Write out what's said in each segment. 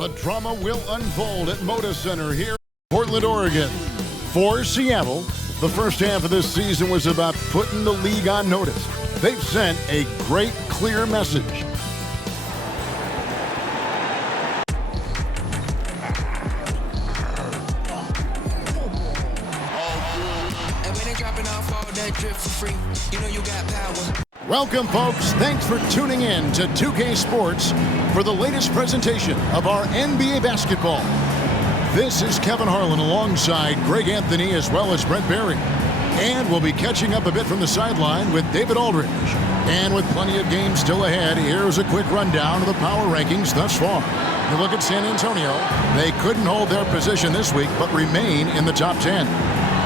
The drama will unfold at Moda Center here in Portland, Oregon. For Seattle, the first half of this season was about putting the league on notice. They've sent a great, clear message. Welcome, folks. Thanks for tuning in to 2K Sports for the latest presentation of our NBA basketball. This is Kevin Harlan alongside Greg Anthony as well as Brent Barry. And we'll be catching up a bit from the sideline with David Aldridge. And with plenty of games still ahead, here's a quick rundown of the power rankings thus far. You look at San Antonio. They couldn't hold their position this week, but remain in the top 10.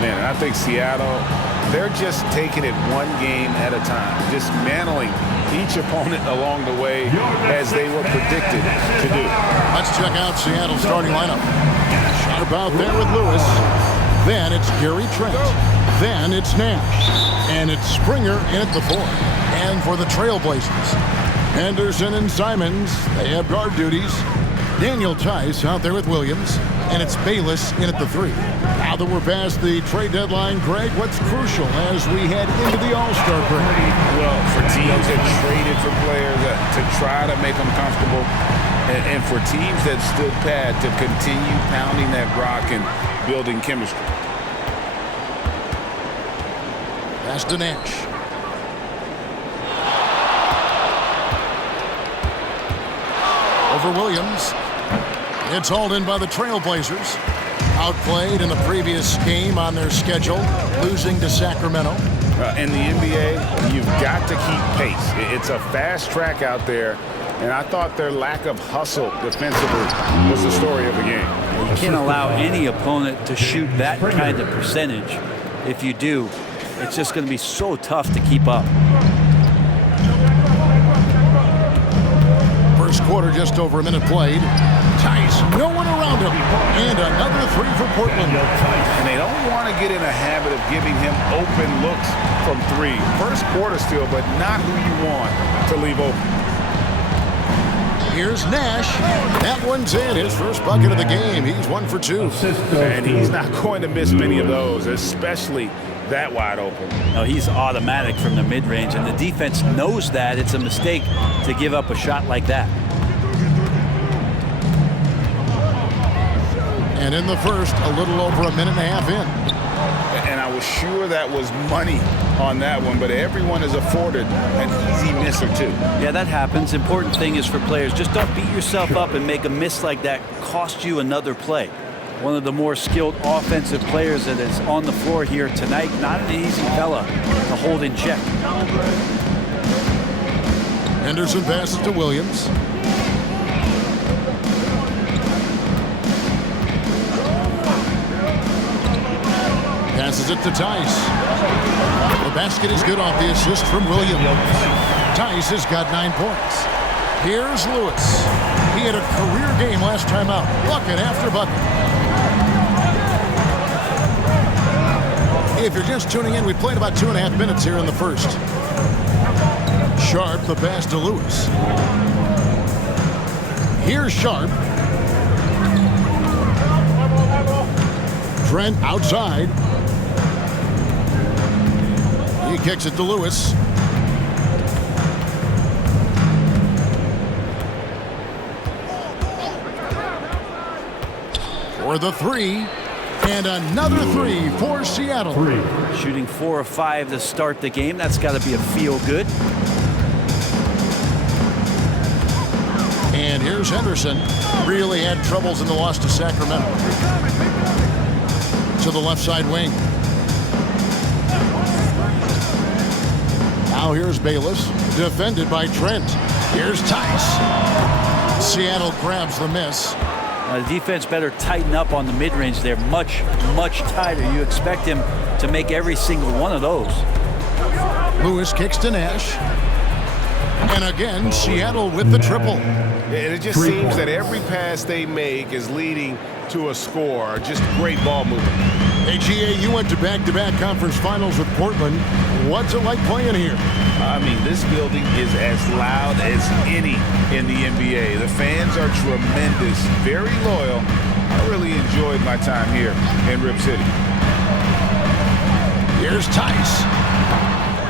Man, I think Seattle, they're just taking it one game at a time, dismantling each opponent along the way as they were predicted to do. Let's check out Seattle's starting lineup. Sharp out there with Lewis. Then it's Gary Trent. Then it's Nash. And it's Springer in at the 4. And for the Trailblazers, Henderson and Simons, they have guard duties. Daniel Tice out there with Williams. And it's Bayless in at the 3. Now that we're past the trade deadline, Greg, what's crucial as we head into the All-Star break? Well, for teams that traded for players to try to make them comfortable, and for teams that stood pat to continue pounding that rock and building chemistry. Pass to Nash. Over Williams. It's hauled in by the Trailblazers. Outplayed in the previous game on their schedule, losing to Sacramento. In the NBA, you've got to keep pace. It's a fast track out there, and I thought their lack of hustle defensively was the story of the game. You can't allow any opponent to shoot that kind of percentage. If you do, it's just going to be so tough to keep up. First quarter, just over a minute played. Tice, no one around him. And another 3 for Portland. And they don't want to get in a habit of giving him open looks from 3. First quarter still, but not who you want to leave open. Here's Nash. That one's in. His first bucket of the game. He's 1 for 2. And he's not going to miss many of those, especially that wide open. No, he's automatic from the mid-range, and the defense knows that. It's a mistake to give up a shot like that. And in the first, a little over a minute and a half in. And I was sure that was money on that one, but everyone is afforded an easy miss or 2. Yeah, that happens. Important thing is for players, just don't beat yourself up and make a miss like that cost you another play. One of the more skilled offensive players that is on the floor here tonight. Not an easy fella to hold in check. Henderson passes to Williams. Passes it to Tice. The basket is good off the assist from Williams. Tice has got 9 points. Here's Lewis. He had a career game last time out. Bucket after bucket. If you're just tuning in, we played about 2.5 minutes here in the first. Sharp, the pass to Lewis. Here's Sharp. Trent outside. He kicks it to Lewis. For the 3. And another 3 for Seattle. Shooting 4 of 5 to start the game. That's got to be a feel good. And here's Henderson. Really had troubles in the loss to Sacramento. To the left side wing. Now here's Bayless. Defended by Trent. Here's Tice. Seattle grabs the miss. The defense better tighten up on the mid-range. They're much, much tighter. You expect him to make every single one of those. Lewis kicks to Nash. And again, Seattle with the triple. And it just seems that every pass they make is leading to a score. Just great ball movement. Hey, GA, you went to back-to-back conference finals with Portland. What's it like playing here? I mean, this building is as loud as any in the NBA. The fans are tremendous, very loyal. I really enjoyed my time here in Rip City. Here's Tice.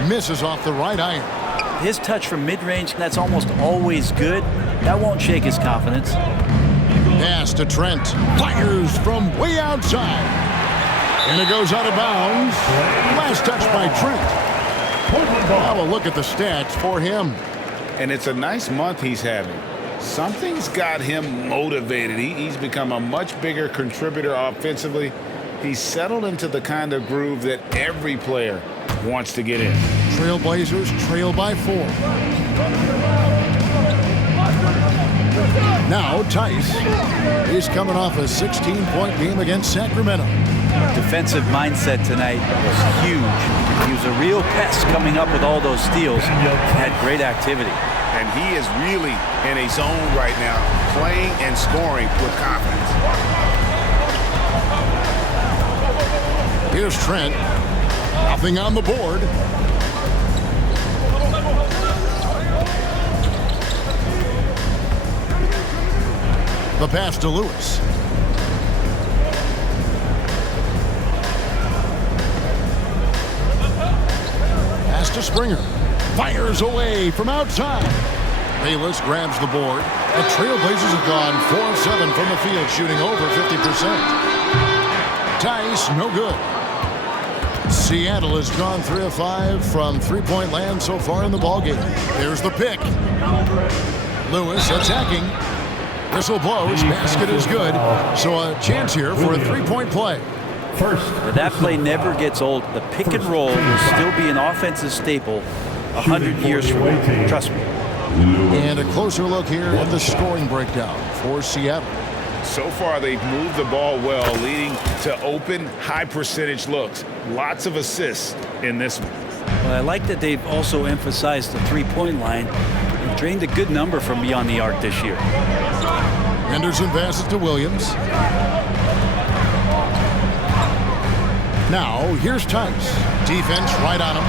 Misses off the right iron. His touch from mid-range, that's almost always good. That won't shake his confidence. Pass to Trent. Fires from way outside. And it goes out of bounds. Last touch by Trent. Now a look at the stats for him. And it's a nice month he's having. Something's got him motivated. He's become a much bigger contributor offensively. He's settled into the kind of groove that every player wants to get in. Trailblazers trail by 4. Now Tice is coming off a 16-point game against Sacramento. Defensive mindset tonight was huge. He was a real pest coming up with all those steals. Had great activity. And he is really in a zone right now, playing and scoring with confidence. Here's Trent. Nothing on the board. The pass to Lewis. Pass to Springer. Fires away from outside. Bayless grabs the board. The Trailblazers have gone 4 of 7 from the field, shooting over 50%. Tice, no good. Seattle has gone 3 of 5 from three-point land so far in the ballgame. There's the pick. Lewis attacking. Whistle blows. Basket is good. So a chance here for a three-point play. That play never gets old. The pick and roll will still be an offensive staple 100 years from now. Trust me. And a closer look here at the scoring breakdown for Seattle. So far, they've moved the ball well, leading to open, high-percentage looks. Lots of assists in this one. Well, I like that they've also emphasized the three-point line and drained a good number from beyond the arc this year. Henderson passes to Williams. Now, here's Tice. Defense right on him.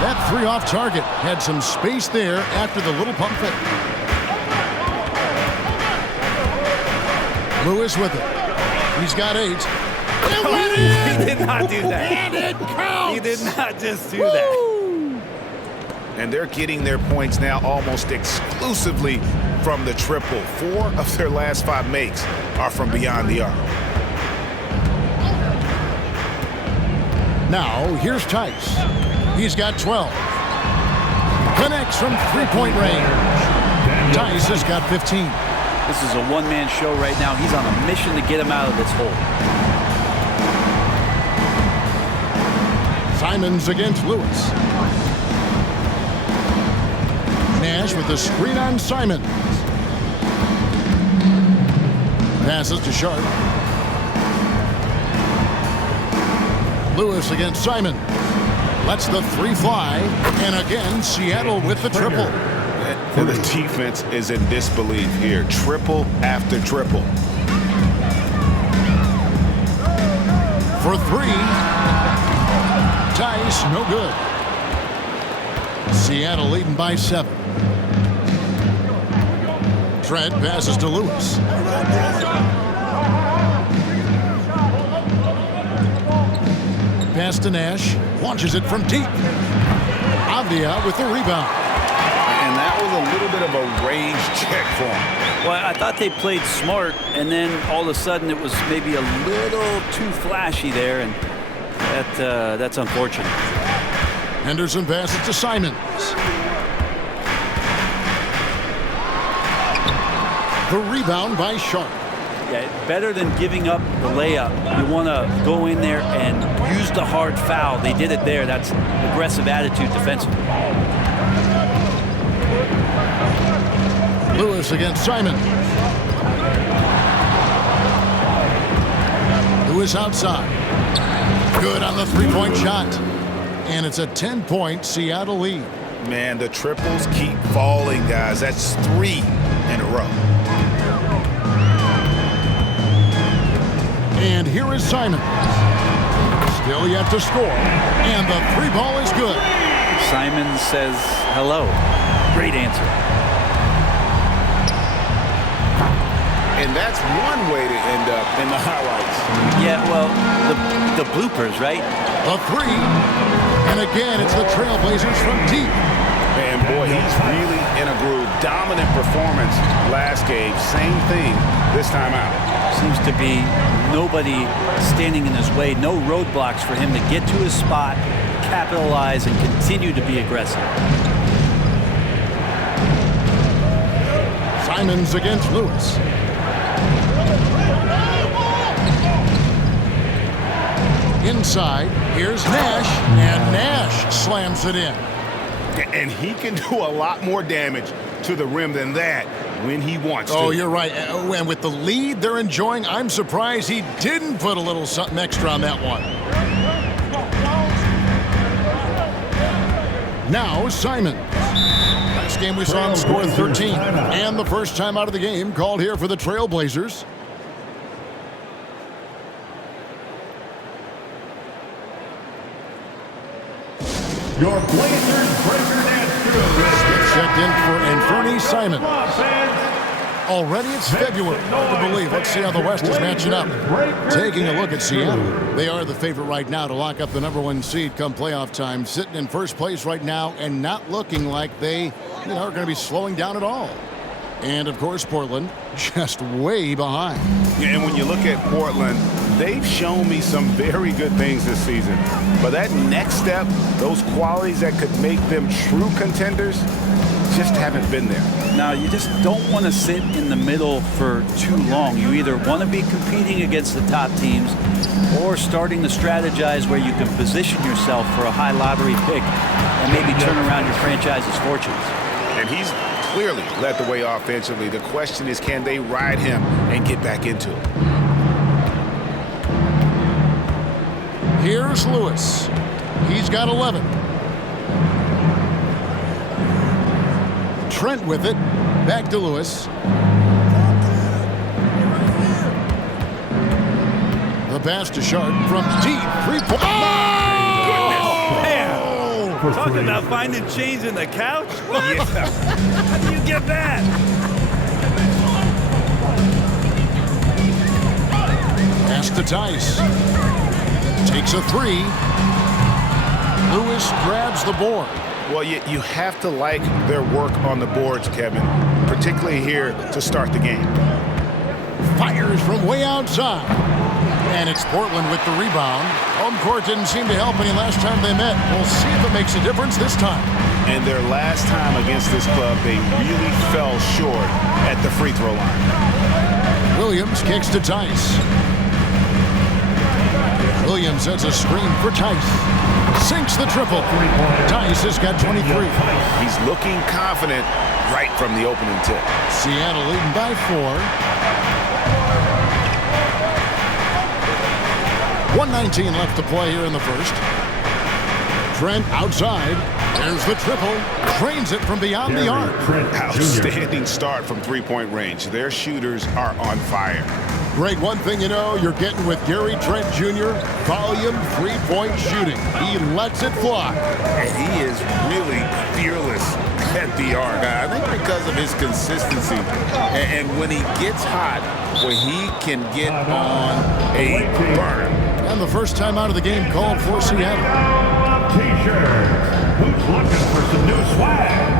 That 3 off target had some space there after the little pump fake. Lewis with it. He's got 8. He did not do that. And it counts. He did not just do that. And they're getting their points now almost exclusively from the triple. 4 of their last 5 makes are from beyond the arc. Now, here's Tice. He's got 12. Connects from three-point range. Tice has got 15. This is a one-man show right now. He's on a mission to get him out of this hole. Simons against Lewis. Nash with the screen on Simons. Passes to Sharp. Lewis against Simon. Lets the 3 fly. And again, Seattle with the triple. And the defense is in disbelief here. Triple after triple. For 3. Tice, no good. Seattle leading by 7. Trent passes to Lewis. Pass to Nash. Launches it from deep. Avdia with the rebound. And that was a little bit of a range check for him. Well, I thought they played smart, and then all of a sudden it was maybe a little too flashy there, and that's unfortunate. Henderson passes to Simons. The rebound by Sharp. Yeah, better than giving up the layup. You want to go in there and use the hard foul. They did it there. That's aggressive attitude defensively. Lewis against Simon. Lewis outside. Good on the three-point shot. And it's a 10-point Seattle lead. Man, the triples keep falling, guys. That's 3 in a row. And here is Simon. Still yet to score. And the three ball is good. Simon says hello. Great answer. And that's one way to end up in the highlights. Yeah, well, the bloopers, right? A three. And again, it's the Trailblazers from deep. And boy, he's really in a groove. Dominant performance last game. Same thing this time out. Seems to be nobody standing in his way. No roadblocks for him to get to his spot, capitalize, and continue to be aggressive. Simons against Lewis. Inside, here's Nash, and Nash slams it in. And he can do a lot more damage to the rim than that when he wants to. Oh, you're right. And with the lead they're enjoying, I'm surprised he didn't put a little something extra on that one. Now Simon. Last game we saw him score 13. And the first time out of the game called here for the Trailblazers. Your Blazers breaker dance Checked in for Anthony Simon. Already it's February. Hard to believe. Let's see how the West is matching up. Taking a look at Seattle. They are the favorite right now to lock up the #1 seed come playoff time. Sitting in first place right now and not looking like they are going to be slowing down at all. And, of course, Portland just way behind. Yeah, and when you look at Portland, they've shown me some very good things this season. But that next step, those qualities that could make them true contenders, just haven't been there. Now, you just don't want to sit in the middle for too long. You either want to be competing against the top teams or starting to strategize where you can position yourself for a high lottery pick and maybe turn around your franchise's fortunes. And he's clearly led the way offensively. The question is, can they ride him and get back into it? Here's Lewis. He's got 11. Trent with it. Back to Lewis. The pass to Sharp from deep. 3-point. Oh! Man, talking about finding change in the couch? Yeah. How do you get that? Pass to Tice. Takes a three. Lewis grabs the board. Well, you have to like their work on the boards, Kevin, particularly here to start the game. Fires from way outside. And it's Portland with the rebound. Home court didn't seem to help any last time they met. We'll see if it makes a difference this time. And their last time against this club, they really fell short at the free throw line. Williams kicks to Tice. Williams sets a screen for Tice. Sinks the triple. Tice has got 23. He's looking confident right from the opening tip. Seattle leading by 4. 1:19 left to play here in the first. Trent outside. There's the triple. Drains it from beyond the arc. Outstanding start from three-point range. Their shooters are on fire. Greg, one thing you know you're getting with Gary Trent Jr., volume three-point shooting. He lets it fly. And he is really fearless at the arc. I think because of his consistency. And when he gets hot, where he can get on a burn. And the first time out of the game called for Seattle. T-shirts. Who's looking for some new swag?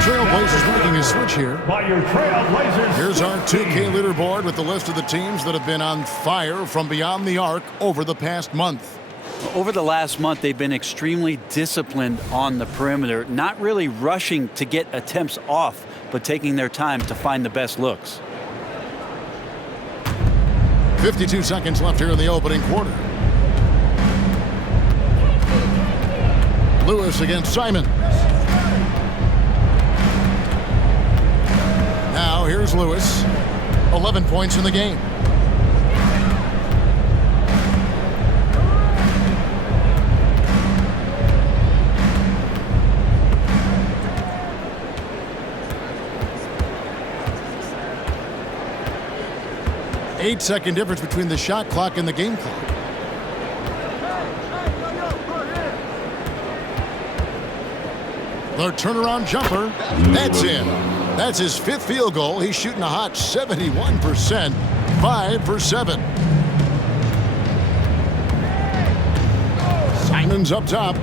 Trailblazers making a switch here. By your Trailblazers. Here's our 2K leaderboard with the list of the teams that have been on fire from beyond the arc over the past month. Over the last month, they've been extremely disciplined on the perimeter, not really rushing to get attempts off, but taking their time to find the best looks. 52 seconds left here in the opening quarter. Lewis against Simon. Now here's Lewis. 11 points in the game. Eight-second difference between the shot clock and the game clock. The turnaround jumper. That's in. That's his 5th field goal. He's shooting a hot 71%. 5 for 7. Simon's up top.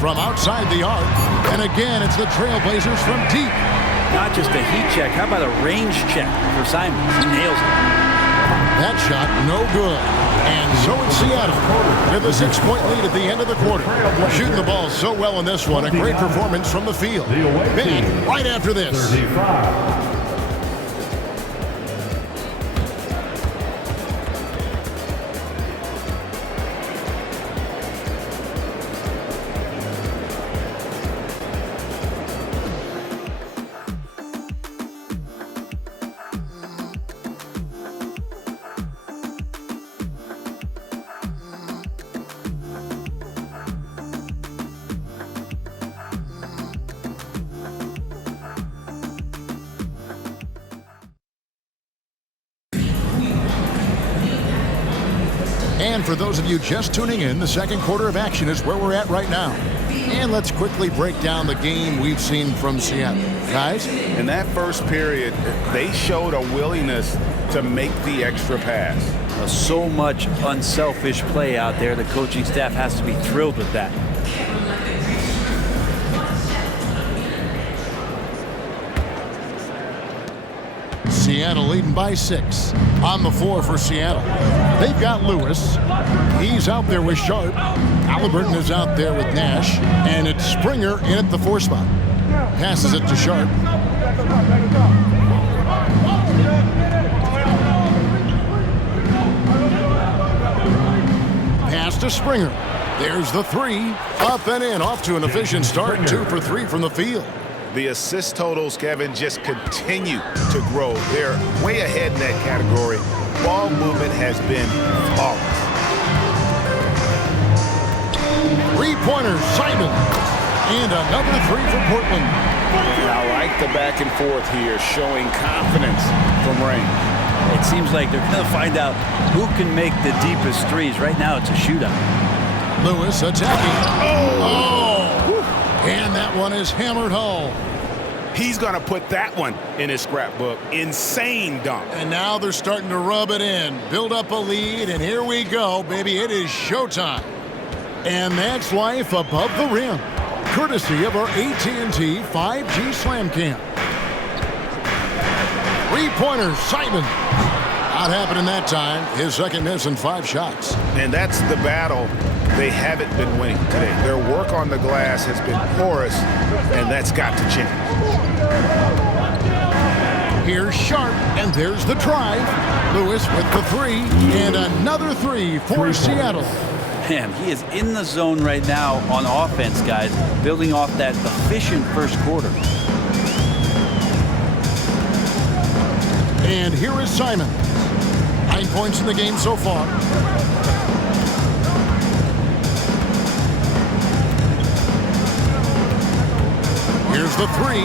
From outside the arc. And again, it's the Trailblazers from deep. Not just a heat check. How about a range check for Simon? He nails it. That shot, no good. And so it's Seattle with a 6-point lead at the end of the quarter. Shooting the ball so well in this one. A great performance from the field. Back right after this. 35. And for those of you just tuning in, the second quarter of action is where we're at right now. And let's quickly break down the game we've seen from Seattle. Guys? In that first period, they showed a willingness to make the extra pass. So much unselfish play out there. The coaching staff has to be thrilled with that. Seattle leading by 6. On the floor for Seattle. They've got Lewis. He's out there with Sharp. Halliburton is out there with Nash. And it's Springer in at the 4 spot. Passes it to Sharp. Pass to Springer. There's the 3. Up and in. Off to an efficient start. 2 for 3 from the field. The assist totals, Kevin, just continue to grow. They're way ahead in that category. Ball movement has been flawless. 3-pointer, Simon. And another 3 for Portland. And I like the back and forth here, showing confidence from Rain. It seems like they're going to find out who can make the deepest threes. Right now, it's a shootout. Lewis attacking. Oh! And that one is hammered home. He's going to put that one in his scrapbook. Insane dunk. And now they're starting to rub it in. Build up a lead, and here we go, baby. It is showtime. And that's life above the rim. Courtesy of our AT&T 5G Slam Cam. 3-pointer, Simon. Not happening that time. His second miss and 5 shots. And that's the battle they haven't been winning today. Their work on the glass has been porous, and that's got to change. Here's Sharp, and there's the drive. Lewis with the 3, and another 3 for Seattle. Man, he is in the zone right now on offense, guys, building off that efficient first quarter. And here is Simon. 9 points in the game so far. Here's the 3.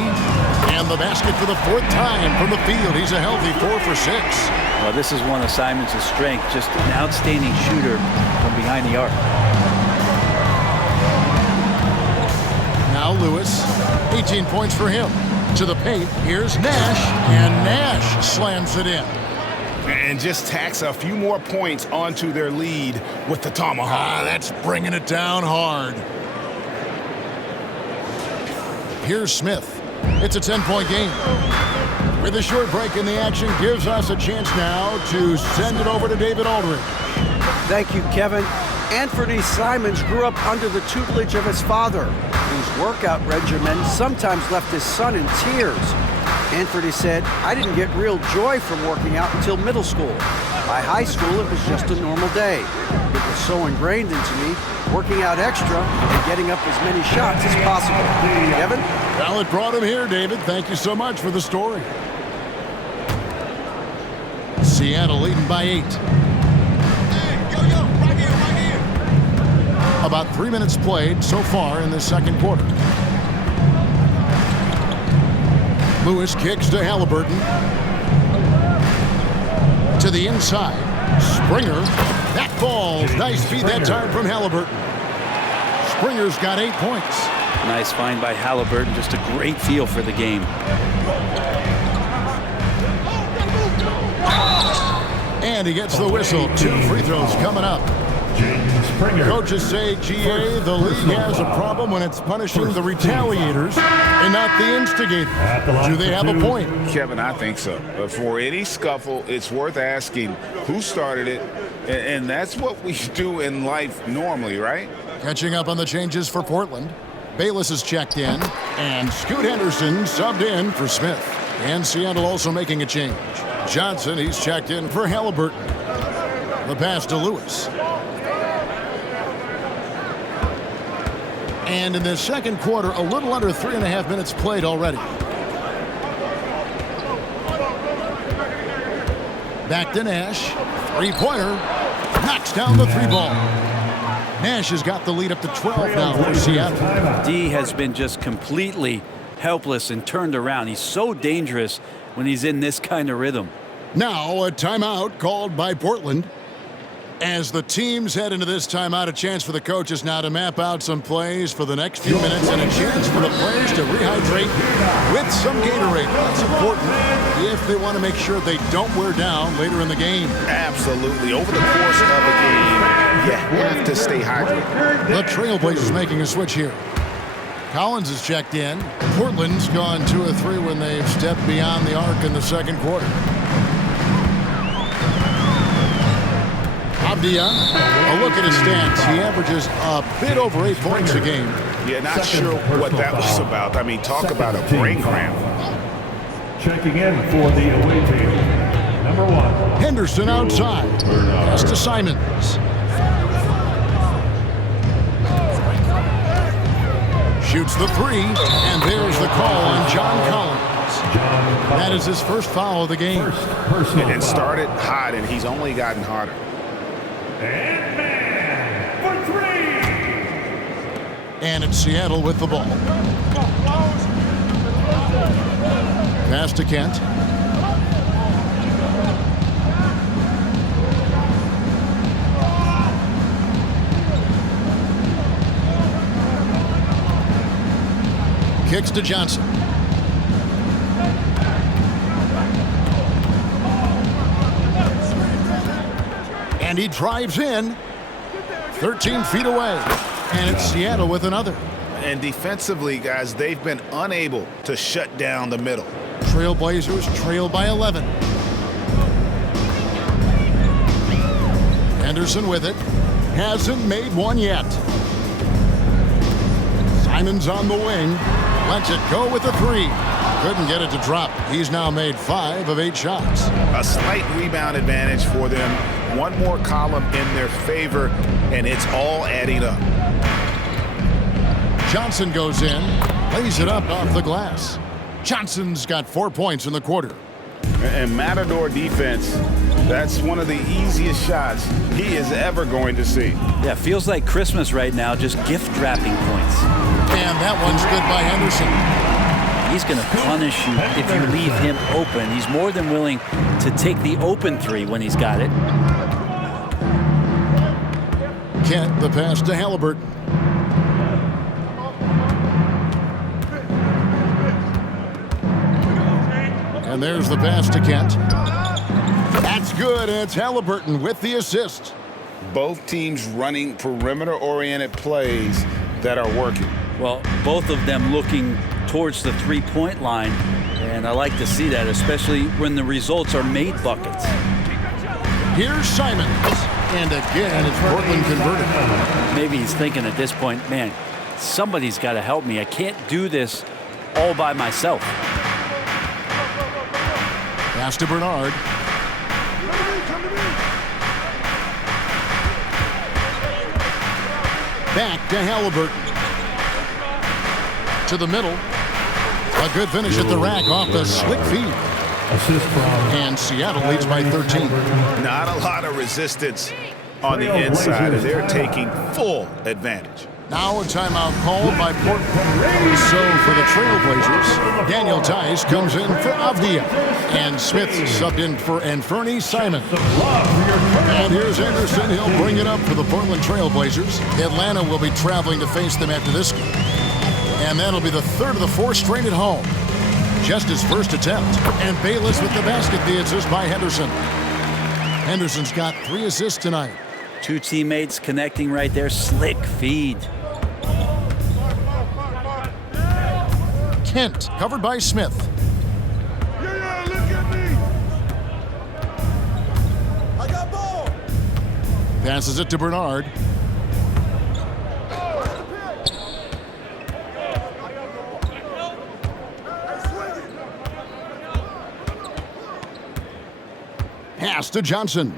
And the basket for the 4th time from the field. He's a healthy 4 for 6. Well, this is one of Simon's strengths, just an outstanding shooter from behind the arc. Now Lewis, 18 points for him. To the paint, here's Nash, and Nash slams it in. And just tacks a few more points onto their lead with the tomahawk. That's bringing it down hard. Here's Smith. It's a 10-point game. With a short break in the action, gives us a chance now to send it over to David Aldridge. Thank you, Kevin. Anthony Simons grew up under the tutelage of his father, whose workout regimen sometimes left his son in tears. Anthony said, "I didn't get real joy from working out until middle school. By high school, it was just a normal day. It was so ingrained into me, working out extra and getting up as many shots as possible." Kevin? Well, it brought him here, David. Thank you so much for the story. Seattle leading by 8. About 3 minutes played so far in the second quarter. Lewis kicks to Halliburton. To the inside. Springer. That falls. Nice feed that time from Halliburton. Springer's got 8 points. Nice find by Halliburton. Just a great feel for the game. And he gets the whistle. 2 free throws coming up. Coaches say, GA, the league has a problem when it's punishing the retaliators and not the instigators. Do they have a point? Kevin, I think so. For any scuffle, it's worth asking who started it, and that's what we do in life normally, right? Catching up on the changes for Portland. Bayless is checked in, and Scoot Henderson subbed in for Smith. And Seattle also making a change. Johnson, he's checked in for Halliburton. The pass to Lewis. And in the second quarter, a little under 3.5 minutes played already. Back to Nash. Three-pointer. Knocks down the 3-ball. Nash has got the lead up to 12 now for Seattle. D has been just completely helpless and turned around. He's so dangerous when he's in this kind of rhythm. Now a timeout called by Portland. As the teams head into this timeout, a chance for the coaches now to map out some plays for the next few minutes and a chance for the players to rehydrate with some Gatorade. That's important if they want to make sure they don't wear down later in the game. Absolutely. Over the course of a game, you have to stay hydrated. The Trailblazers making a switch here. Collins is checked in. Portland's gone 2 of 3 when they've stepped beyond the arc in the second quarter. Abdia, a look at his stats. He averages a bit over 8 points a game. Yeah, not sure what that was about. I mean, talk about a brain cramp. Checking in for the away team, number 1. Henderson outside. Pass to Simons. Shoots the 3, and there's the call on John Collins. That is his first foul of the game. And started hot, and he's only gotten hotter. And man for 3. And it's Seattle with the ball. Pass to Kent. Kicks to Johnson. And he drives in. 13 feet away. And it's Seattle with another. And defensively, guys, they've been unable to shut down the middle. Trailblazers trail by 11. Henderson with it. Hasn't made one yet. Simons on the wing. Lets it go with a 3. Couldn't get it to drop. He's now made 5 of 8 shots. A slight rebound advantage for them. One more column in their favor, and it's all adding up. Johnson goes in, lays it up off the glass. Johnson's got 4 points in the quarter. And Matador defense, that's one of the easiest shots he is ever going to see. Yeah, feels like Christmas right now, just gift wrapping points. And that one's good by Henderson. He's going to punish you if you leave him open. He's more than willing to take the open 3 when he's got it. Kent, the pass to Halliburton. And there's the pass to Kent. That's good, and it's Halliburton with the assist. Both teams running perimeter-oriented plays that are working. Well, both of them looking towards the 3-point line, and I like to see that, especially when the results are made buckets. Here's Simons, and again, it's Portland converted. Maybe he's thinking at this point, man, somebody's got to help me. I can't do this all by myself. Pass to Bernard. Back to Halliburton. To the middle. A good finish at the rack off the slick feed. Assist from. And Seattle leads by 13. Not a lot of resistance on the inside, and they're taking full advantage. Now a timeout called by Portland. So for the Trailblazers, Daniel Tice comes in for Avdia. And Smith subbed in for Anferny Simon. And here's Anderson. He'll bring it up for the Portland Trailblazers. Atlanta will be traveling to face them after this game. And that'll be the third of the four straight at home. Just his first attempt. And Bayless with the basket, the assist by Henderson. Henderson's got 3 assists tonight. 2 teammates connecting right there. Slick feed. Kent covered by Smith. Yeah, look at me. I got ball. Passes it to Bernard. Pass to Johnson.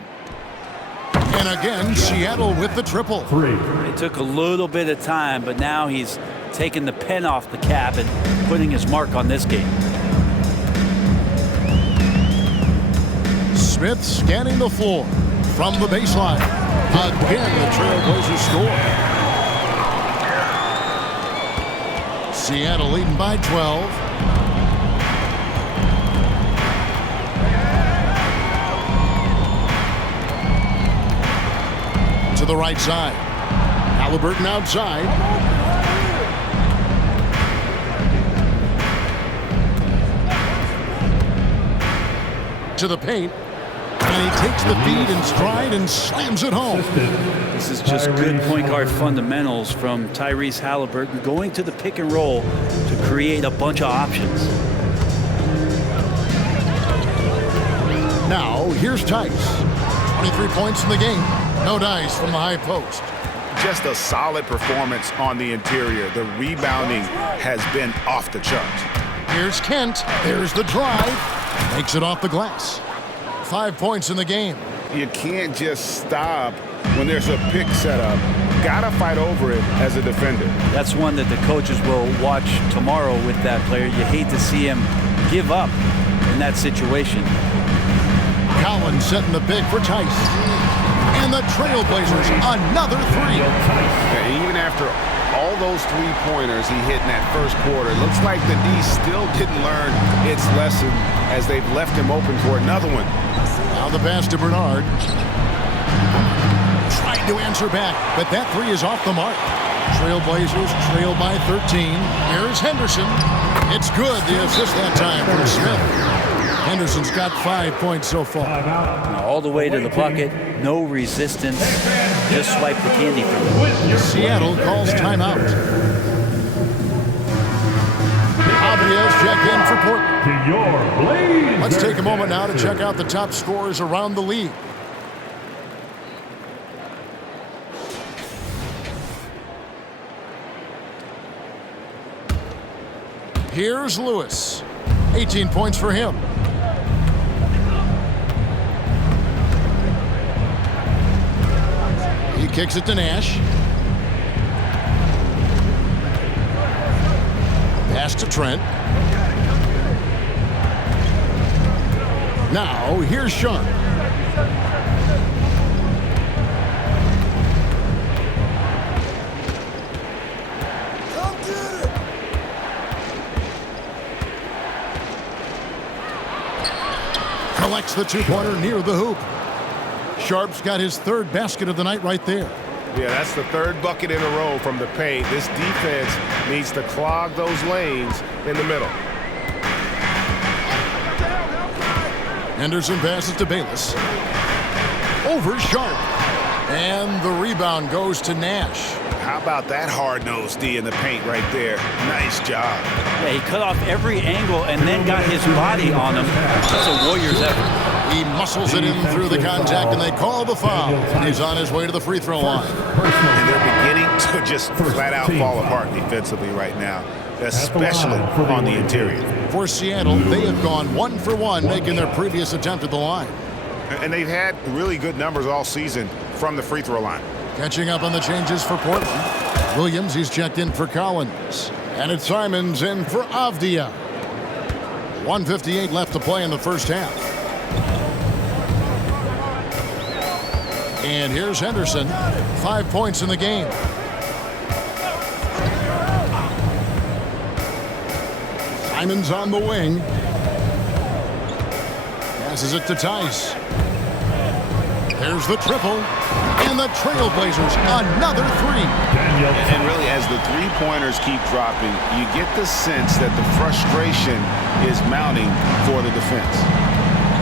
And again, Seattle with the triple. 3. It took a little bit of time, but now he's taking the pen off the cap and putting his mark on this game. Smith scanning the floor from the baseline. Again, the Trailblazers score. Seattle leading by 12. To the right side. Halliburton outside. To the paint. And he takes the feed in stride and slams it home. This is just good point guard fundamentals from Tyrese Halliburton, going to the pick and roll to create a bunch of options. Now, here's Tice. 23 points in the game. No dice from the high post. Just a solid performance on the interior. The rebounding has been off the charts. Here's Kent. There's the drive. Makes it off the glass. 5 points in the game. You can't just stop when there's a pick set up. Gotta fight over it as a defender. That's one that the coaches will watch tomorrow with that player. You hate to see him give up in that situation. Collins setting the pick for Tice. And the Trailblazers, another 3. Yeah, even after all those 3-pointers he hit in that first quarter, it looks like the D still didn't learn its lesson as they've left him open for another one. Now the pass to Bernard. Trying to answer back, but that 3 is off the mark. Trailblazers trail by 13. Here's Henderson. It's good. The assist that time from Smith. Henderson's got 5 points so far. All the way to the bucket, no resistance, just swipe the candy from him. Seattle calls timeout. Avia's checked in for Portland. To your Blazers. Let's take a moment now to check out the top scorers around the league. Here's Lewis. 18 points for him. He kicks it to Nash. Pass to Trent. Now, here's Sharp. Come get it. Collects the 2-pointer near the hoop. Sharp's got his 3rd basket of the night right there. Yeah, that's the 3rd bucket in a row from the paint. This defense needs to clog those lanes in the middle. Henderson passes to Bayless. Over Sharp. And the rebound goes to Nash. How about that hard-nosed D in the paint right there? Nice job. Yeah, he cut off every angle and then got his body on him. That's a Warriors effort. He muscles it in through the contact, and they call the foul. And he's on his way to the free throw line. And they're beginning to just flat-out fall apart defensively right now, especially on the interior. For Seattle, they have gone 1 for 1, making their previous attempt at the line. And they've had really good numbers all season from the free throw line. Catching up on the changes for Portland. Williams, he's checked in for Collins. And it's Simons in for Avdia. 1:58 left to play in the first half. And here's Henderson. 5 points in the game. Simon's on the wing. Passes it to Tice. There's the triple. And the Trailblazers, another three. And really, as the three-pointers keep dropping, you get the sense that the frustration is mounting for the defense.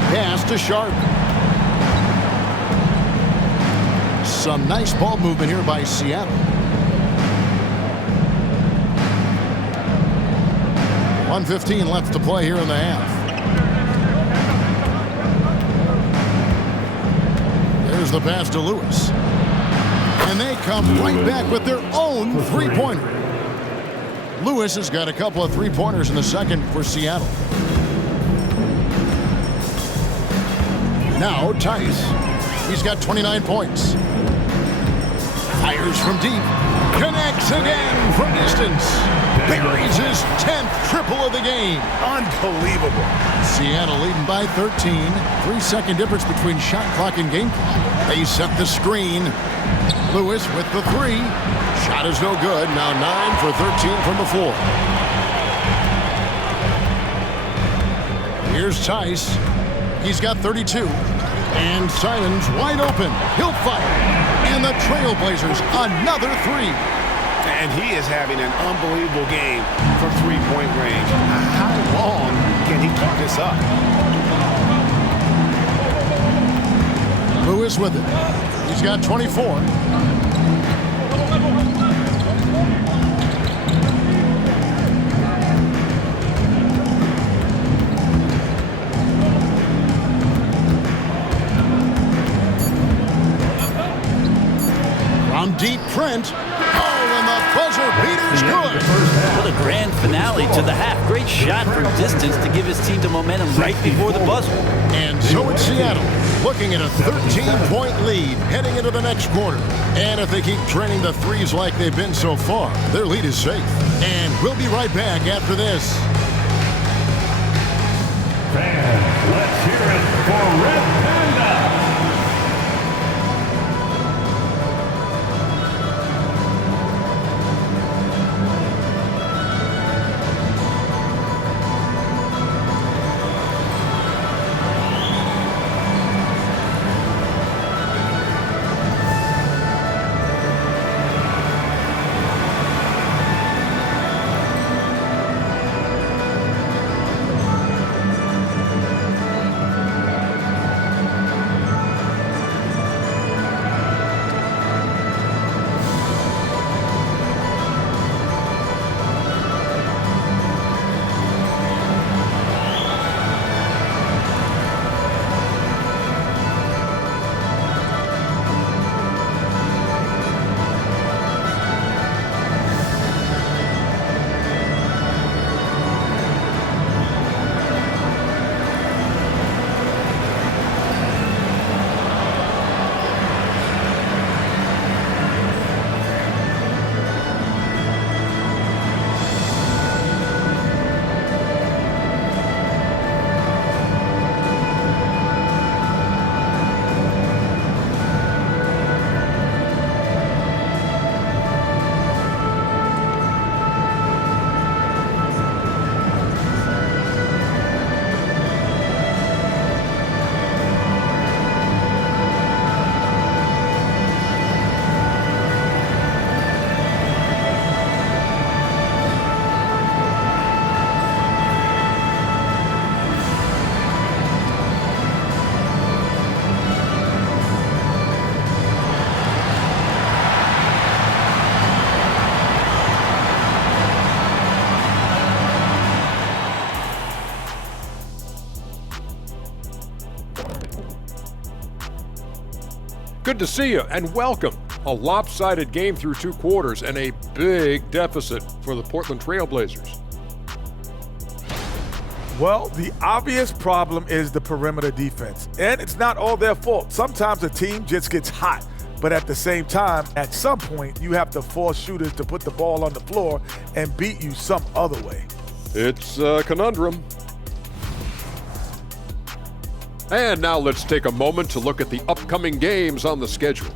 Pass to Sharp. Some nice ball movement here by Seattle. 1:15 left to play here in the half. There's the pass to Lewis. And they come right back with their own three-pointer. Lewis has got a couple of three-pointers in the second for Seattle. Now Tice. He's got 29 points. Fires from deep. Connects again from distance. Buries his 10th triple of the game. Unbelievable. Seattle leading by 13. 3-second difference between shot clock and game clock. They set the screen. Lewis with the three. Shot is no good. Now 9 for 13 from the floor. Here's Tice. He's got 32. And Simon's wide open. He'll fire. And the Trailblazers, another three. And he is having an unbelievable game from three-point range. How long can he keep this up? Lewis with it. He's got 24. From deep, Trent. Oh, and the buzzer beater's good. What a grand finale to the half. Great shot from distance to give his team the momentum right before the buzzer. And so it's Seattle, looking at a 13-point lead heading into the next quarter. And if they keep draining the threes like they've been so far, their lead is safe. And we'll be right back after this. Fans, let's hear it for Red Panda. Good to see you and welcome. A lopsided game through two quarters and a big deficit for the Portland Trailblazers. Well, the obvious problem is the perimeter defense, and it's not all their fault. Sometimes a team just gets hot, but at the same time, at some point, you have to force shooters to put the ball on the floor and beat you some other way. It's a conundrum. And now let's take a moment to look at the upcoming games on the schedule.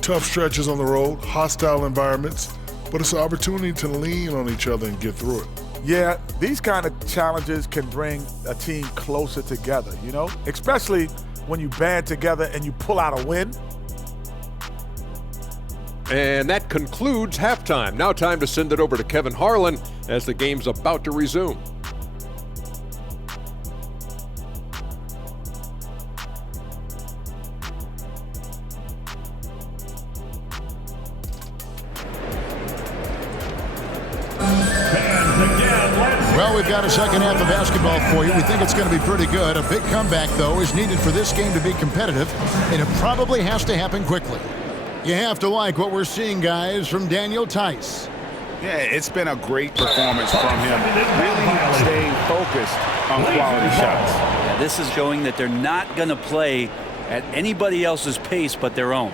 Tough stretches on the road, hostile environments, but it's an opportunity to lean on each other and get through it. Yeah, these kind of challenges can bring a team closer together, you know, especially when you band together and you pull out a win. And that concludes halftime. Now time to send it over to Kevin Harlan as the game's about to resume. Well, we've got a second half of basketball for you. We think it's going to be pretty good. A big comeback, though, is needed for this game to be competitive, and it probably has to happen quickly. You have to like what we're seeing, guys, from Daniel Tice. Yeah, it's been a great performance from him. Really staying focused on quality shots. Yeah, this is showing that they're not going to play at anybody else's pace but their own.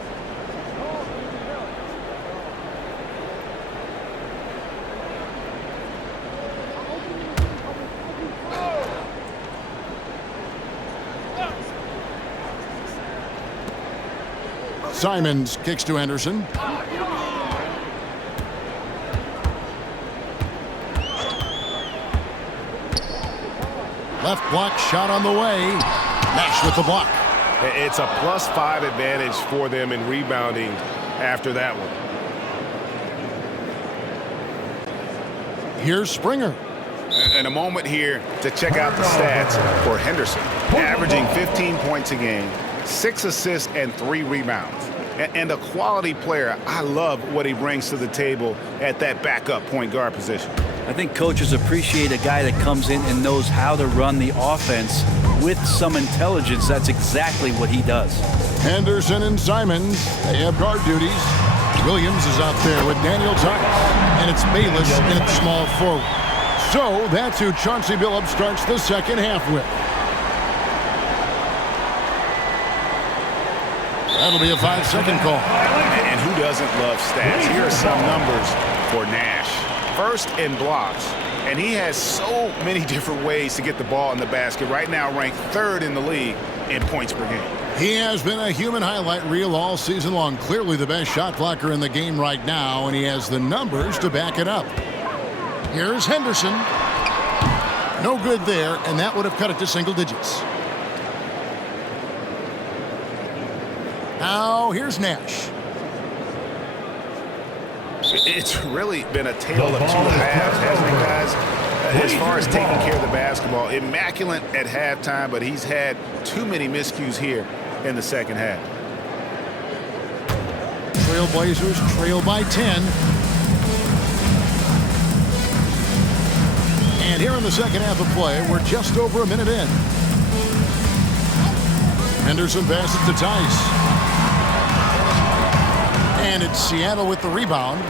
Simons kicks to Henderson. Left block shot on the way. Nash with the block. It's a +5 advantage for them in rebounding after that one. Here's Springer. And a moment here to check out the stats for Henderson. Averaging 15 points a game, 6 assists, and 3 rebounds. And a quality player. I love what he brings to the table at that backup point guard position. I think coaches appreciate a guy that comes in and knows how to run the offense with some intelligence. That's exactly what he does. Henderson and Simons, they have guard duties. Williams is out there with Daniel Tice, and it's Bayless in at small forward. So that's who Chauncey Billups starts the second half with. That'll be a 5-second call. And who doesn't love stats? Here are some numbers for Nash. First in blocks, and he has so many different ways to get the ball in the basket. Right now ranked 3rd in the league in points per game. He has been a human highlight reel all season long. Clearly the best shot blocker in the game right now, and he has the numbers to back it up. Here's Henderson. No good there, and that would have cut it to single digits. Now here's Nash. It's really been a tale of 2 halves, hasn't it, guys? As far as taking care of the basketball, immaculate at halftime, but he's had too many miscues here in the second half. Trailblazers trail by 10. And here in the second half of play, we're just over a minute in. Henderson passes to Tice. And it's Seattle with the rebound.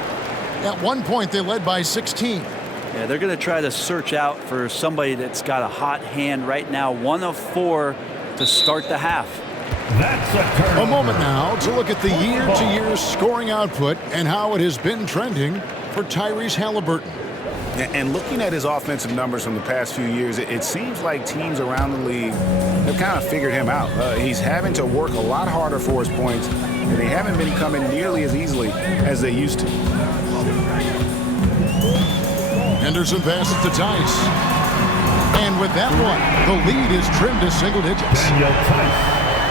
At one point, they led by 16. Yeah, they're going to try to search out for somebody that's got a hot hand right now. 1 of 4 to start the half. That's a turnover. A moment now to look at the year-to-year scoring output and how it has been trending for Tyrese Halliburton. And looking at his offensive numbers from the past few years, it seems like teams around the league have kind of figured him out. He's having to work a lot harder for his points, and they haven't been coming nearly as easily as they used to. Henderson passes to Tice. And with that one, the lead is trimmed to single digits.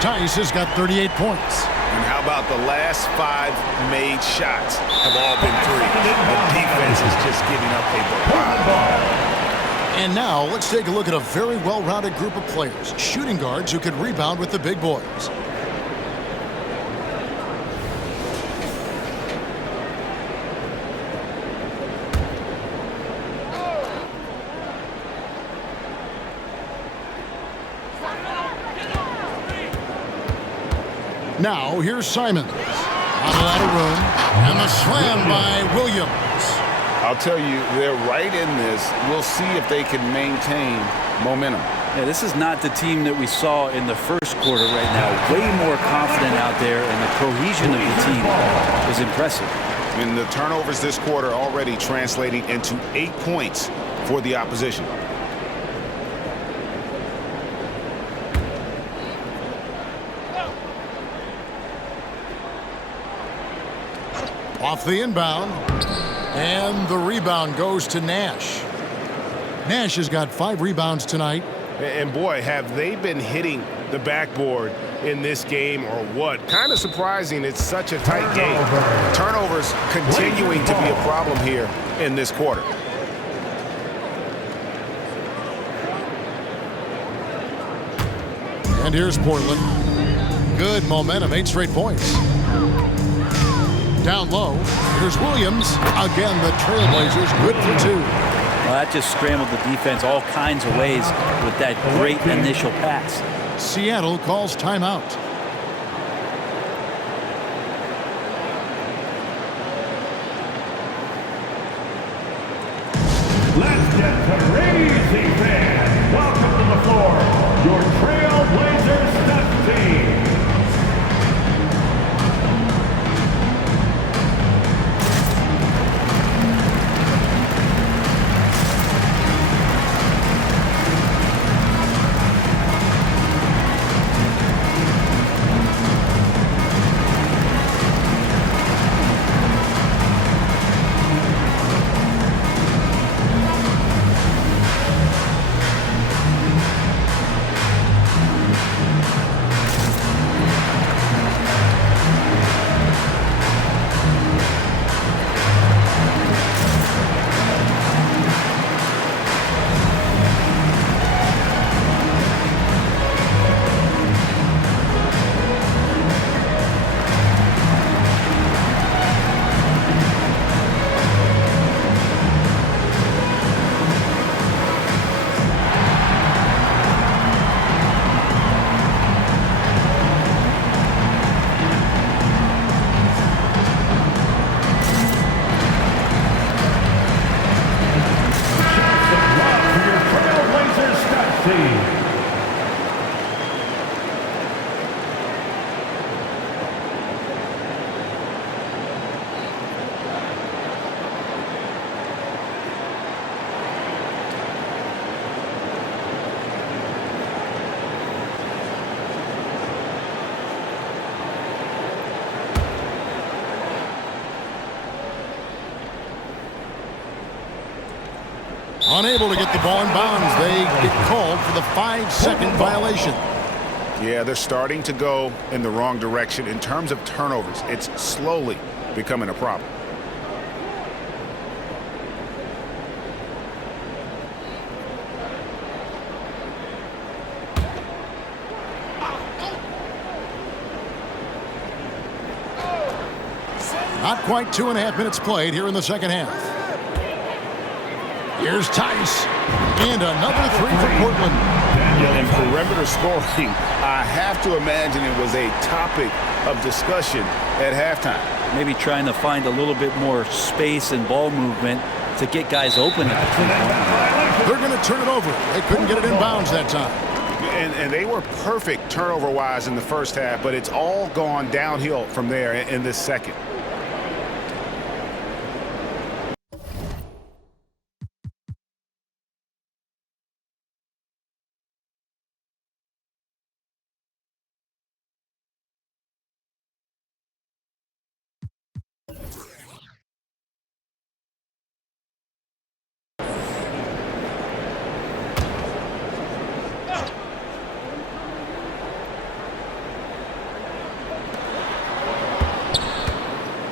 Tice has got 38 points. And how about the last 5 made shots have all been 3. The defense is just giving up a lot. And now let's take a look at a very well-rounded group of players, shooting guards who can rebound with the big boys. Now, here's Simons. Out of room. And the slam by Williams. I'll tell you, they're right in this. We'll see if they can maintain momentum. Yeah, this is not the team that we saw in the first quarter right now. Way more confident out there, and the cohesion of the team is impressive. And the turnovers this quarter already translating into 8 points for the opposition. Off the inbound. And the rebound goes to Nash. Nash has got 5 rebounds tonight. And boy, have they been hitting the backboard in this game or what? Kind of surprising. It's such a tight game. Turnovers continuing to be a problem here in this quarter. And here's Portland. Good momentum, 8 straight points. Down low, here's Williams. Again, the Trailblazers good for 2. Well, that just scrambled the defense all kinds of ways with that great initial pass. Seattle calls timeout. Let's get crazy, fans. Welcome to the floor, your Trailblazers Stuff Team. Unable to get the ball in bounds. They get called for the 5-second violation. Yeah, they're starting to go in the wrong direction in terms of turnovers. It's slowly becoming a problem. Not quite 2.5 minutes played here in the second half. Here's Tice. And another 3 for Portland. And perimeter scoring, I have to imagine it was a topic of discussion at halftime. Maybe trying to find a little bit more space and ball movement to get guys open at the 3-point line. They're going to turn it over. They couldn't get it in bounds that time. And they were perfect turnover-wise in the first half, but it's all gone downhill from there in this second.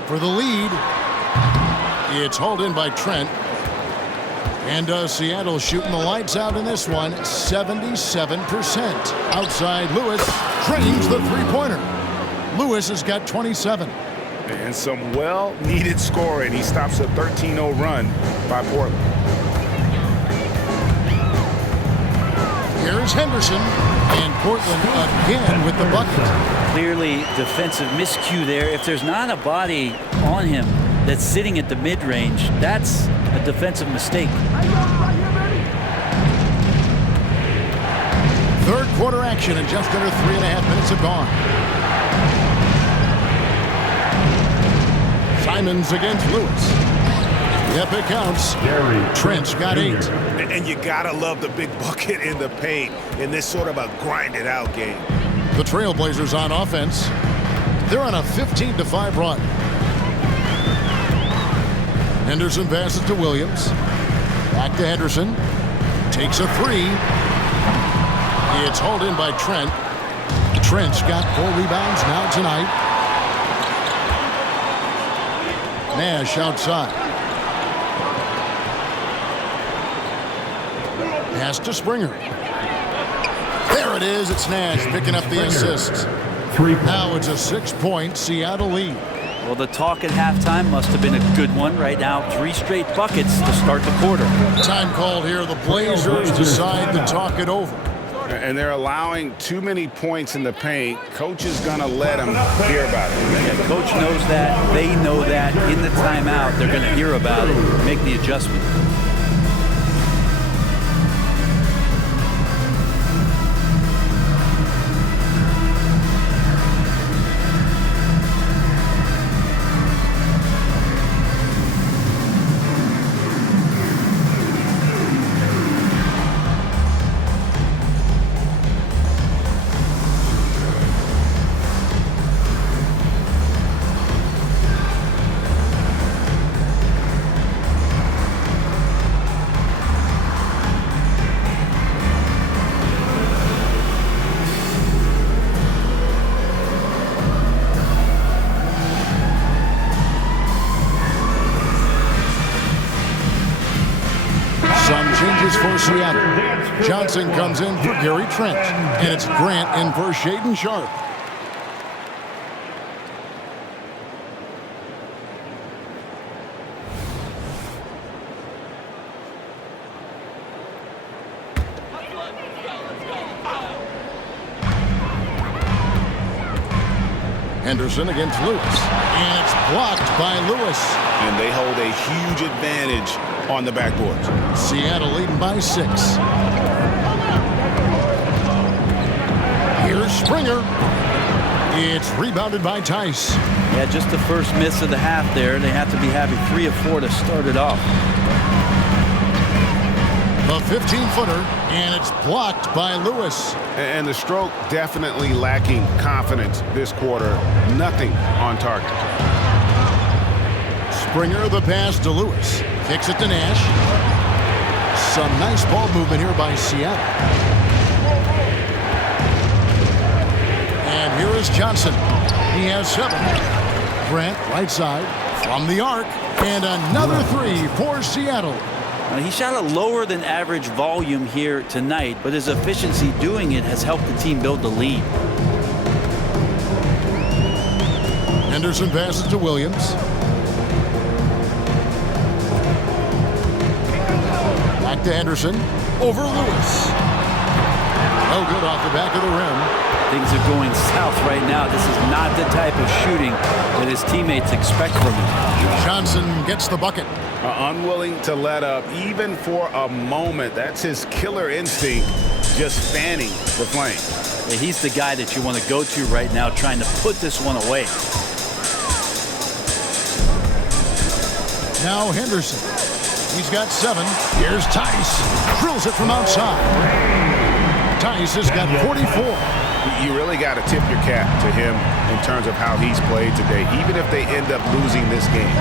For the lead, it's hauled in by Trent. And Seattle shooting the lights out in this one, 77%. Outside, Lewis drains the 3-pointer. Lewis has got 27. And some well-needed scoring. He stops a 13-0 run by Portland. Here's Henderson, and Portland again with the bucket. Clearly defensive miscue there. If there's not a body on him that's sitting at the mid-range, that's a defensive mistake. Third quarter action, and just under 3.5 minutes have gone. Simons against Lewis. Yep, it counts. Trent's got 8. And you gotta love the big bucket in the paint in this sort of a grinded out game. The Trailblazers on offense. They're on a 15-5 run. Henderson passes to Williams. Back to Henderson. Takes a three. It's hauled in by Trent. Trent's got 4 rebounds now tonight. Nash outside. Pass to Springer. There it is. It's Nash picking up the assist. Now it's a 6-point Seattle lead. Well, the talk at halftime must have been a good one. Right now, 3 straight buckets to start the quarter. Time called here. The Blazers decide to talk it over. And they're allowing too many points in the paint. Coach is going to let them hear about it. Yeah, coach knows that. They know that. In the timeout, they're going to hear about it, make the adjustment. For Seattle. Johnson comes in for Gary Trent. And it's Grant in for Shaedon Sharpe. Henderson against Lewis. And it's blocked by Lewis. And they hold a huge advantage on the backboard. Seattle leading by 6. Here's Springer. It's rebounded by Tice. Yeah, just the first miss of the half there. They have to be having 3 of 4 to start it off. The 15-footer, and it's blocked by Lewis. And the stroke definitely lacking confidence this quarter. Nothing on target. Springer the pass to Lewis. Kicks it to Nash. Some nice ball movement here by Seattle. And here is Johnson. He has 7. Grant right side from the arc. And another 3 for Seattle. He shot a lower than average volume here tonight, but his efficiency doing it has helped the team build the lead. Henderson passes to Williams. Back to Henderson. Over Lewis. No good off the back of the rim. Things are going south right now. This is not the type of shooting that his teammates expect from him. Johnson gets the bucket. Unwilling to let up even for a moment. That's his killer instinct, just fanning the flame. Yeah, he's the guy that you want to go to right now, trying to put this one away. Now Henderson. He's got 7. Here's Tice. Drills it from outside. Tice has got 44. You really got to tip your cap to him in terms of how he's played today, even if they end up losing this game.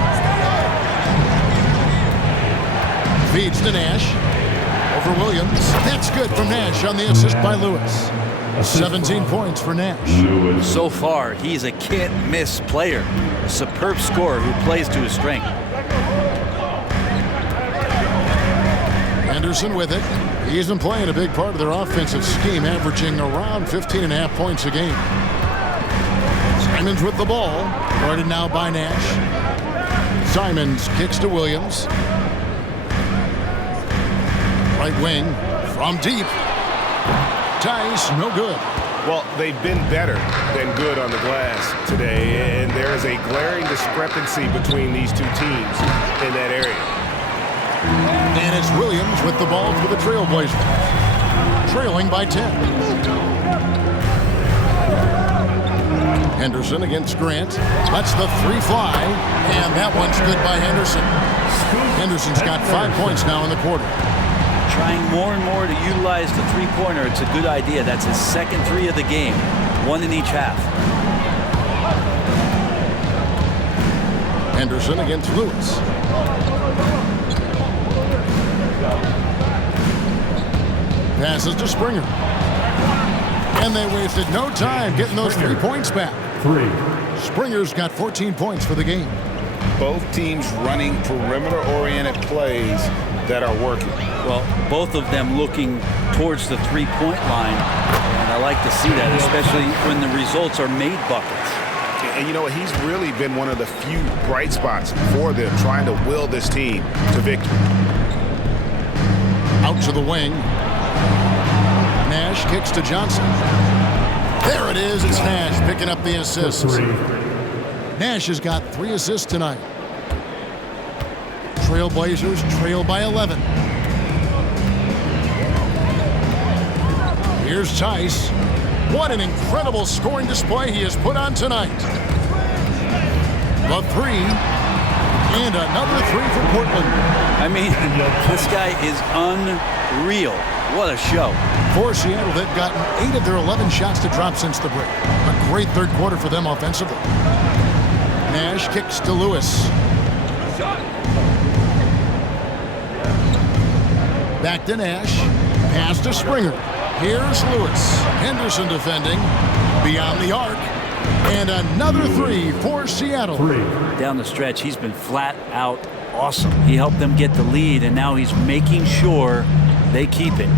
Feeds to Nash. Over Williams. That's good from Nash on the assist by Lewis. 17 points for Nash. So far, he's a can't-miss player. A superb scorer who plays to his strength. Henderson with it. He's been playing a big part of their offensive scheme, averaging around 15.5 points a game. Simons with the ball. Guarded now by Nash. Simons kicks to Williams. Right wing from deep. Tice, no good. Well, they've been better than good on the glass today, and there is a glaring discrepancy between these two teams in that area. And it's Williams with the ball for the Trailblazers. Trailing by 10. Henderson against Grant. Lets the 3 fly. And that one's good by Henderson. Henderson's got 5 points now in the quarter. Trying more and more to utilize the three-pointer. It's a good idea. That's his second 3 of the game. 1 in each half. Henderson against Lewis. Passes to Springer. And they wasted no time getting those 3 points back. 3. Springer's got 14 points for the game. Both teams running perimeter-oriented plays that are working. Well, both of them looking towards the three-point line, and I like to see that, especially when the results are made buckets. And you know what? He's really been one of the few bright spots for them, trying to will this team to victory. Out to the wing. Nash kicks to Johnson. There it is. It's Nash picking up the assist. Nash has got 3 assists tonight. Trailblazers trail by 11. Here's Tice. What an incredible scoring display he has put on tonight. The 3. And another 3 for Portland. I mean, this guy is unreal. What a show. For Seattle, they've gotten 8 of their 11 shots to drop since the break. A great third quarter for them offensively. Nash kicks to Lewis. Back to Nash. Pass to Springer. Here's Lewis. Henderson defending. Beyond the arc. And another 3 for Seattle. Down the stretch, he's been flat out awesome. He helped them get the lead, and now he's making sure they keep it.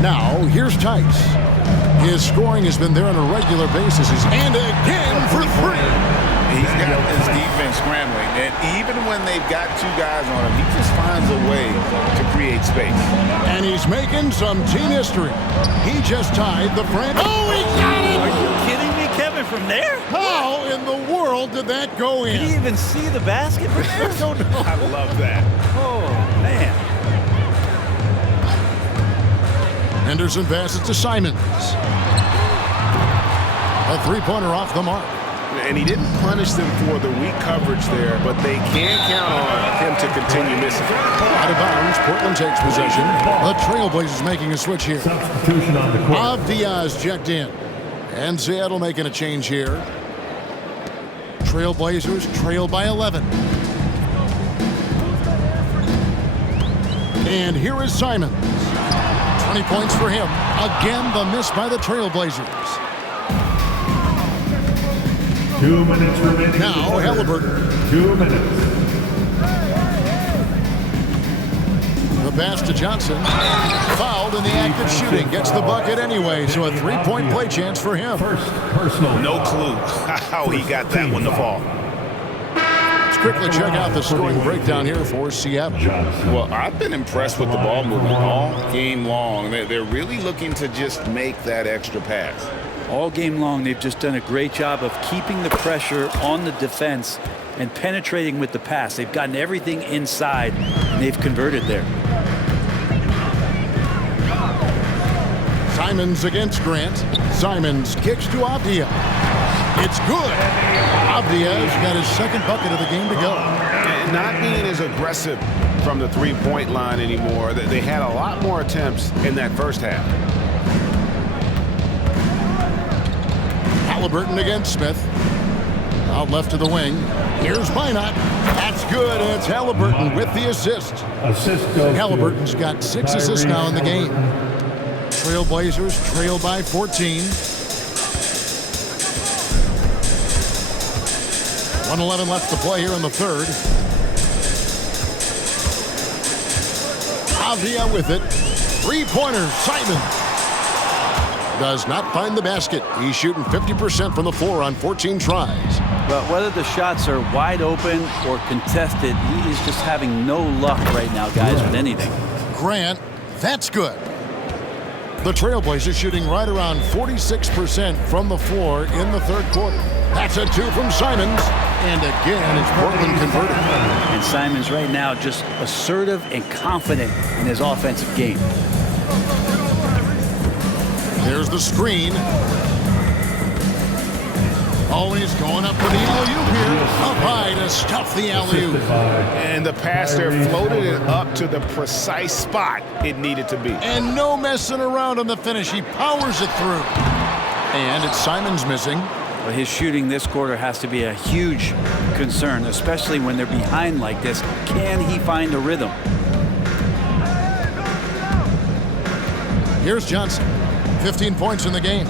Now, here's Tice. His scoring has been there on a regular basis. And again for 3. He's got his defense scrambling, and even when they've got 2 guys on him, he just finds a way to create space. And he's making some team history. He just tied the franchise. Oh, he got it! Are you kidding me, Kevin, from there? How in the world did that go in? Did he even see the basket from there? I don't know. I love that. Oh, man. Henderson passes to Simons. A 3-pointer off the mark. And he didn't punish them for the weak coverage there, but they can count on him to continue missing. Out of bounds, Portland takes possession. The Trailblazers making a switch here. Substitution on the court. Avdia's checked in. And Seattle making a change here. Trailblazers trail by 11. And here is Simons. 20 points for him. Again, the miss by the Trailblazers. 2 minutes remaining. Now, Halliburton. 2 minutes. The pass to Johnson. Fouled in the act of shooting. Gets the bucket anyway, so a 3-point play chance for him. First personal. No clue how he got that one to fall. Let's quickly check out the scoring breakdown here for Seattle. Well, I've been impressed with the ball movement all game long. They're really looking to just make that extra pass. All game long, they've just done a great job of keeping the pressure on the defense and penetrating with the pass. They've gotten everything inside, and they've converted there. Simons against Grant. Simons kicks to Avdia. It's good. Avdia's got his second bucket of the game to go. Not being as aggressive from the 3-point line anymore. They had a lot more attempts in that first half. Halliburton against Smith. Out left to the wing. Here's Minot. That's good, and it's Halliburton with the assist. Assist goes Halliburton's got 6 assists now in the game. Trailblazers trail by 14. 1:11 left to play here in the third. Avdia with it. 3-pointer, Simon. Does not find the basket. He's shooting 50% from the floor on 14 tries. But whether the shots are wide open or contested, he is just having no luck right now, guys, with anything. Grant, that's good. The Trailblazers shooting right around 46% from the floor in the third quarter. That's a 2 from Simons. And again, it's Portland converted. And Simons right now just assertive and confident in his offensive game. There's the screen. Always going up for the alley-oop here. Up high to stuff the alley-oop. And the pass there floated it up to the precise spot it needed to be. And no messing around on the finish. He powers it through. And it's Simons missing. Well, his shooting this quarter has to be a huge concern, especially when they're behind like this. Can he find a rhythm? Here's Johnson. 15 points in the game.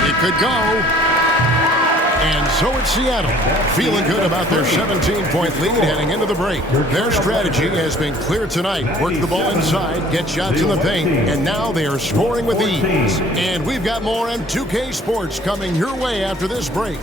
It could go. And so it's Seattle, feeling good about their 17-point lead heading into the break. Their strategy has been clear tonight. Work the ball inside, get shots in the paint, and now they are scoring with ease. And we've got more M2K Sports coming your way after this break.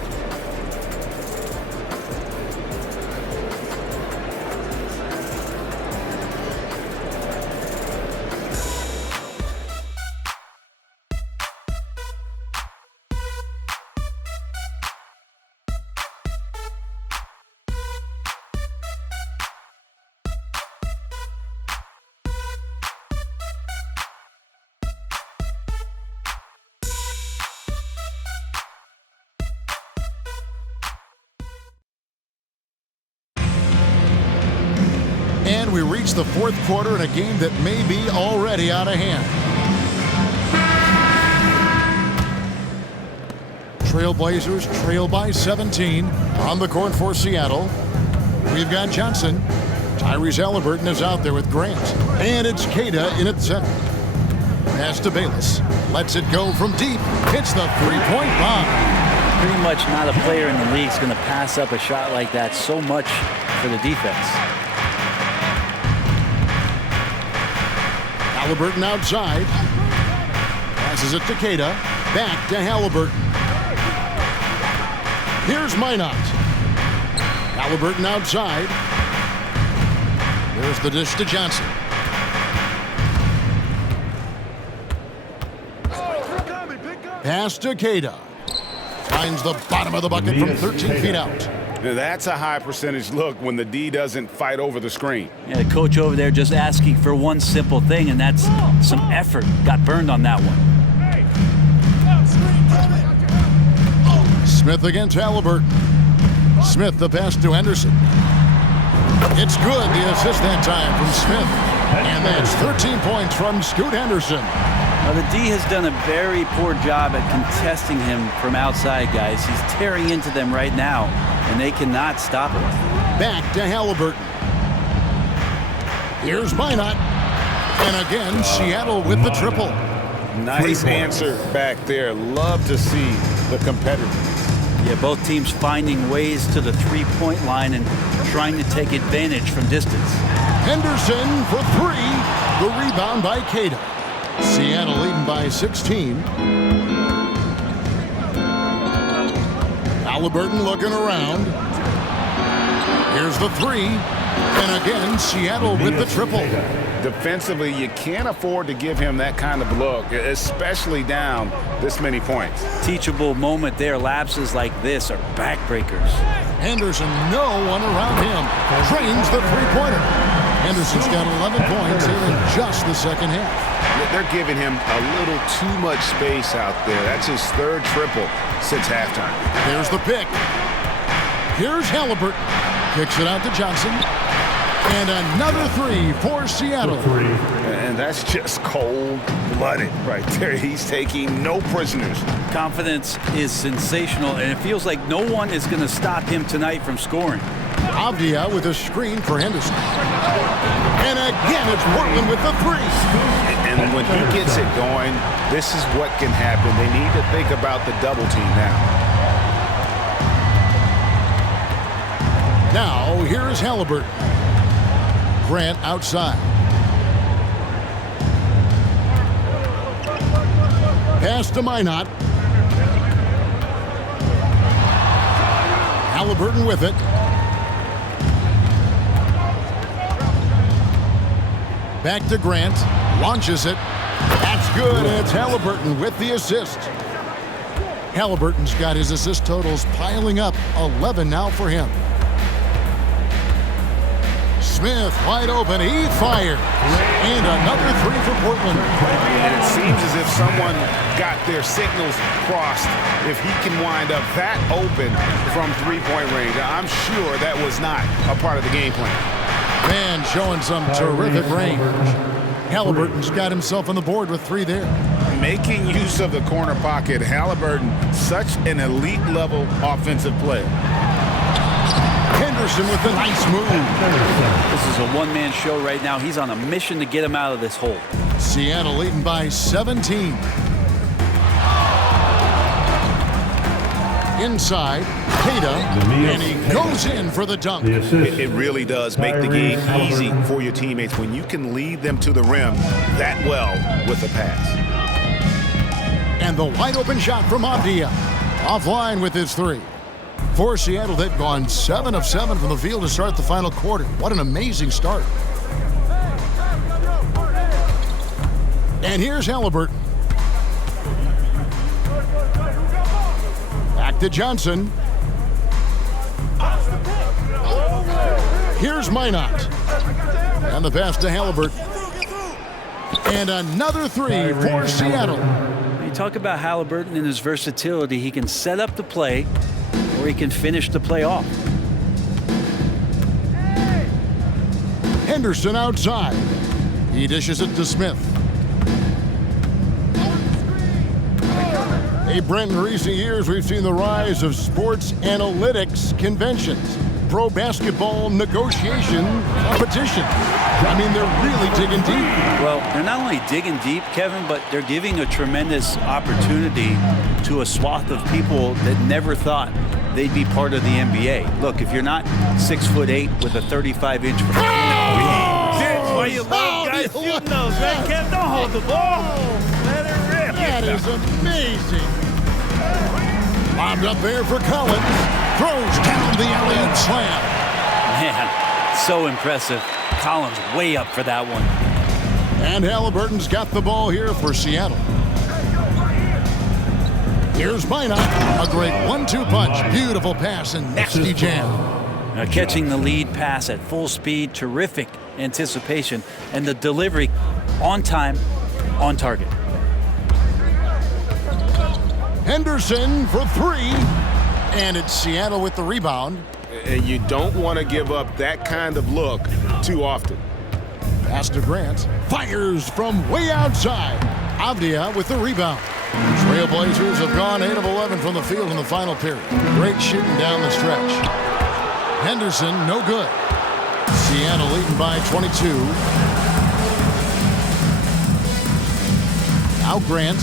And we reach the fourth quarter in a game that may be already out of hand. Trailblazers trail by 17 on the court for Seattle. We've got Johnson. Tyrese Halliburton is out there with Grant. And it's Queta in at center. Pass to Bayless. Lets it go from deep. Hits the three-point bomb. Pretty much not a player in the league is going to pass up a shot like that so much for the defense. Halliburton outside. Passes it to Queta. Back to Halliburton. Here's Minot. Halliburton outside. There's the dish to Johnson. Pass to Queta. Finds the bottom of the bucket from 13 feet out. That's a high percentage look when the D doesn't fight over the screen. Yeah, the coach over there just asking for one simple thing, and that's some effort. Got burned on that one. Smith against Halliburton. Smith the pass to Henderson. It's good, the assist that time from Smith. And that's 13 points from Scoot Henderson. Now, the D has done a very poor job at contesting him from outside, guys. He's tearing into them right now, and they cannot stop him. Back to Halliburton. Here's Minot. And again, Seattle with the triple. Nice answer back there. Love to see the competitiveness. Yeah, both teams finding ways to the three-point line and trying to take advantage from distance. Henderson for three. The rebound by Queta. Seattle leading by 16. Halliburton looking around. Here's the three. And again, Seattle with the triple. Defensively, you can't afford to give him that kind of look, especially down this many points. Teachable moment there. Lapses like this are backbreakers. Henderson, no one around him. Drains the three-pointer. Henderson's got 11 points in just the second half. They're giving him a little too much space out there. That's his third triple since halftime. There's the pick. Here's Halliburton. Kicks it out to Johnson. And another three for Seattle. And that's just cold-blooded right there. He's taking no prisoners. Confidence is sensational, and it feels like no one is going to stop him tonight from scoring. Avdia with a screen for Henderson. And again, it's Portland with the three. And when he gets it going, this is what can happen. They need to think about the double team now. Now, here's Halliburton. Grant outside. Pass to Minot. Halliburton with it. Back to Grant. Launches it. That's good, and it's Halliburton with the assist. Halliburton's got his assist totals piling up. 11 now for him. Smith wide open. He fired. And another three for Portland. And it seems as if someone got their signals crossed. If he can wind up that open from three-point range, I'm sure that was not a part of the game plan. Man showing some terrific range. Halliburton's got himself on the board with three there. making use of the corner pocket. Halliburton, such an elite level offensive player. Henderson with a nice move. This is a one-man show right now. He's on a mission to get him out of this hole. Seattle leading by 17. Inside, Keita, and he goes in for the dunk. It really does make the game easy for your teammates when you can lead them to the rim that well with a pass. And the wide open shot from Avdia. Offline with his three. For Seattle, they've gone 7 of 7 from the field to start the final quarter. What an amazing start. And here's Halliburton. Back to Johnson. Here's Minot. And the pass to Halliburton. And another three for Seattle. You talk about Halliburton and his versatility. He can set up the play, or he can finish the play off. Henderson outside. He dishes it to Smith. Hey, Brent, in recent years, we've seen the rise of sports analytics conventions, pro basketball negotiation competition. I mean, they're really digging deep. Well, they're not only digging deep, Kevin, but they're giving a tremendous opportunity to a swath of people that never thought they'd be part of the NBA. Look, if you're not 6'8" with a 35-inch frame, that's why you love guys shooting those, right, Kev? Don't hold the ball. Let it rip. That is amazing. Bombed up there for Collins. Throws down the alley-oop slam. Man, so impressive. Collins way up for that one. And Halliburton's got the ball here for Seattle. Here's Minot. A great 1-2 punch. Beautiful pass and nasty jam. Now catching the lead pass at full speed. Terrific anticipation. And the delivery on time, on target. Henderson for three. And it's Seattle with the rebound. And you don't want to give up that kind of look too often. Pass to Grant. Fires from way outside. Avdia with the rebound. Trailblazers have gone 8 of 11 from the field in the final period. Great shooting down the stretch. Henderson, no good. Seattle leading by 22. Now Grant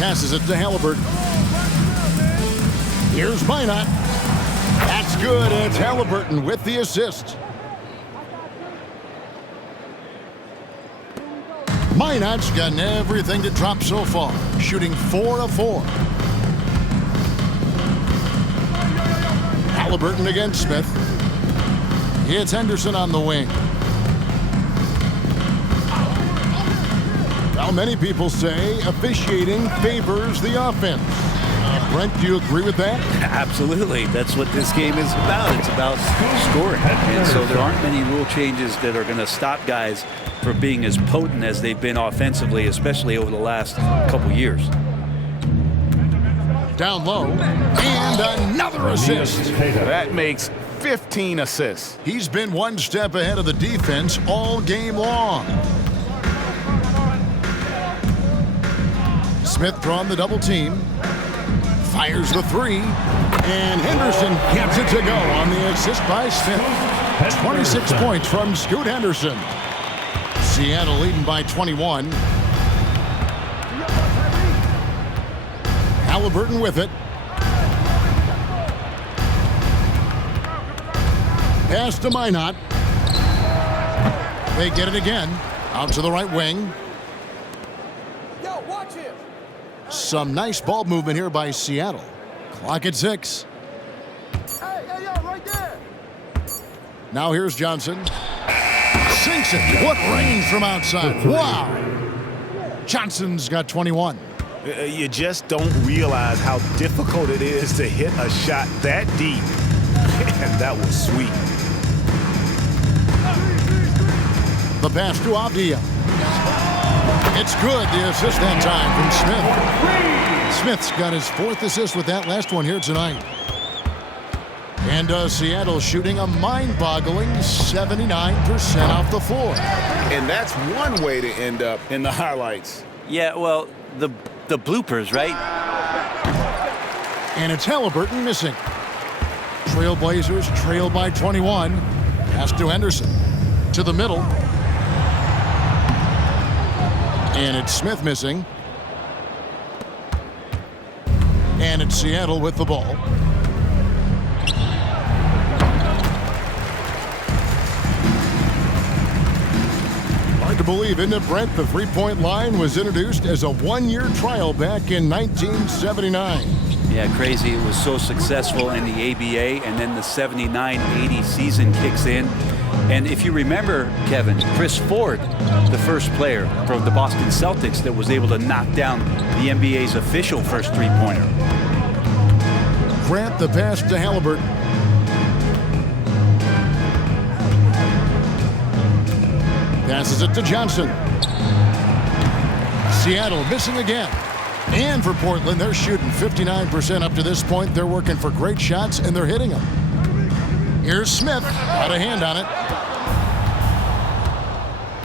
passes it to Halliburton. Here's Minot. That's good. It's Halliburton with the assist. Minot's gotten everything to drop so far, shooting 4 of 4. Halliburton against Smith. It's Henderson on the wing. Well, many people say officiating favors the offense. Brent, do you agree with that? Absolutely. That's what this game is about. It's about scoring. And so there aren't many rule changes that are going to stop guys from being as potent as they've been offensively, especially over the last couple years. Down low. And another assist. That makes 15 assists. He's been one step ahead of the defense all game long. Smith drawn the double team. Fires the three, and Henderson gets it to go on the assist by Smith. 26 points from Scoot Henderson. Seattle leading by 21. Halliburton with it. Pass to Minot. They get it again. Out to the right wing. Some nice ball movement here by Seattle. Clock at 6. Right there. Now here's Johnson. Sinks it. What range from outside. Wow. Johnson's got 21. You just don't realize how difficult it is to hit a shot that deep. And that was sweet. The pass to Avdia. It's good, the assist that time from Smith. Smith's got his 4th assist with that last one here tonight. And Seattle shooting a mind-boggling 79% off the floor. And that's one way to end up in the highlights. Yeah, well, the bloopers, right? And it's Halliburton missing. Trailblazers trail by 21. Pass to Henderson. To the middle. And it's Smith missing. And it's Seattle with the ball. Hard to believe, isn't it, Brent? The three-point line was introduced as a one-year trial back in 1979. Yeah, crazy. It was so successful in the ABA, and then the 79-80 season kicks in. And if you remember, Kevin, Chris Ford, the first player from the Boston Celtics that was able to knock down the NBA's official first three-pointer. Grant the pass to Halliburton. Passes it to Johnson. Seattle missing again. And for Portland, they're shooting 59% up to this point. They're working for great shots, and they're hitting them. Here's Smith. Got a hand on it.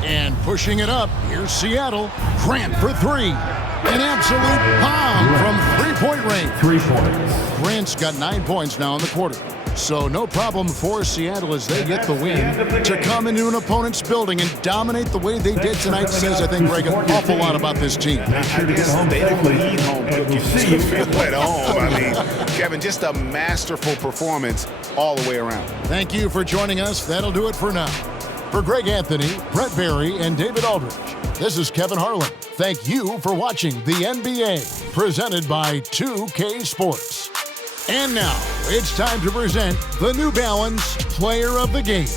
And pushing it up. Here's Seattle. Grant for three. An absolute bomb from three-point range. 3 points. Grant's got 9 points now in the quarter. So no problem for Seattle as they get the win. To come into an opponent's building and dominate the way they did tonight says, I think, Greg, an awful lot about this team. I guess they don't need home cooking to feel at home. I mean, Kevin, just a masterful performance all the way around. Thank you for joining us. That'll do it for now. For Greg Anthony, Brett Barry, and David Aldridge, this is Kevin Harlan. Thank you for watching the NBA, presented by 2K Sports. And now, it's time to present the New Balance Player of the Game.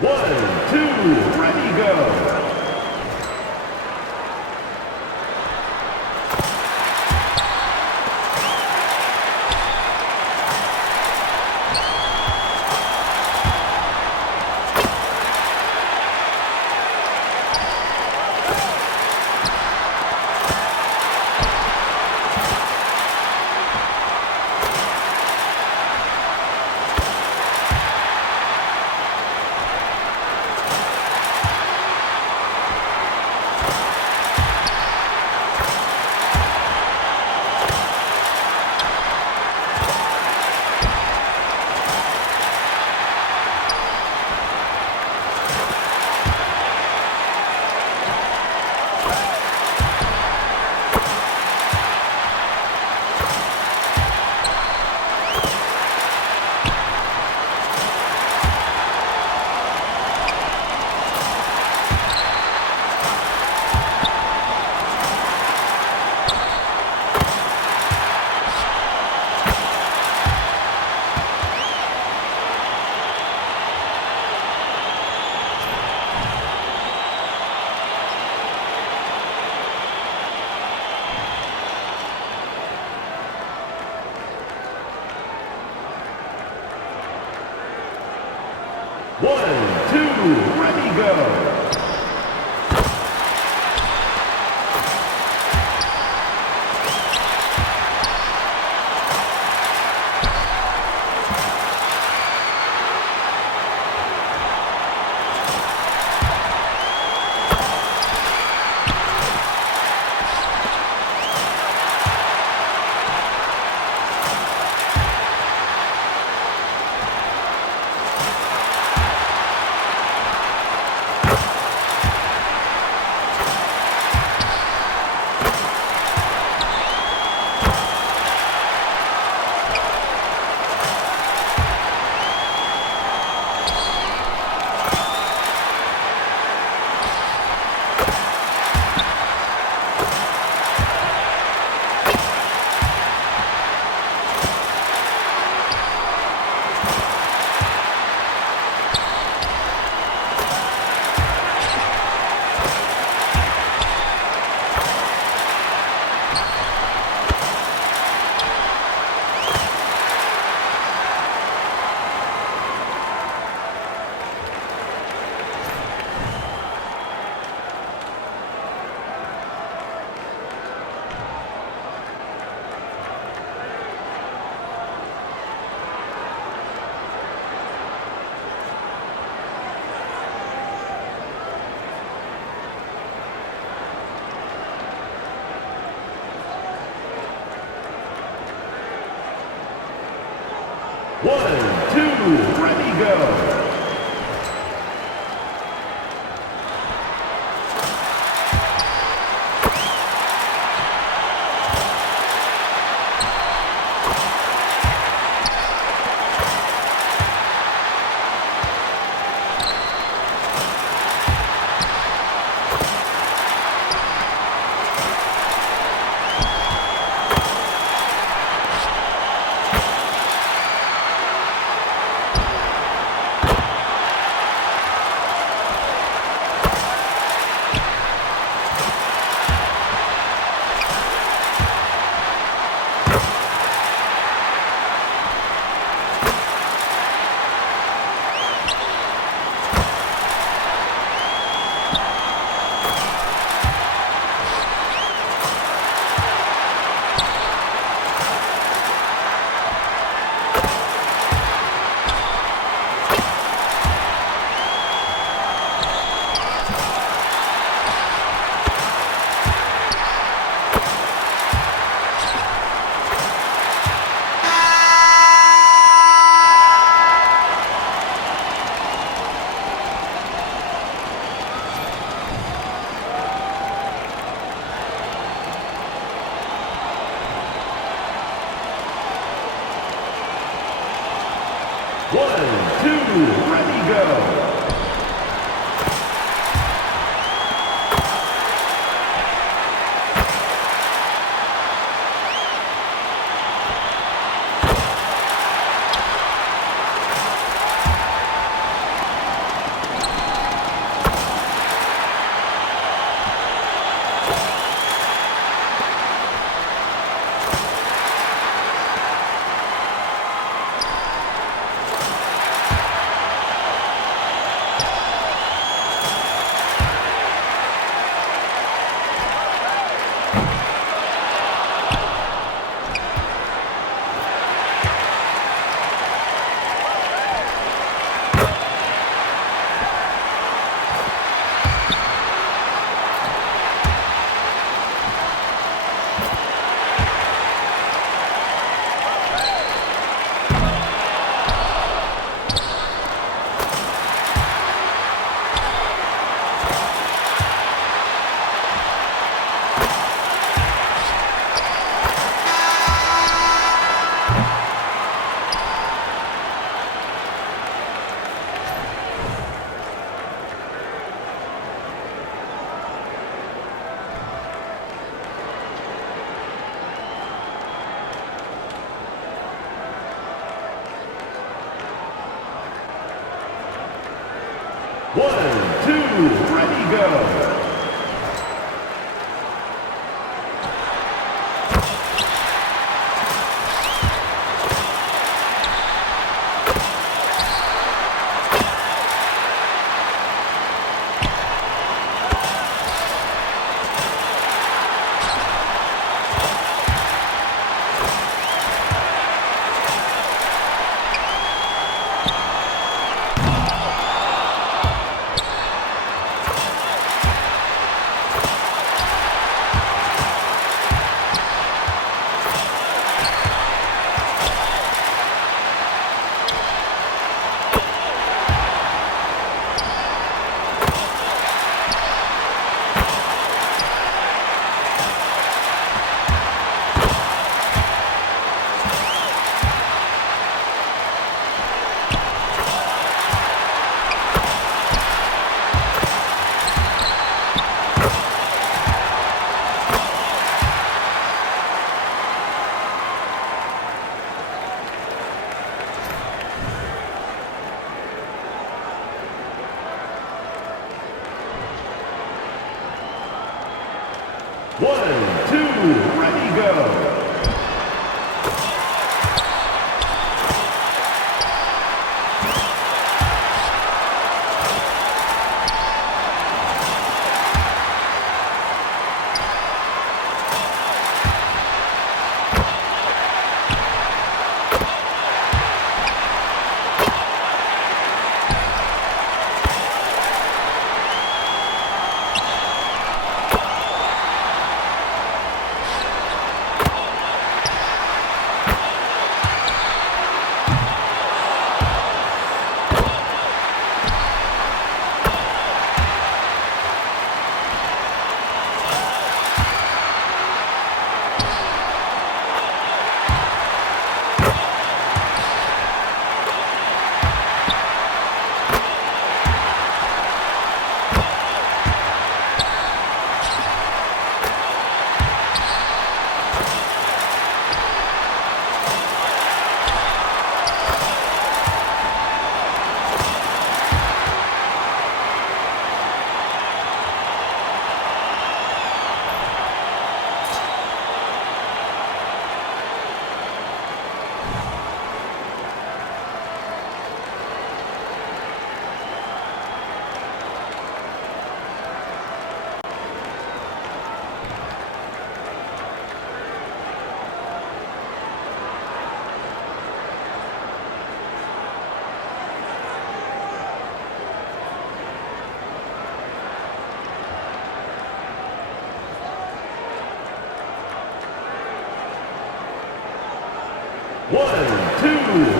1, 2, ready, go. One, two, ready, go. One, two, ready, go. One, two, ready, go. 1, 2, ready, go.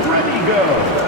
Ready, go.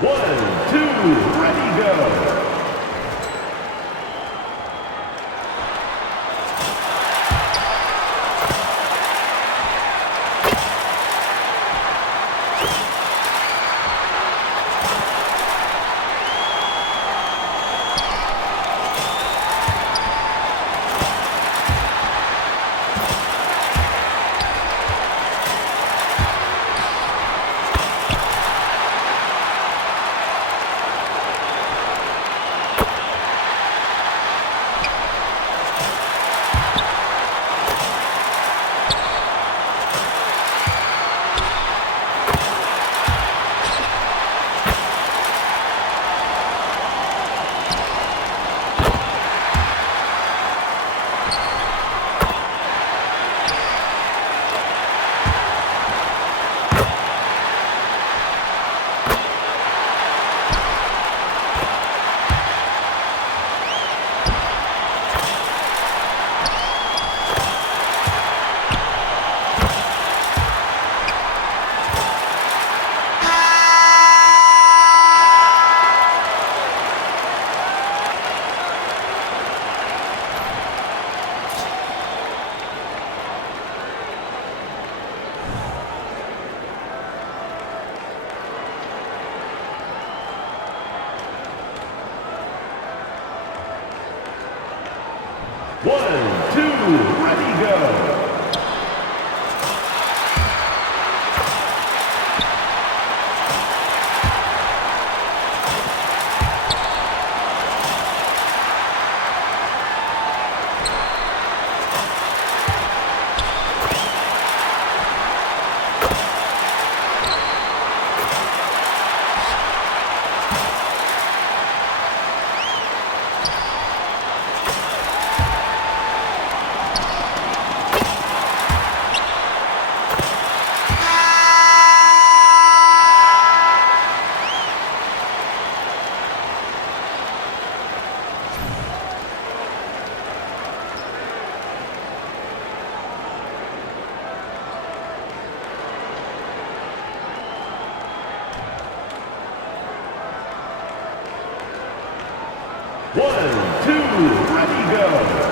1, 2, ready, go. One, two, ready, go. One, two, ready, go.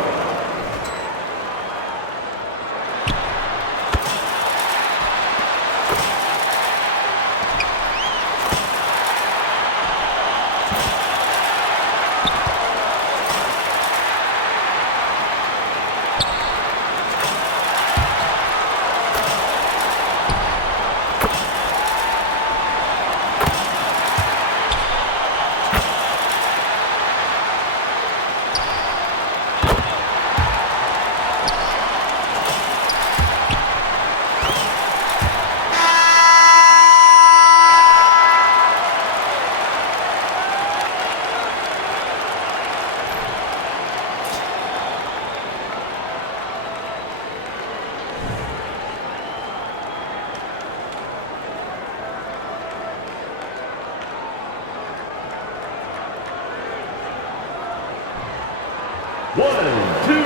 One, two,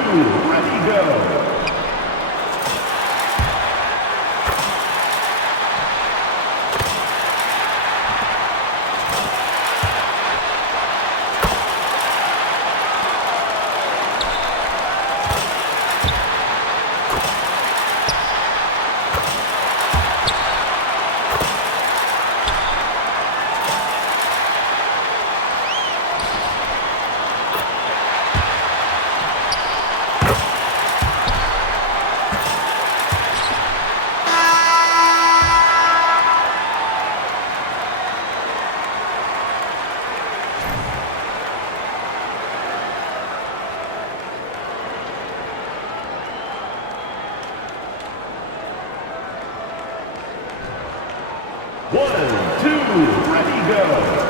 ready, go. One, two, ready, go.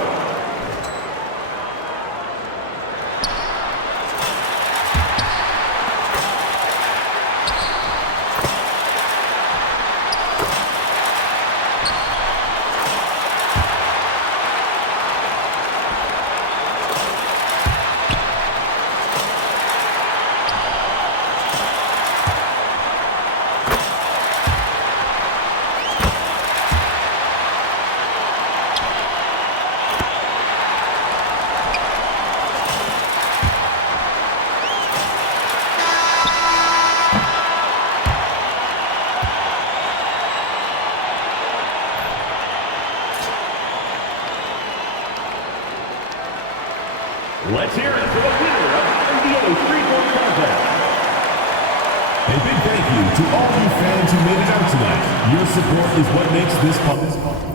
you to all you fans who made it out tonight. Your support is what makes this possible.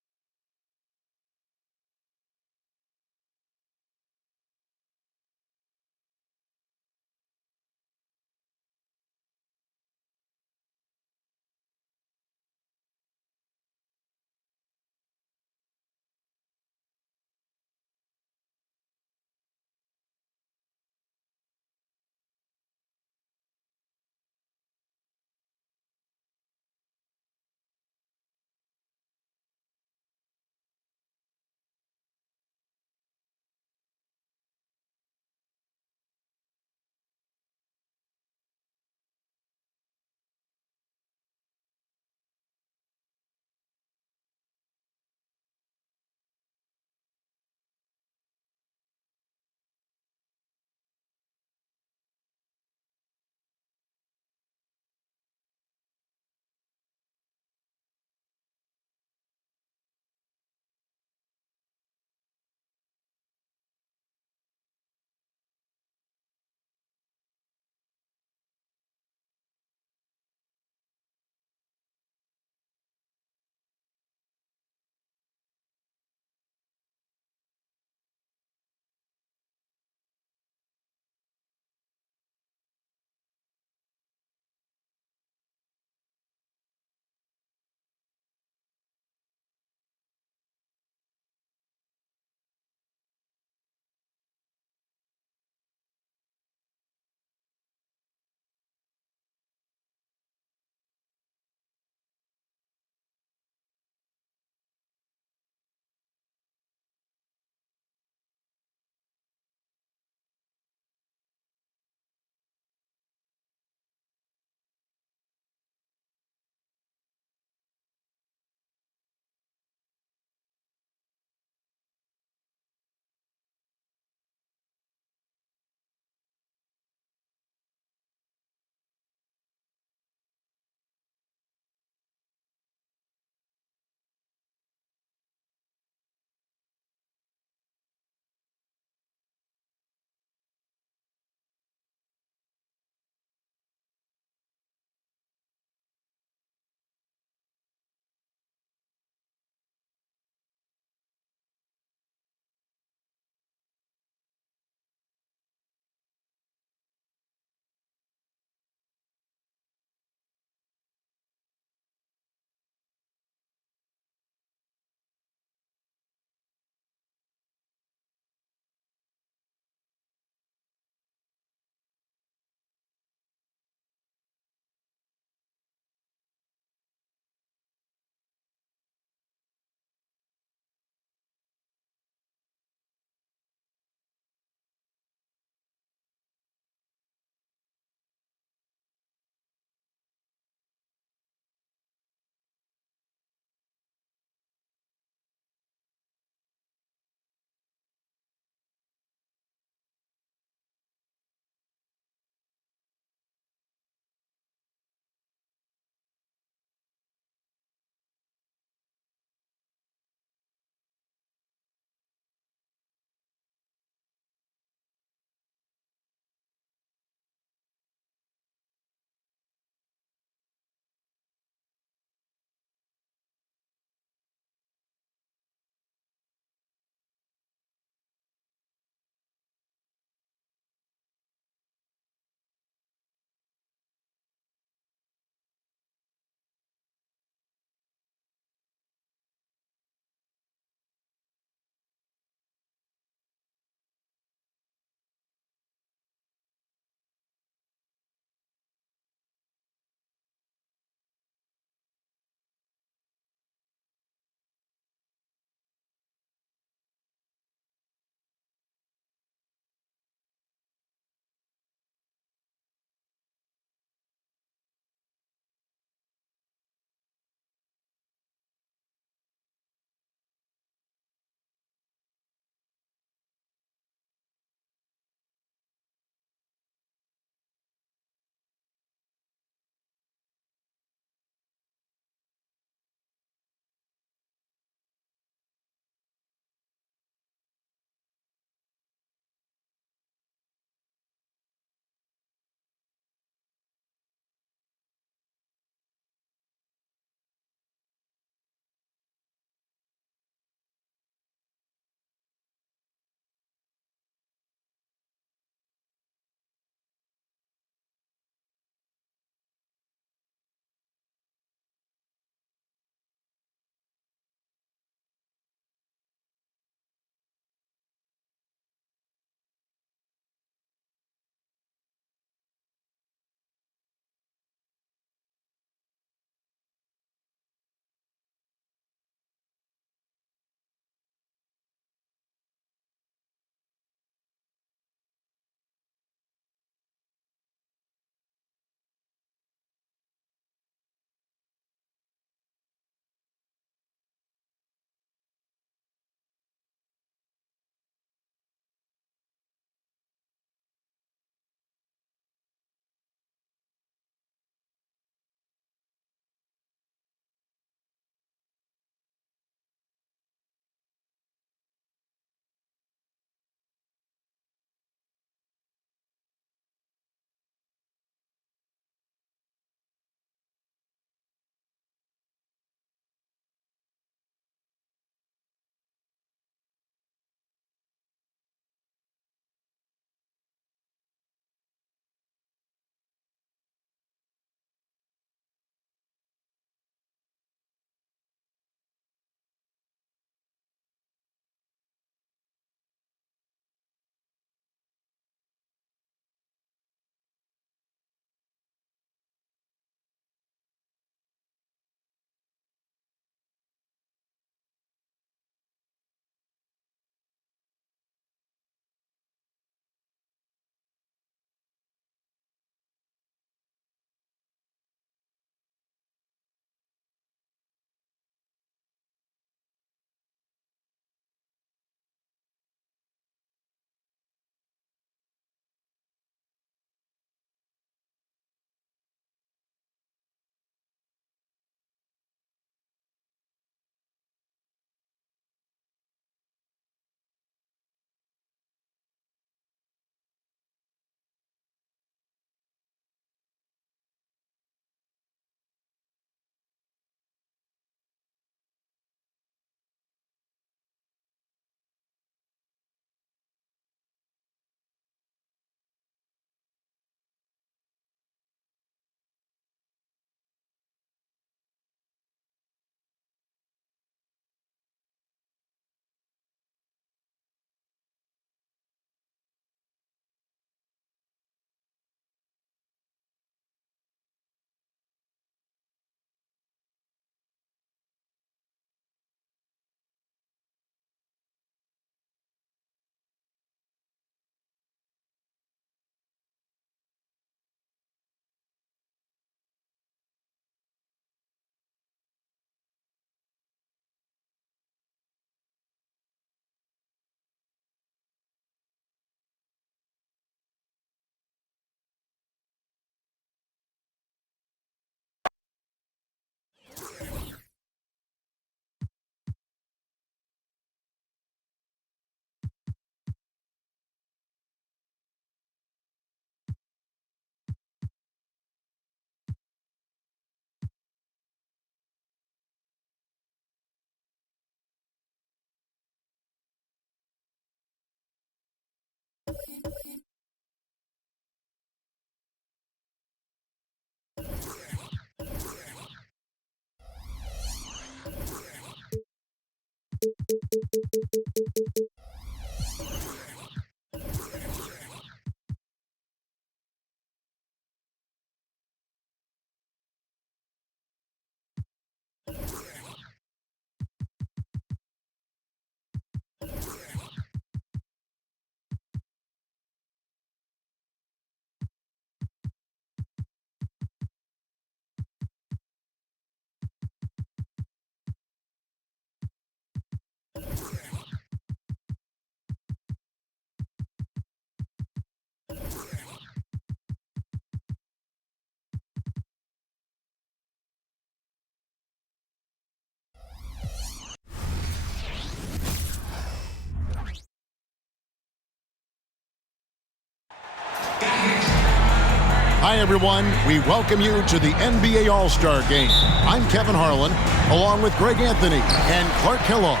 Hi, everyone. We welcome you to the NBA All-Star Game. I'm Kevin Harlan, along with Greg Anthony and Clark Kellogg.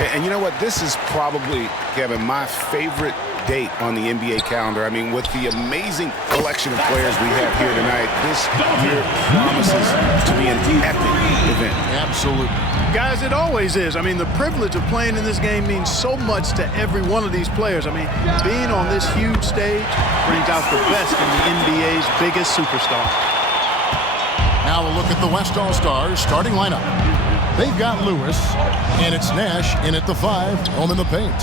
And you know what? This is probably, Kevin, my favorite date on the NBA calendar. I mean, with the amazing collection of players we have here tonight, this year promises to be an epic event. Absolutely. Guys, it always is. I mean, the privilege of playing in this game means so much to every one of these players. I mean, being on this huge stage brings out the best in the NBA's biggest superstars. Now a look at the West All-Stars starting lineup. They've got Lewis, and it's Nash in at the 5, home in the paint.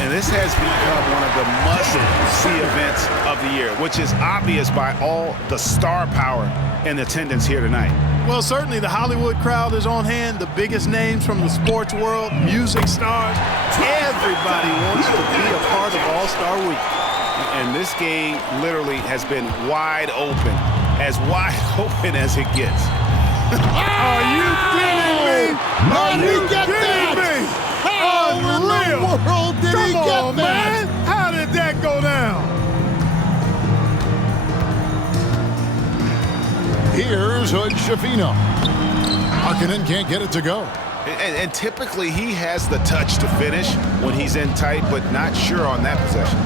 And this has become one of the must-see events of the year, which is obvious by all the star power in attendance here tonight. Well, certainly the Hollywood crowd is on hand, the biggest names from the sports world, music stars. Everybody wants to be a part of All-Star Week. And this game literally has been wide open as it gets. Are you kidding me? How did he get that? How in the world did he get that? Man. How did that go down? Here's Hood Schifino. Harkinen can't get it to go. And typically he has the touch to finish when he's in tight, but not sure on that possession.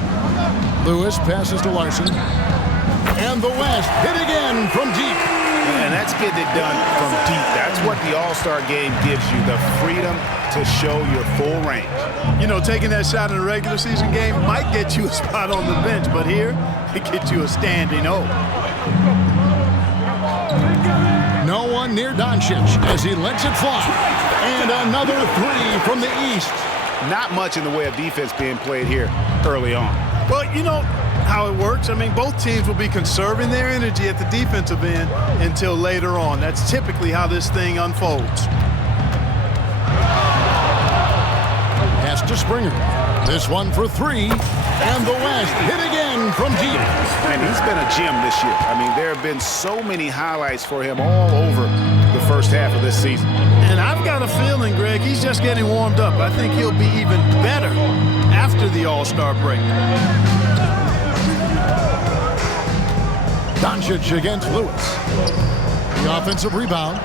Lewis passes to Larson. And the West hit again from deep. And that's getting it done from deep. That's what the All-Star Game gives you, the freedom to show your full range. You know, taking that shot in a regular season game might get you a spot on the bench, but here, it gets you a standing O. No one near Doncic as he lets it fly. And another 3 from the East. Not much in the way of defense being played here early on. Well, you know how it works. I mean, both teams will be conserving their energy at the defensive end until later on. That's typically how this thing unfolds. Pass to Springer. This one for 3. And the West hit again from deep. And he's been a gem this year. I mean, there have been so many highlights for him all over the first half of this season. And I've got a feeling, Greg, he's just getting warmed up. I think he'll be even better after the All-Star break. Doncic against Lewis. The offensive rebound.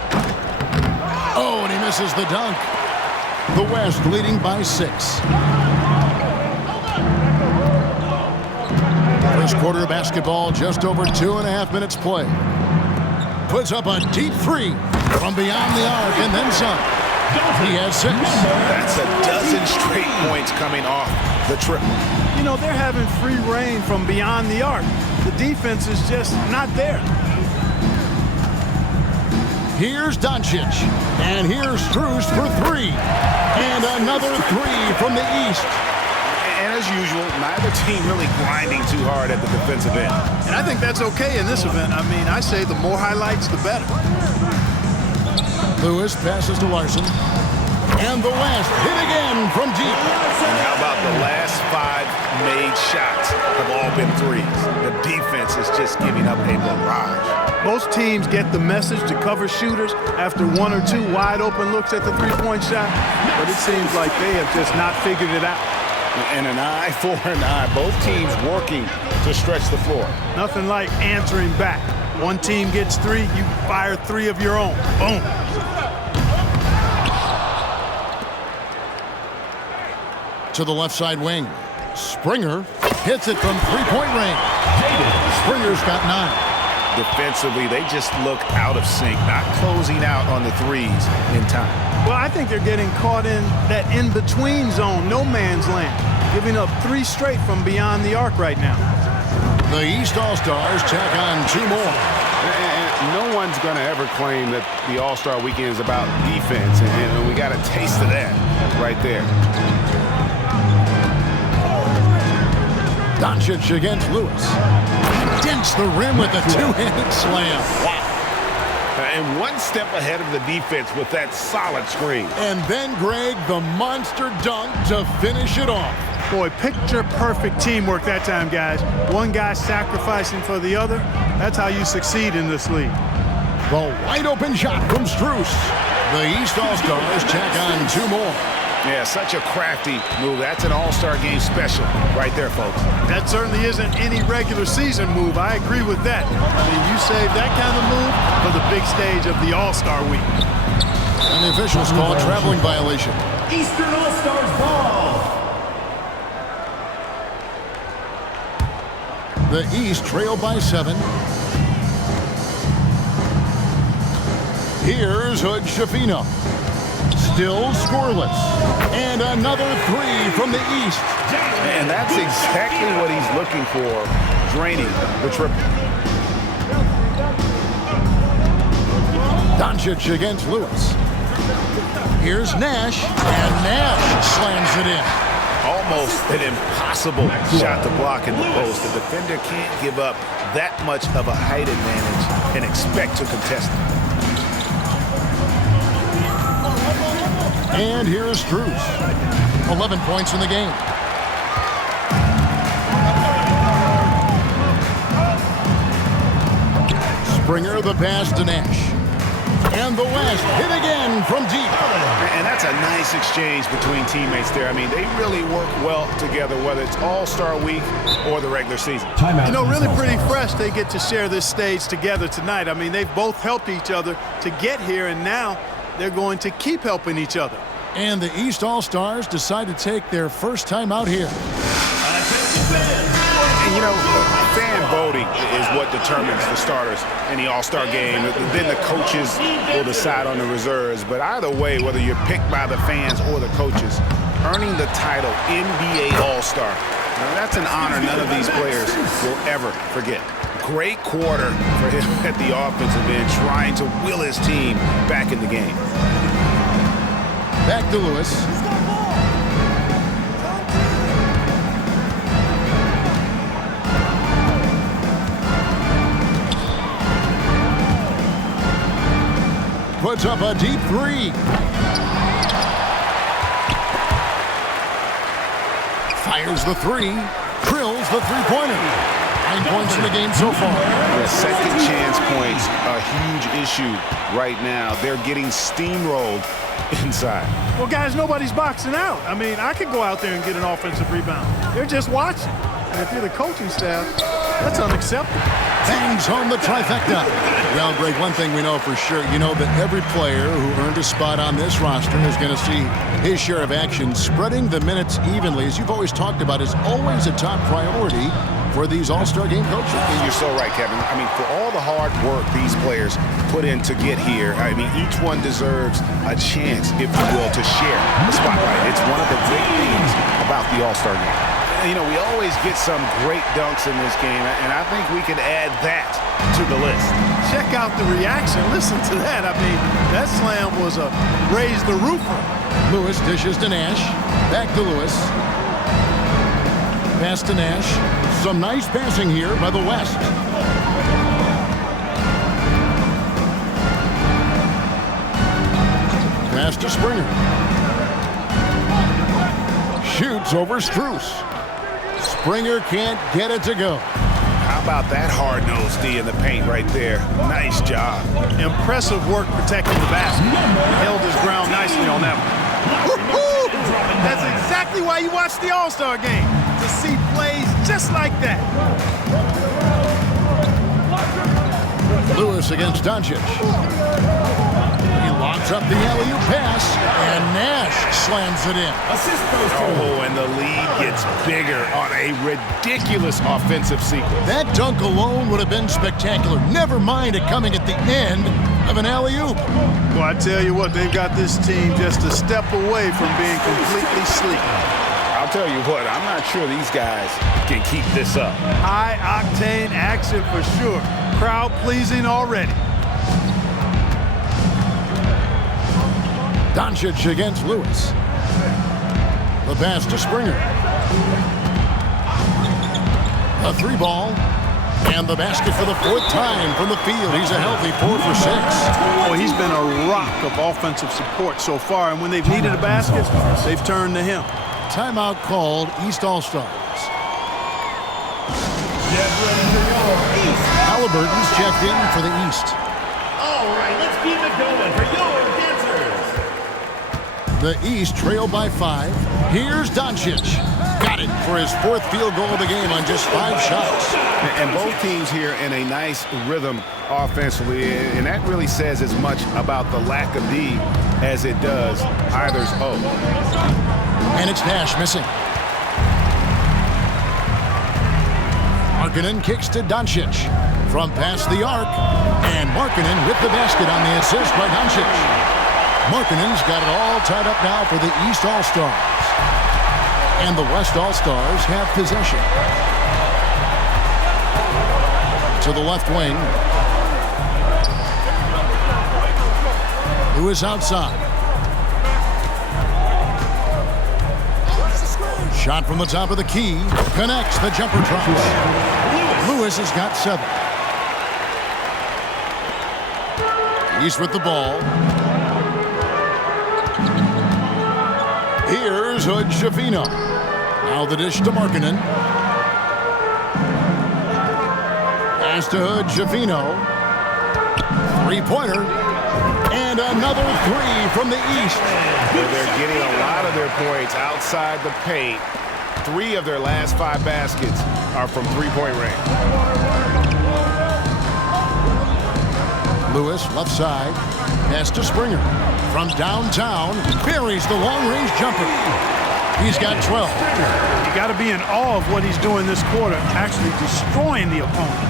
Oh, and he misses the dunk. The West leading by 6. First quarter of basketball, just over 2.5 minutes play. Puts up a deep 3 from beyond the arc and then some. He has 6. That's a dozen straight points coming off the triple. You know, they're having free reign from beyond the arc. The defense is just not there. Here's Doncic. And here's Strus for 3. And another 3 from the East. And as usual, neither team really grinding too hard at the defensive end. And I think that's okay in this event. I mean, I say the more highlights, the better. Lewis passes to Larson. And the West hit again from deep. And how about the last 5 made shots have all been threes? The defense is just giving up a barrage. Most teams get the message to cover shooters after 1 or 2 wide open looks at the three-point shot, but it seems like they have just not figured it out. And an eye for an eye. Both teams working to stretch the floor. Nothing like answering back. One team gets 3, you fire 3 of your own. Boom. To the left side wing. Springer. Hits it from three-point range. Springer's got 9. Defensively, they just look out of sync, not closing out on the threes in time. Well, I think they're getting caught in that in-between zone, no man's land, giving up 3 straight from beyond the arc right now. The East All-Stars tack on 2 more. And no one's going to ever claim that the All-Star Weekend is about defense, and we got a taste of that right there. Doncic against Lewis. Dents the rim with a two-handed slam. Wow. And one step ahead of the defense with that solid screen. And then, Greg, the monster dunk to finish it off. Boy, picture-perfect teamwork that time, guys. One guy sacrificing for the other. That's how you succeed in this league. The wide-open shot from Strus. The East All-Stars tack on 2 more. Yeah, such a crafty move. That's an All-Star Game special right there, folks. That certainly isn't any regular season move. I agree with that. I mean, you save that kind of move for the big stage of the All-Star Week. And the officials call a traveling violation. Eastern All-Stars ball. The East trail by 7. Here's Hood Schifino. Still scoreless. And another 3 from the East. And that's exactly what he's looking for, draining the triple. Doncic against Lewis. Here's Nash, and Nash slams it in. Almost an impossible shot to block in the post. The defender can't give up that much of a height advantage and expect to contest it. And here is Strus. 11 points in the game. Springer the pass to Nash. And the West hit again from deep. And that's a nice exchange between teammates there. I mean, they really work well together, whether it's All-Star Week or the regular season. You know, really pretty fresh they get to share this stage together tonight. I mean, they've both helped each other to get here, and now they're going to keep helping each other. And the East All-Stars decide to take their first time out here. And, you know, fan voting is what determines the starters in the All-Star game. Then the coaches will decide on the reserves. But either way, whether you're picked by the fans or the coaches, earning the title NBA All-Star, that's an honor none of these players will ever forget. Great quarter for him at the offensive end, trying to will his team back in the game. Back to Lewis. Puts up a deep 3. Fires the 3. Drills the three-pointer. 9 points in the game so far. The second chance points are a huge issue right now. They're getting steamrolled inside. Well, guys, nobody's boxing out. I mean, I could go out there and get an offensive rebound. They're just watching. And if you're the coaching staff, that's unacceptable. Bangs home the trifecta. Well, Greg, one thing we know for sure, you know that every player who earned a spot on this roster is going to see his share of action. Spreading the minutes evenly, as you've always talked about, is always a top priority for these All-Star game coaches. And you're so right, Kevin. I mean, for all the hard work these players put in to get here, I mean, each one deserves a chance, if you will, to share the spotlight. It's one of the great things about the All-Star game. You know, we always get some great dunks in this game, and I think we can add that to the list. Check out the reaction. Listen to that. I mean, that slam was a raise the roofer. Lewis dishes to Nash. Back to Lewis. Pass to Nash. Some nice passing here by the West. Pass to Springer. Shoots over Strus. Springer can't get it to go. How about that hard-nosed D in the paint right there? Nice job. Impressive work protecting the basket. He held his ground nicely on that one. That's exactly why you watch the All-Star game, to see plays just like that. Lewis against Doncic. He locks Sets up the alley-oop pass, and Nash slams it in. Oh, and the lead gets bigger on a ridiculous offensive sequence. That dunk alone would have been spectacular. Never mind it coming at the end of an alley-oop. Well, I tell you what, they've got this team just a step away from being completely sleek. I'll tell you what, I'm not sure these guys can keep this up. High-octane action for sure. Crowd-pleasing already. Doncic against Lewis. The pass to Springer. A 3-ball. And the basket for the 4th time from the field. He's a healthy 4 for 6. Oh, he's been a rock of offensive support so far, and when they've needed a basket, they've turned to him. Timeout called, East All-Stars. Halliburton's checked in for the East. All right, let's keep it going for your dancers. The East trail by 5. Here's Doncic. Got it for his 4th field goal of the game on just 5 shots. And both teams here in a nice rhythm offensively, and that really says as much about the lack of D as it does either's O. And it's Nash missing. Markkanen kicks to Doncic from past the arc, and Markkanen with the basket on the assist by Doncic. Markkanen's got it all tied up now for the East All-Stars. And the West All-Stars have possession. To the left wing. Who is outside? Shot from the top of the key. Connects. The jumper drops. Lewis has got 7. East with the ball. Here's Hood-Schifino. Now the dish to Markkanen. Pass to Hood-Schifino. 3-pointer. And another 3 from the East. They're getting a lot of their points outside the paint. 3 of their last 5 baskets are from 3-point range. Lewis, left side. Pass to Springer. From downtown, buries the long-range jumper. He's got 12. You got to be in awe of what he's doing this quarter, actually destroying the opponent.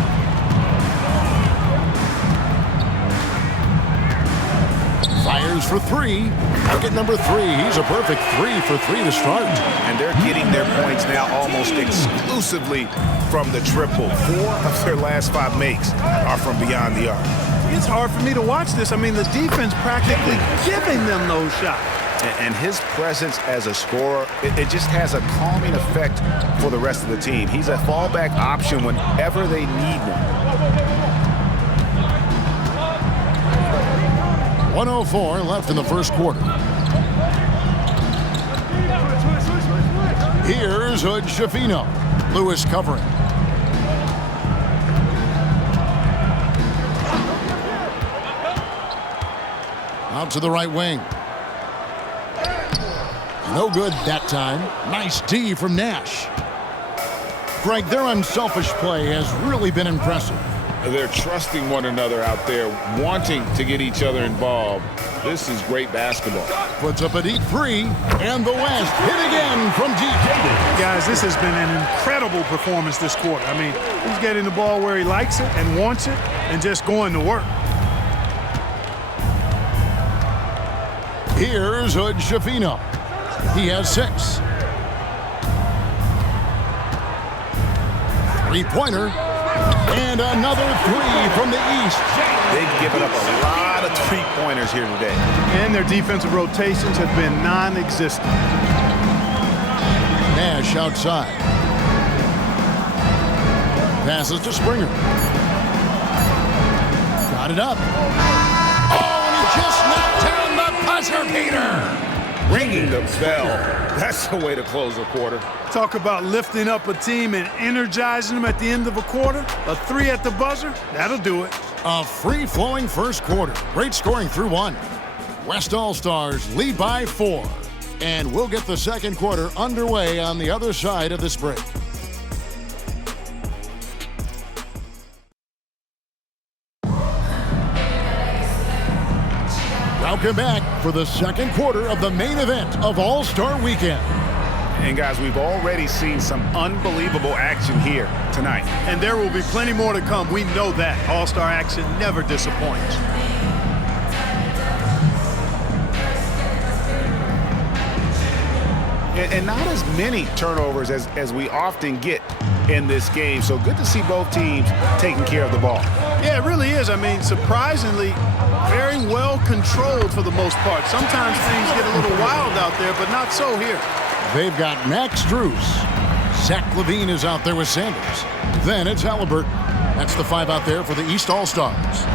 Fires for 3. Bucket number 3. He's a perfect 3 for 3 to start. And they're getting their points now almost exclusively from the triple. 4 of their last 5 makes are from beyond the arc. It's hard for me to watch this. I mean, the defense practically giving them those shots. And his presence as a scorer, it just has a calming effect for the rest of the team. He's a fallback option whenever they need one. 1:04 left in the first quarter. Here's Hood-Schifino. Lewis covering. Out to the right wing. No good that time. Nice D from Nash. Greg, their unselfish play has really been impressive. They're trusting one another out there, wanting to get each other involved. This is great basketball. Puts up a deep 3, and the West hit again from deep. Guys, this has been an incredible performance this quarter. I mean, he's getting the ball where he likes it and wants it and just going to work. Here's Hood-Schifino. He has 6. 3-pointer. And another 3 from the East. They've given up a lot of 3-pointers here today. And their defensive rotations have been non-existent. Nash outside. Passes to Springer. Got it up. Oh, and he just knocked down the buzzer beater. Ringing the bell. That's the way to close a quarter. Talk about lifting up a team and energizing them at the end of a quarter. A 3 at the buzzer, that'll do it. A free-flowing first quarter. Great scoring through 1. West All-Stars lead by 4. And we'll get the second quarter underway on the other side of this break. Welcome back for the second quarter of the main event of All-Star Weekend. And guys, we've already seen some unbelievable action here tonight. And there will be plenty more to come. We know that. All-Star action never disappoints. And not as many turnovers as we often get in this game. So good to see both teams taking care of the ball. Yeah, it really is. I mean, surprisingly, very well controlled for the most part. Sometimes things get a little wild out there, but not so here. They've got Max Strus. Zach LaVine is out there with Sanders. Then it's Halliburton. That's the 5 out there for the East All-Stars.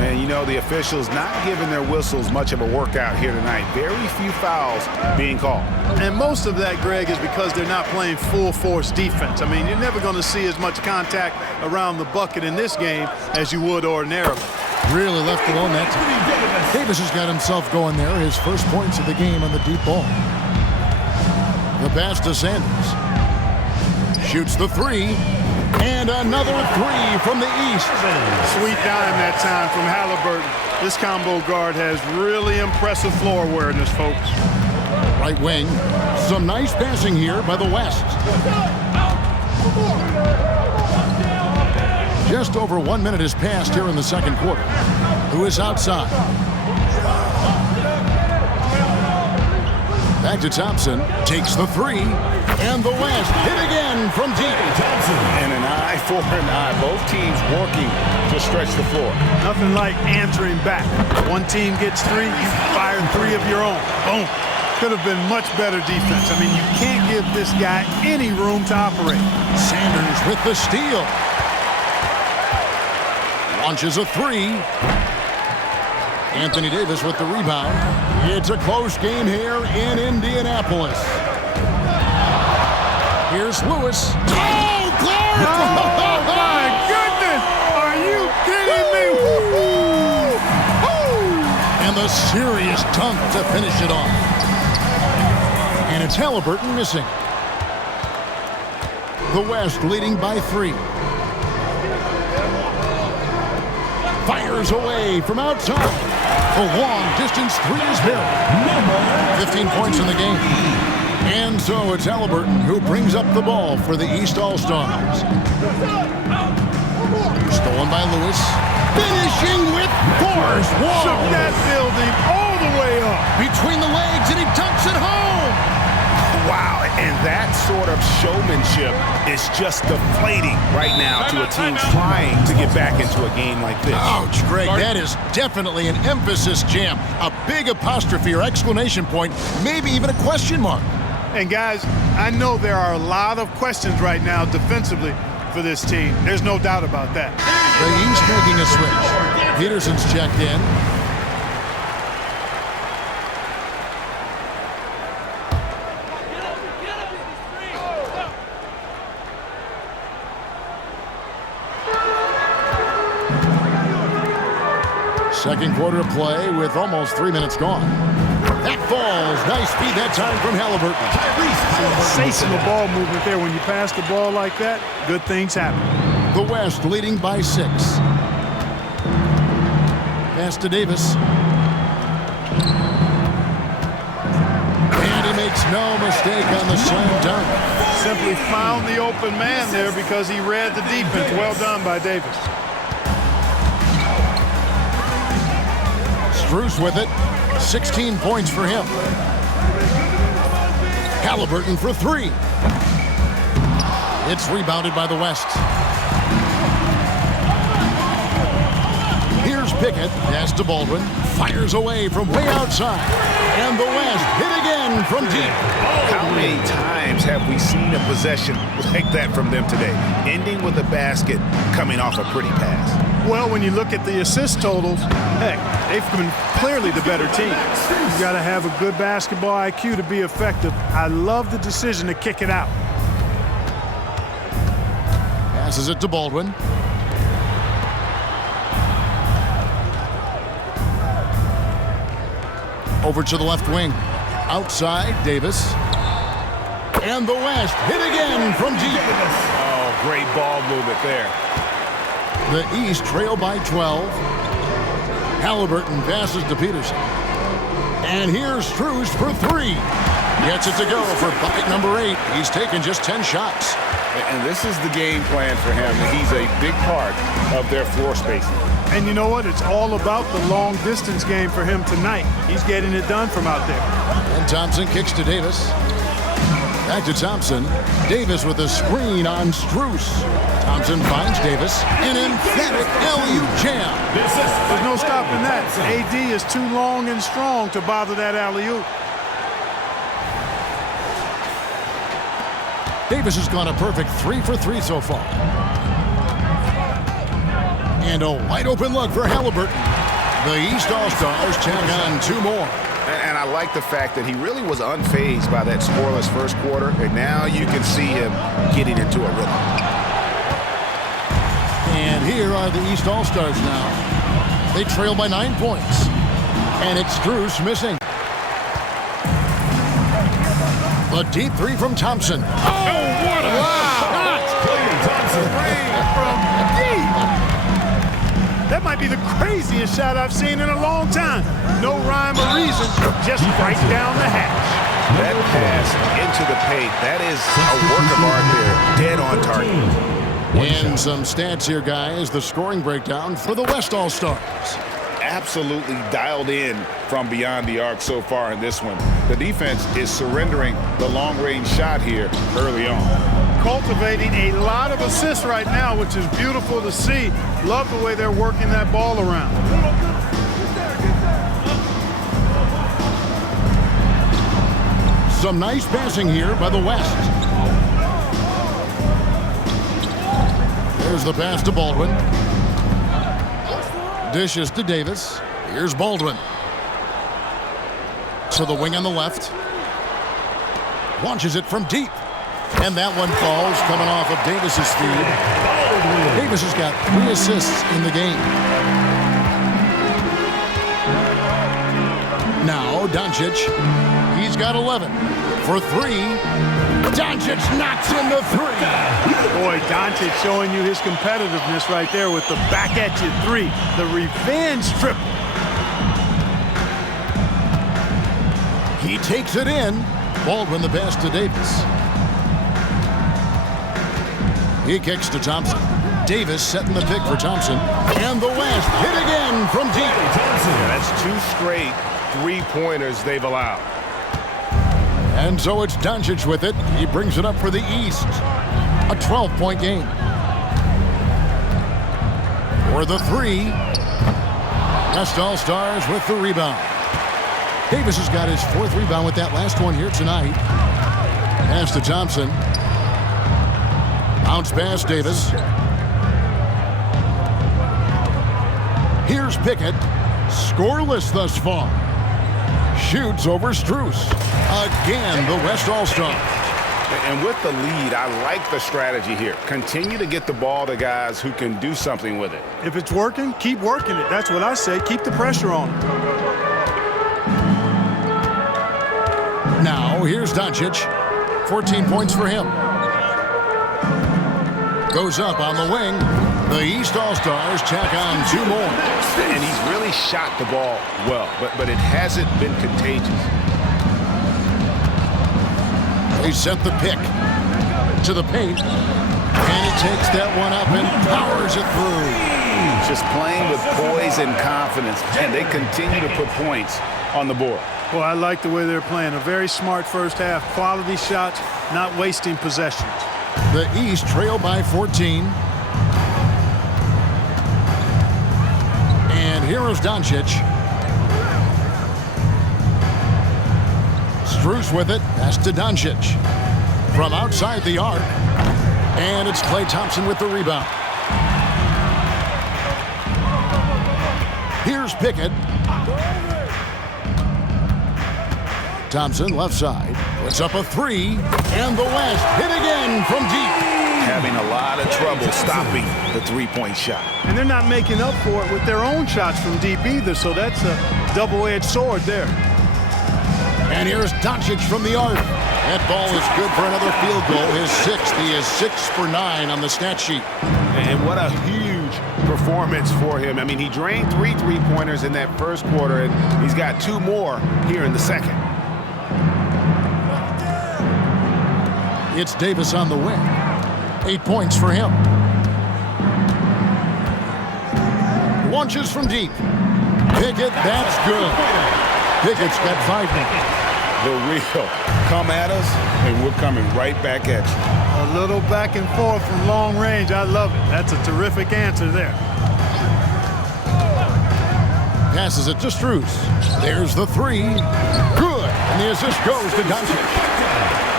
And you know, the officials not giving their whistles much of a workout here tonight. Very few fouls being called. And most of that, Greg, is because they're not playing full-force defense. I mean, you're never going to see as much contact around the bucket in this game as you would ordinarily. Really left alone that time. Davis has got himself going there. His first points of the game on the deep ball. The pass to Sanders. Shoots the 3. And another 3 from the East. Sweet dime that time from Halliburton. This combo guard has really impressive floor awareness, folks. Right wing. Some nice passing here by the West. Just over 1 minute has passed here in the second quarter. Who is outside? Back to Thompson. Takes the 3. And the West hit again from deep. And an eye for an eye. Both teams working to stretch the floor. Nothing like answering back. One team gets 3, you fire 3 of your own. Boom. Could have been much better defense. I mean, you can't give this guy any room to operate. Sanders with the steal. Launches a 3. Anthony Davis with the rebound. It's a close game here in Indianapolis. Here's Lewis. Oh, Clark! Oh, my goodness! Are you kidding me? And the serious dunk to finish it off. And it's Halliburton missing. The West leading by 3. Fires away from outside. A long-distance 3 is good. 15 points in the game. And so it's Halliburton who brings up the ball for the East All-Stars. Stolen by Lewis. Finishing with force. Whoa. Shook that building all the way up. Between the legs, and he dunks it home. Wow, and that sort of showmanship is just deflating right now to a team trying to get back into a game like this. Ouch, Greg, that is definitely an emphasis jam. A big apostrophe or exclamation point, maybe even a question mark. And guys, I know there are a lot of questions right now defensively for this team. There's no doubt about that. The East making a switch. Peterson's checked in. Second quarter play with almost 3 minutes gone. That falls. Nice speed that time from Halliburton. Sensational ball movement there. When you pass the ball like that, good things happen. The West leading by 6. Pass to Davis. And he makes no mistake on the slam dunk. Simply found the open man there because he read the defense. Well done by Davis. Strus with it. 16 points for him. Halliburton for 3. It's rebounded by the West. Here's Pickett. Pass to Baldwin. Fires away from way outside. And the West hit again from deep. How many times have we seen a possession like that from them today? Ending with a basket, coming off a pretty pass. Well, when you look at the assist totals, heck, they've been clearly the better team. You've got to have a good basketball IQ to be effective. I love the decision to kick it out. Passes it to Baldwin. Over to the left wing. Outside, Davis. And the West hit again from deep. Oh, great ball movement there. The East trail by 12. Halliburton passes to Peterson. And here's Strus for three. Gets it to go for bucket number 8. He's taken just 10 shots. And this is the game plan for him. He's a big part of their floor spacing. And you know what? It's all about the long distance game for him tonight. He's getting it done from out there. And Thompson kicks to Davis. Back to Thompson. Davis with a screen on Strus. Thompson finds Davis. An emphatic alley-oop jam. There's no stopping that. AD is too long and strong to bother that alley-oop. Davis has gone a perfect 3 for 3 so far. And a wide open look for Halliburton. The East All-Stars tack on 2 more. And I like the fact that he really was unfazed by that scoreless first quarter, and now you can see him getting into a rhythm. And here are the East All-Stars now. They trail by 9 points. And it's Strus missing. A deep 3 from Thompson. Oh, what a shot! Thompson from deep. That might be the craziest shot I've seen in a long time. No rhyme or reason, just right down the hatch. That pass into the paint, that is a work of art there, dead on target. And some stats here, guys. The scoring breakdown for the West All-Stars. Absolutely dialed in from beyond the arc so far in this one. The defense is surrendering the long-range shot here early on. Cultivating a lot of assists right now, which is beautiful to see. Love the way they're working that ball around. Some nice passing here by the West. There's the pass to Baldwin. Dishes to Davis. Here's Baldwin. To the wing on the left. Launches it from deep. And that one falls, coming off of Davis's feed. Davis has got 3 assists in the game. Now Doncic. He's got 11 for 3. Doncic knocks in the 3. Boy, Doncic showing you his competitiveness right there with the back at you 3. The revenge triple. He takes it in. Baldwin the pass to Davis. He kicks to Thompson. Davis setting the pick for Thompson. And the West hit again from deep. Yeah, that's 2 straight 3-pointers they've allowed. And so it's Doncic with it. He brings it up for the East. A 12-point game. For the 3. West All-Stars with the rebound. Davis has got his 4th rebound with that last one here tonight. Pass to Thompson. Bounce pass, Davis. Here's Pickett. Scoreless thus far. Shoots over Strus. Again, the West All-Stars. And with the lead, I like the strategy here. Continue to get the ball to guys who can do something with it. If it's working, keep working it. That's what I say. Keep the pressure on. Now, here's Doncic. 14 points for him. Goes up on the wing. The East All-Stars tack on 2 more. And he's really shot the ball well, but it hasn't been contagious. They set the pick to the paint. And he takes that one up and powers it through. Just playing with poise and confidence, and they continue to put points on the board. Well, I like the way they're playing. A very smart first half. Quality shots, not wasting possessions. The East trail by 14. And here is Doncic. Strus with it. Pass to Doncic. From outside the arc. And it's Klay Thompson with the rebound. Here's Pickett. Thompson left side. Puts up a 3. And the West hit again from deep. Having a lot of trouble stopping the 3-point shot. And they're not making up for it with their own shots from deep either, so that's a double-edged sword there. And here's Doncic from the arc. That ball is good for another field goal, his 6th. He is 6 for 9 on the stat sheet. And what a huge performance for him. I mean, he drained 3 3-pointers in that first quarter, and he's got 2 more here in the second. It's Davis on the wing. 8 points for him. Launches from deep. Pickett, that's good. Pickett's got 5 points. The real come at us, and we're coming right back at you. A little back and forth from long range. I love it. That's a terrific answer there. Passes it to Strus. There's the 3. Good. And the assist goes to Doncic.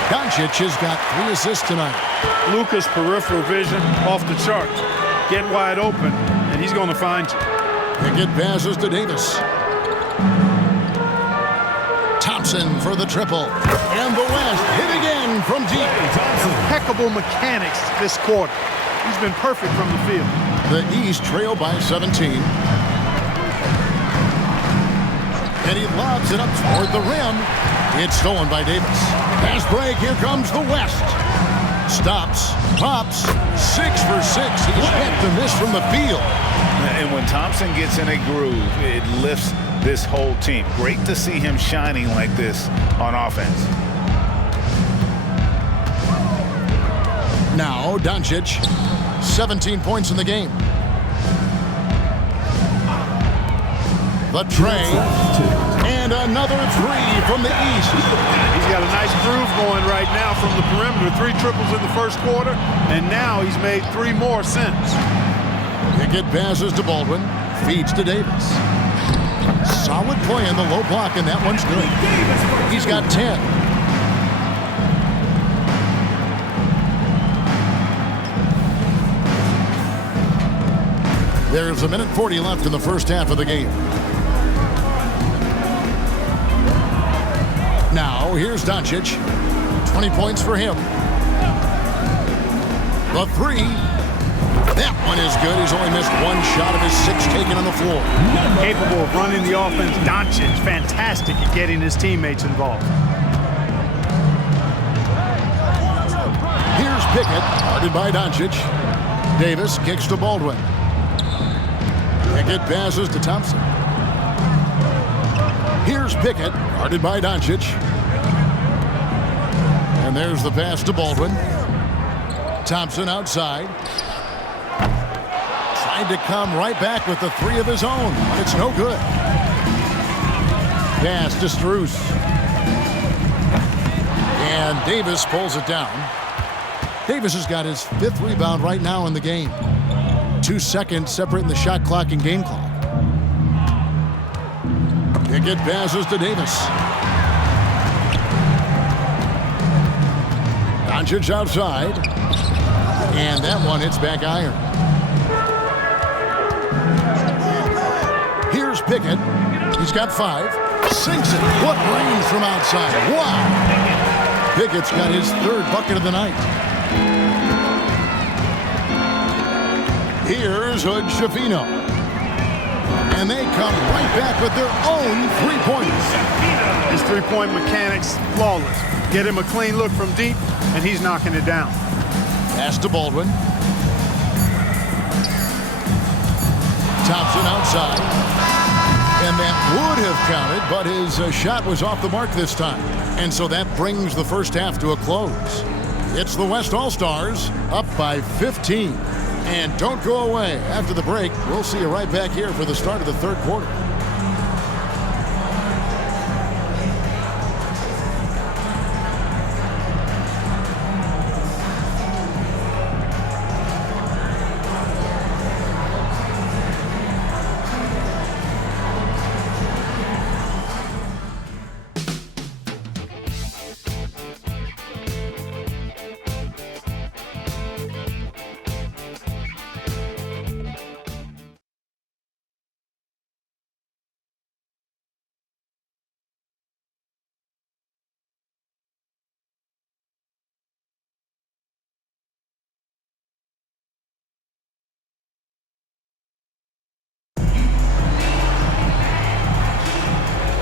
Doncic has got 3 assists tonight. Luka's peripheral vision off the charts. Get wide open, and he's going to find you. Pickett passes to Davis. Thompson for the triple. And the West hit again from deep. Impeccable mechanics this quarter. He's been perfect from the field. The East trail by 17. And he lobs it up toward the rim. It's stolen by Davis. Pass break. Here comes the West. Stops. Pops. 6 for 6. He's yet to miss from the field. And when Thompson gets in a groove, it lifts this whole team. Great to see him shining like this on offense. Now Doncic, 17 points in the game. The tray, and another 3 from the East. He's got a nice groove going right now from the perimeter. 3 triples in the first quarter, and now he's made 3 more since. Pickett passes to Baldwin, feeds to Davis. Solid play in the low block, and that one's good. He's got 10. There's 1:40 left in the first half of the game. Now, here's Doncic. 20 points for him. The 3. That one is good. He's only missed 1 shot of his 6 taken on the floor. Capable of running the offense. Doncic, fantastic at getting his teammates involved. Here's Pickett, guarded by Doncic. Davis kicks to Baldwin. Pickett passes to Thompson. Here's Pickett, guarded by Doncic. And there's the pass to Baldwin. Thompson outside. Tried to come right back with the 3 of his own, but it's no good. Pass to Strus. And Davis pulls it down. Davis has got his 5th rebound right now in the game. 2 seconds separating the shot clock and game clock. Pickett passes to Davis. Doncic outside. And that one hits back iron. Here's Pickett. He's got 5. Sinks it. What range from outside. Wow. Pickett's got his 3rd bucket of the night. Here's Hood Schifino. And they come right back with their own 3-pointers. His 3-point mechanics, flawless. Get him a clean look from deep, and he's knocking it down. Pass to Baldwin. Thompson outside. And that would have counted, but his shot was off the mark this time. And so that brings the first half to a close. It's the West All-Stars up by 15. And don't go away. After the break, we'll see you right back here for the start of the 3rd quarter.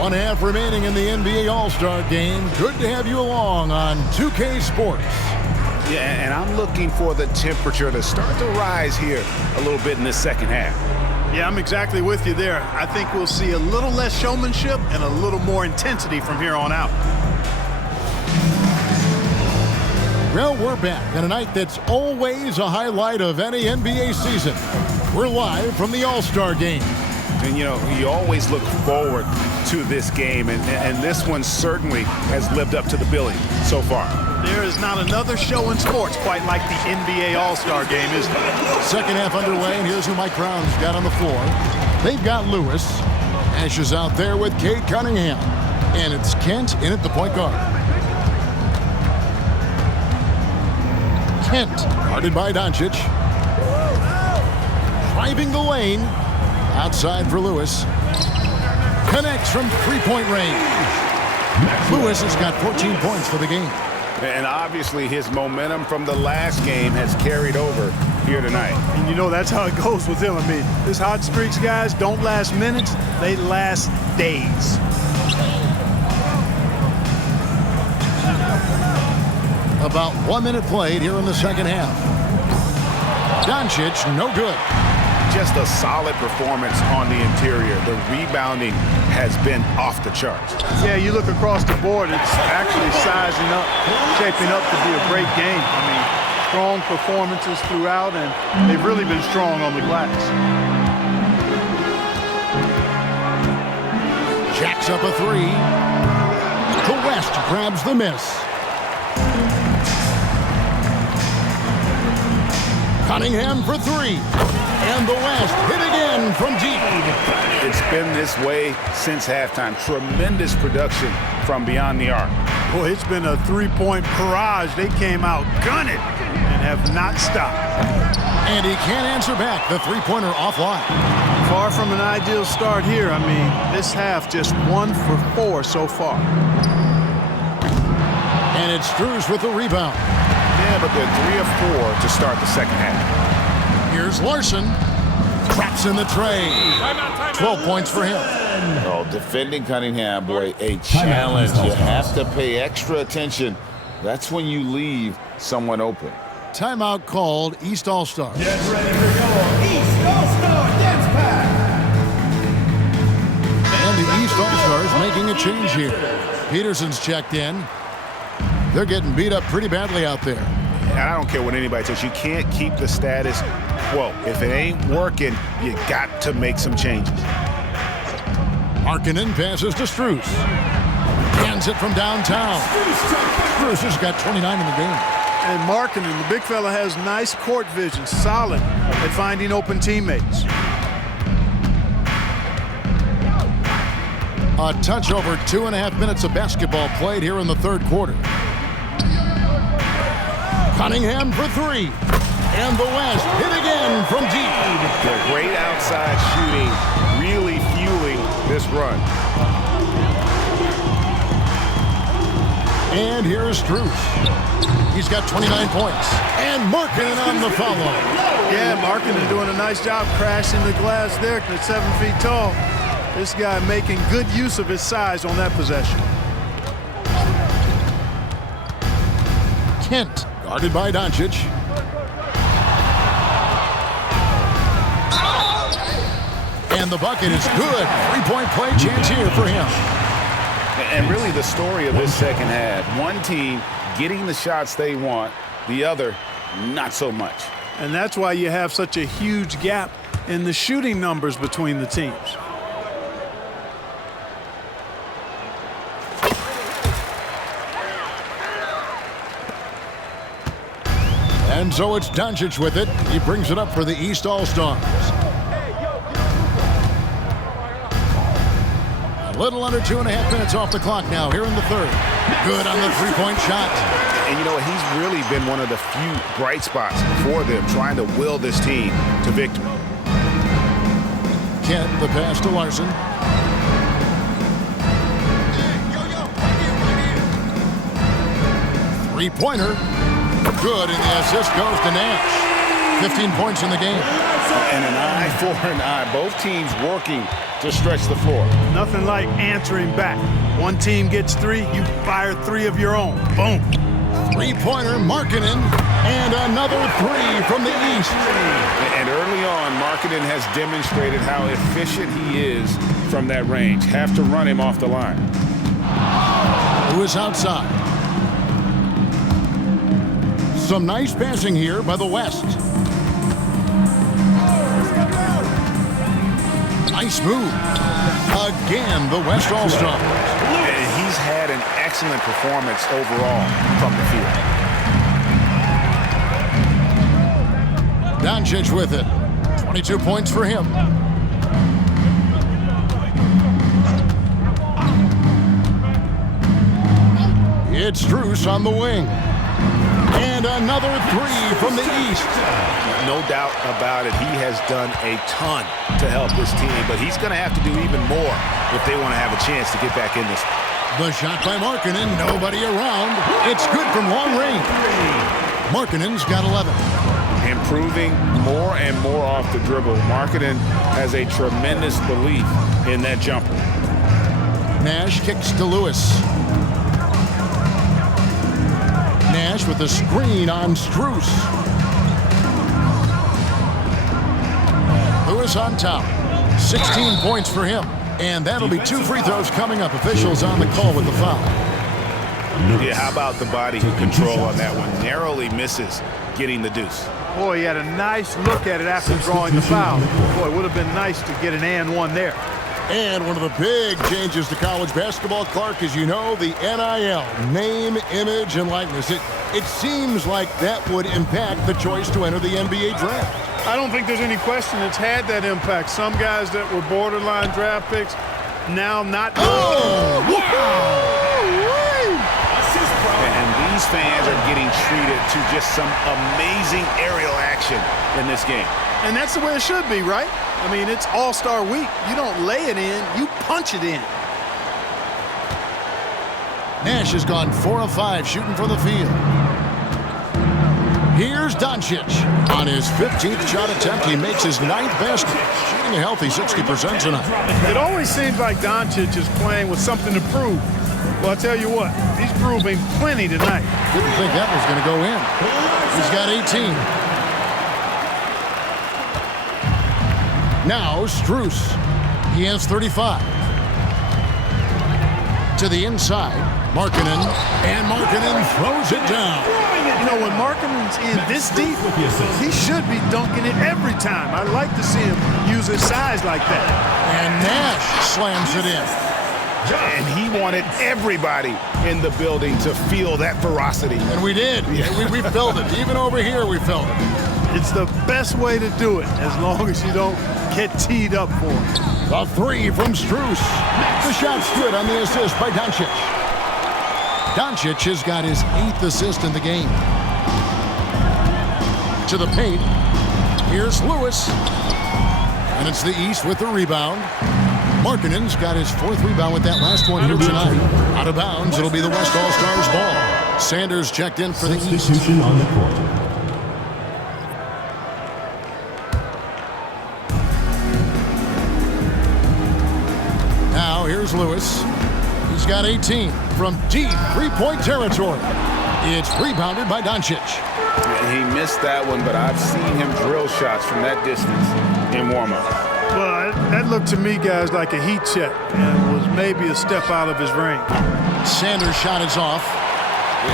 One half remaining in the NBA All-Star Game. Good to have you along on 2K Sports. Yeah, and I'm looking for the temperature to start to rise here a little bit in this second half. Yeah, I'm exactly with you there. I think we'll see a little less showmanship and a little more intensity from here on out. Well, we're back on a night that's always a highlight of any NBA season. We're live from the All-Star Game. And, you know, you always look forward to this game, and this one certainly has lived up to the billing so far. There is not another show in sports quite like the NBA All-Star Game, is there? Second half underway, and here's who Mike Brown's got on the floor. They've got Lewis. Ash is out there with Cade Cunningham. And it's Kent in at the point guard. Kent, guarded by Doncic. Driving the lane. Outside for Lewis. Connects from three-point range. Lewis has got 14 points for the game. And obviously his momentum from the last game has carried over here tonight. And you know that's how it goes with him. I mean, his hot streaks, guys, don't last minutes. They last days. About 1 minute played here in the second half. Doncic, no good. Just a solid performance on the interior. The rebounding has been off the charts. Yeah, you look across the board, it's actually sizing up, shaping up to be a great game. I mean, strong performances throughout, and they've really been strong on the glass. Jacks up a three. The West grabs the miss. Cunningham for three. And the West hit again from deep. It's been this way since halftime. Tremendous production from beyond the arc. Boy, it's been a three-point barrage. They came out gunning and have not stopped. And he can't answer back. The three-pointer offline. Far from an ideal start here. I mean, this half just 1 for 4 so far. And it's Strus with the rebound. Yeah, but they're 3 of 4 to start the second half. Here's Larson. Traps in the tray. 12 points for him. Oh, defending Cunningham, boy, a challenge. You have to pay extra attention. That's when you leave someone open. Timeout called, East All-Stars. Get ready for your East All-Star Dance Pack. And the East All-Stars making a change here. Peterson's checked in. They're getting beat up pretty badly out there. And I don't care what anybody says. You can't keep the status quo. If it ain't working, you got to make some changes. Markkanen passes to Strus. Hands it from downtown. Strus has got 29 in the game. And Markkanen, the big fella, has nice court vision, solid at finding open teammates. A touch over 2.5 minutes of basketball played here in the third quarter. Cunningham for three. And the West hit again from deep. The great outside shooting really fueling this run. And here's Strus. He's got 29 points. And Markkanen on the follow. Yeah, Markkanen doing a nice job crashing the glass there at 7 feet tall. This guy making good use of his size on that possession. Kent, guarded by Doncic. And the bucket is good. Three-point play chance here for him. And really the story of this second half, one team getting the shots they want, the other not so much. And that's why you have such a huge gap in the shooting numbers between the teams. And so it's Doncic with it. He brings it up for the East All-Stars. A little under 2.5 minutes off the clock now here in the third. Good on the three-point shot. And you know, he's really been one of the few bright spots for them, trying to will this team to victory. Kent, the pass to Larson. Three-pointer. Good, and the assist goes to Nash. 15 points in the game. And an eye for an eye. Both teams working to stretch the floor. Nothing like answering back. One team gets 3, you fire 3 of your own. Boom. Three-pointer, Markkanen, and another three from the east. And early on, Markkanen has demonstrated how efficient he is from that range. Have to run him off the line. Who is outside? Some nice passing here by the West. Nice move. Again, the West All-Star. And he's had an excellent performance overall from the field. Doncic with it. 22 points for him. It's Strus on the wing. And another three from the east. No doubt about it. He has done a ton to help this team, but he's going to have to do even more if they want to have a chance to get back in this. The shot by Markkanen. Nobody around. It's good from long range. Markkanen's got 11. Improving more and more off the dribble. Markkanen has a tremendous belief in that jumper. Nash kicks to Lewis. Nash with a screen on Strus. Lewis on top. 16 points for him. And that'll be 2 free throws coming up. Officials on the call with the foul. Yeah, how about the body control on that one? Narrowly misses getting the deuce. Boy, he had a nice look at it after drawing the foul. Boy, it would have been nice to get an and one there. And one of the big changes to college basketball, Clark, as you know, the NIL, name, image, and likeness. It seems like that would impact the choice to enter the NBA draft. I don't think there's any question it's had that impact. Some guys that were borderline draft picks now not. Oh! Wow! And these fans are getting treated to just some amazing aerial action in this game. And that's the way it should be, right? I mean, it's All-Star Week. You don't lay it in, you punch it in. Nash has gone 4 of 5 shooting from the field. Here's Doncic. On his 15th shot attempt, he makes his 9th basket, shooting a healthy 60% tonight. It always seems like Doncic is playing with something to prove. Well, I tell you what, he's proving plenty tonight. Didn't think that was going to go in. He's got 18. Now Strus. He has 35. To the inside, Markkanen, and Markkanen throws it down. You know, when Markkanen's in this deep, he should be dunking it every time. I'd like to see him use his size like that. And Nash slams it in. And he wanted everybody in the building to feel that ferocity. And we did. We felt it. Even over here, we felt it. It's the best way to do it, as long as you don't get teed up for it. A three from Strus. The shot's good on the assist by Doncic. Doncic has got his 8th assist in the game. To the paint. Here's Lewis. And it's the East with the rebound. Markkanen's got his 4th rebound with that last one here tonight. Out of bounds, it'll be the West All-Stars ball. Sanders checked in for the East. On the court. Now here's Lewis. He's got 18 from deep 3-point territory. It's rebounded by Doncic. Yeah, he missed that one, but I've seen him drill shots from that distance in warm-up. Well, that looked to me, guys, like a heat check and was maybe a step out of his range. Sanders' shot is off.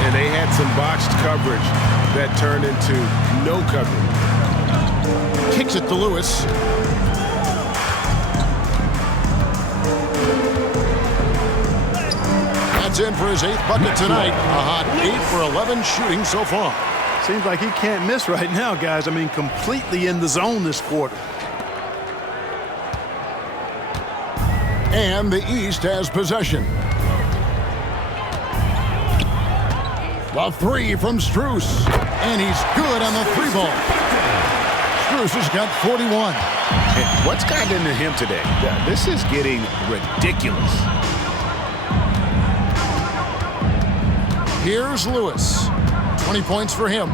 And they had some botched coverage that turned into no coverage. Kicks it to Lewis. That's in for his 8th bucket tonight. A hot 8 for 11 shooting so far. Seems like he can't miss right now, guys. I mean, completely in the zone this quarter. And the East has possession. A three from Strus. And he's good on the 3-ball. Strus has got 41. And what's gotten into him today? Yeah, this is getting ridiculous. Here's Lewis. 20 points for him.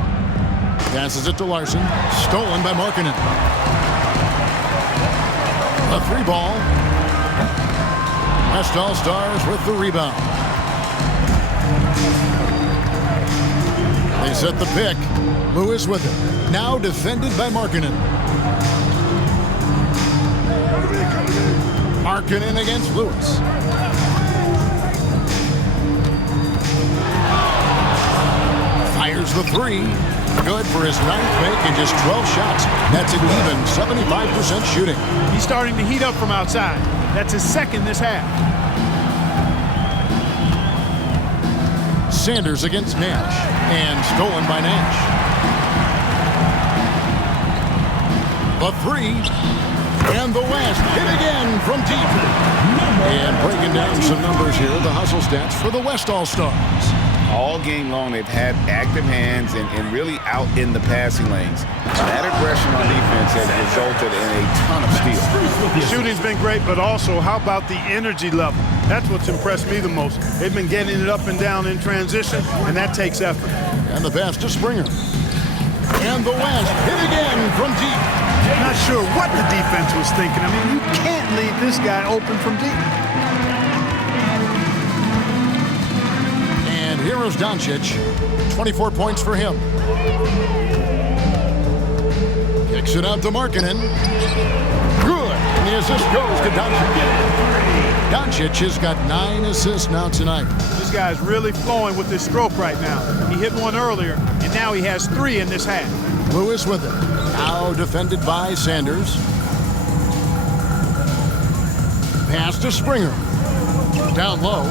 Passes it to Larson. Stolen by Markkanen. A 3-ball. West All-Stars with the rebound. They set the pick. Lewis with it. Now defended by Markkanen. Markkanen against Lewis. Fires the three. Good for his ninth make in just 12 shots. That's an even 75% shooting. He's starting to heat up from outside. That's his second this half. Sanders against Nash, and stolen by Nash. The three, and the West hit again from deep. And breaking down some numbers here, the hustle stats for the West All-Stars. All game long, they've had active hands and really out in the passing lanes. That aggression on defense has resulted in a ton of steals. The shooting's been great, but also how about the energy level? That's what's impressed me the most. They've been getting it up and down in transition, and that takes effort. And the pass to Springer. And the West hit again from deep. Not sure what the defense was thinking. I mean, you can't leave this guy open from deep. And here is Doncic. 24 points for him. Kicks it out to Markkanen. Good. And the assist goes to Doncic. Doncic has got 9 assists now tonight. This guy's really flowing with his stroke right now. He hit one earlier, and now he has 3 in this half. Lewis with it. Now defended by Sanders. Pass to Springer. Down low.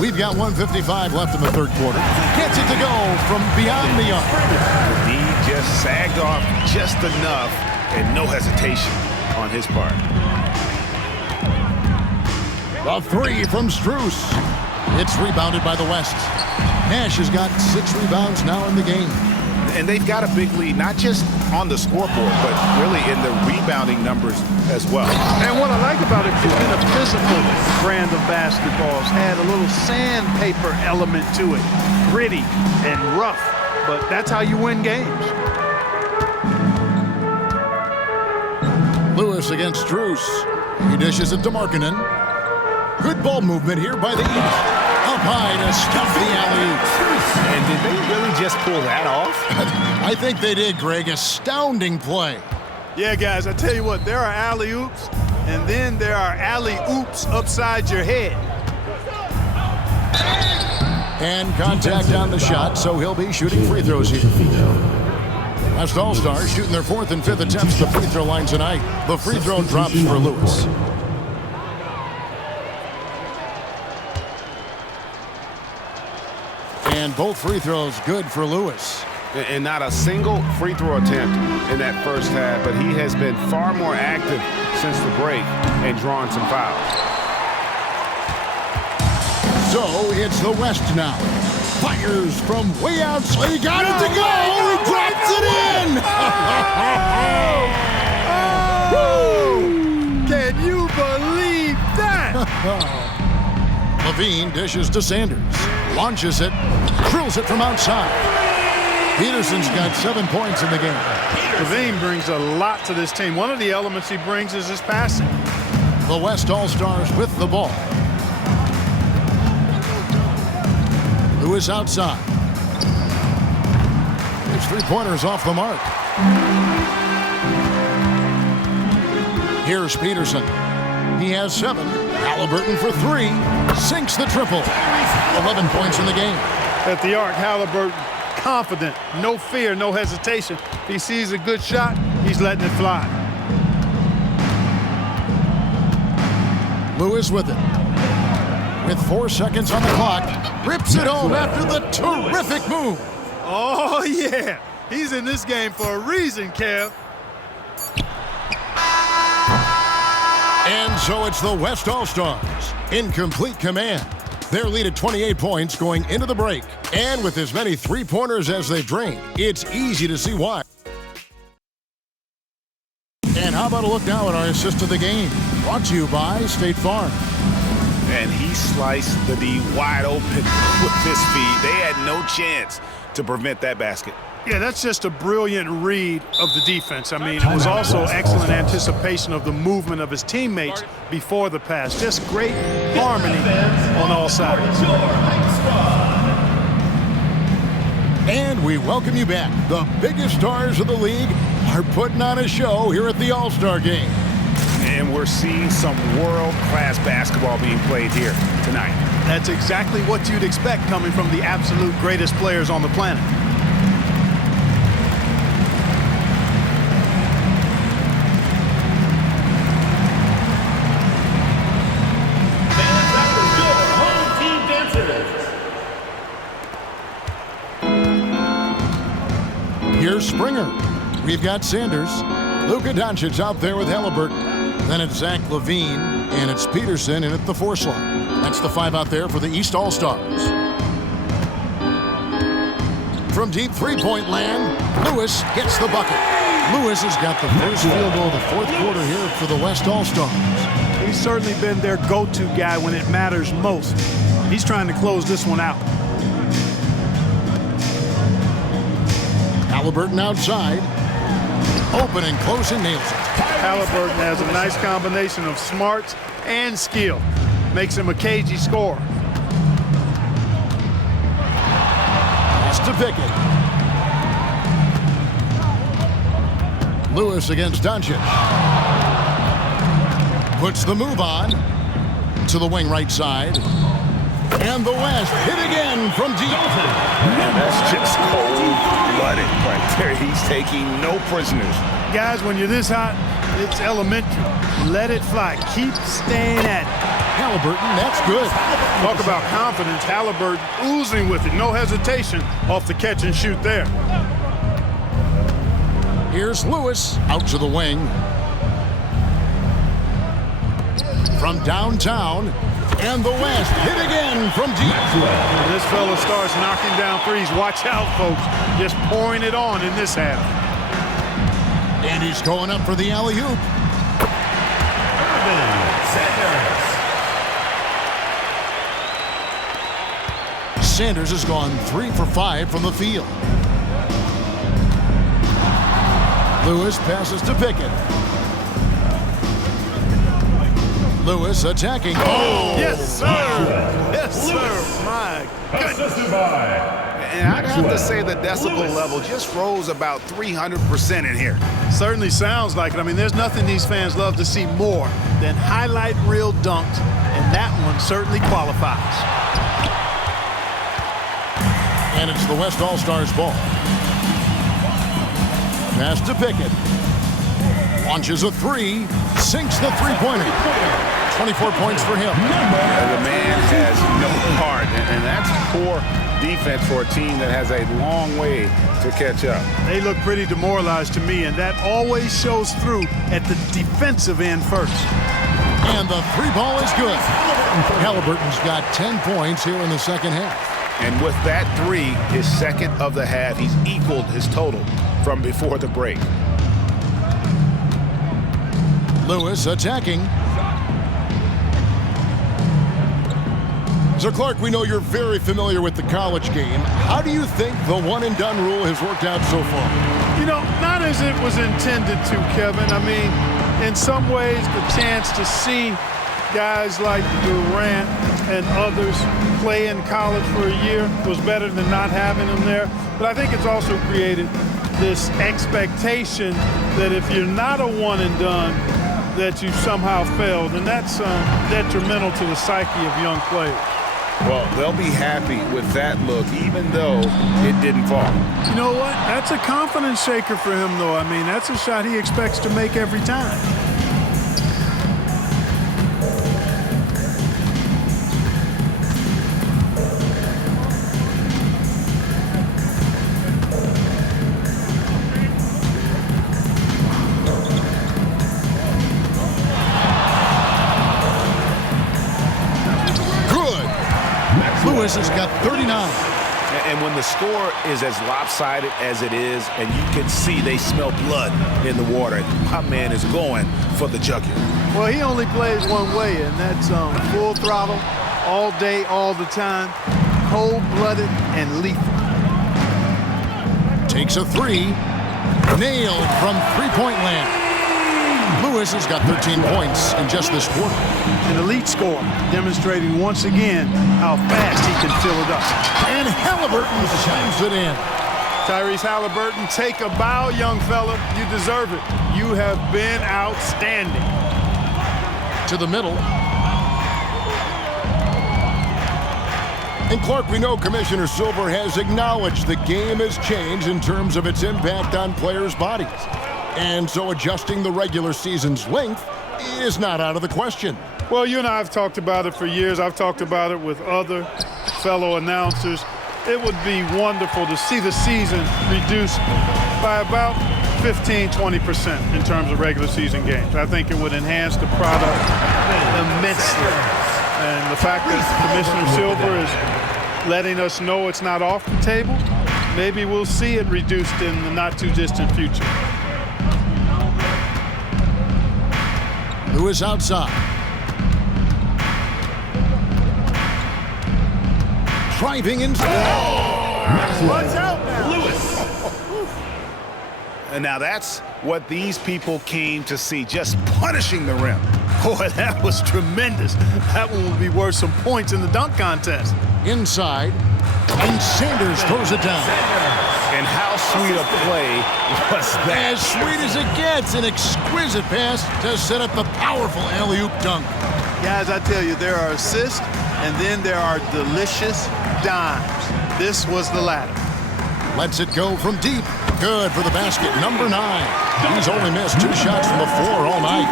We've got 1:55 left in the third quarter. Gets it to go from beyond the arc. The D just sagged off just enough and no hesitation on his part. The three from Strus. It's rebounded by the West. Nash has got 6 rebounds now in the game. And they've got a big lead, not just on the scoreboard, but really in the rebounding numbers as well. And what I like about it, it's been a physical brand of basketball. It's had a little sandpaper element to it. Gritty and rough, but that's how you win games. Lewis against Strus. He dishes it to Markkanen. Good ball movement here by the East. Up high to stuff the alley-oop. And did they really just pull that off? I think they did, Greg. Astounding play. Yeah, guys, I tell you what, there are alley-oops, and then there are alley-oops upside your head. And contact on the shot, so he'll be shooting free throws here. West All-Stars shooting their 4th and 5th attempts at the free throw line tonight. The free throw drops for Lewis. And both free throws good for Lewis. And not a single free throw attempt in that first half, but he has been far more active since the break and drawn some fouls. So it's the West now. Fires from way outside. He got it to go. He drops it in. Can you believe that? Levine dishes to Sanders. Launches it. Drills it from outside. Peterson's got 7 points in the game. Levine brings a lot to this team. One of the elements he brings is his passing. The West All-Stars with the ball. Lewis outside. His 3-pointers off the mark. Here's Peterson. He has 7. Halliburton for 3. Sinks the triple. 11 points in the game. At the arc, Halliburton confident, no fear, no hesitation. If he sees a good shot, he's letting it fly. Lewis with it. With 4 seconds on the clock, rips it home after the terrific move. Oh, yeah. He's in this game for a reason, Kev. And so it's the West All-Stars in complete command. Their lead at 28 points going into the break. And with as many 3-pointers as they've drained, it's easy to see why. And how about a look now at our assist of the game? Brought to you by State Farm. And he sliced the D wide open with his feet. They had no chance to prevent that basket. Yeah, that's just a brilliant read of the defense. I mean, it was also excellent anticipation of the movement of his teammates before the pass. Just great harmony on all sides. And we welcome you back. The biggest stars of the league are putting on a show here at the All-Star Game. And we're seeing some world-class basketball being played here tonight. That's exactly what you'd expect coming from the absolute greatest players on the planet. Here's Springer. We've got Sanders. Luka Doncic out there with Halliburton. Then it's Zach LaVine, and it's Peterson in at the 4 slot. That's the 5 out there for the East All-Stars. From deep three-point land, Lewis gets the bucket. Lewis has got the first field goal of the 4th quarter here for the West All-Stars. He's certainly been their go-to guy when it matters most. He's trying to close this one out. Halliburton outside. Open and close and nails it. Halliburton has a nice combination of smarts and skill. Makes him a cagey scorer. Pass to Pickett. Lewis against Doncic. Puts the move on to the wing right side. And the West hit again from deep. Man, that's just cold-blooded right there. He's taking no prisoners. Guys, when you're this hot, it's elementary. Let it fly. Keep staying at it. Halliburton, that's good. Talk about confidence. Halliburton oozing with it. No hesitation off the catch and shoot there. Here's Lewis out to the wing. From downtown. And the West hit again from deep. When this fella starts knocking down threes, watch out, folks. Just pouring it on in this half. And he's going up for the alley-oop. Sanders has gone 3 for 5 from the field. Lewis passes to Pickett. Lewis attacking. Oh! Yes, sir! Yes, sir! My goodness. And I'd have to say the decibel level just rose about 300% in here. Certainly sounds like it. I mean, there's nothing these fans love to see more than highlight reel dunks, and that one certainly qualifies. And it's the West All-Stars ball. Pass to Pickett. Launches a 3, sinks the three-pointer. 24 points for him. The man has no heart, and that's poor defense for a team that has a long way to catch up. They look pretty demoralized to me, and that always shows through at the defensive end first. And the 3 ball is good. Halliburton's got 10 points here in the second half. And with that 3, his second of the half, he's equaled his total from before the break. Lewis attacking. So, Clark, we know you're very familiar with the college game. How do you think the one-and-done rule has worked out so far? You know, not as it was intended to, Kevin. I mean, in some ways, the chance to see guys like Durant and others play in college for a year was better than not having them there. But I think it's also created this expectation that if you're not a one-and-done, that you somehow failed, and that's detrimental to the psyche of young players. Well, they'll be happy with that look, even though it didn't fall. You know what? That's a confidence shaker for him, though. I mean, that's a shot he expects to make every time. Lewis has got 39. And when the score is as lopsided as it is, and you can see they smell blood in the water, my man is going for the jugular. Well, he only plays one way, and that's full throttle, all day, all the time, cold-blooded and lethal. Takes a three. Nailed from three-point land. Lewis has got 13 points in just this quarter. An elite scorer, demonstrating once again how fast he can fill it up. And Halliburton chimes it in. Tyrese Halliburton, take a bow, young fella. You deserve it. You have been outstanding. To the middle. And Clark, we know Commissioner Silver has acknowledged the game has changed in terms of its impact on players' bodies. And so adjusting the regular season's length is not out of the question. Well, you and I have talked about it for years. I've talked about it with other fellow announcers. It would be wonderful to see the season reduced by about 15-20% in terms of regular season games. I think it would enhance the product immensely. And the fact that Commissioner Silver is letting us know it's not off the table, maybe we'll see it reduced in the not-too-distant future. Lewis outside. Driving in. Watch out now. Lewis. And now that's what these people came to see, just punishing the rim. Boy, that was tremendous. That one will be worth some points in the dunk contest. Inside. And Sanders throws it down. And how sweet a play was that? As sweet as it gets, an exquisite pass to set up the powerful alley-oop dunk. Guys, I tell you, there are assists, and then there are delicious dimes. This was the latter. Lets it go from deep. Good for the basket, number 9. He's only missed 2 shots from the floor all night.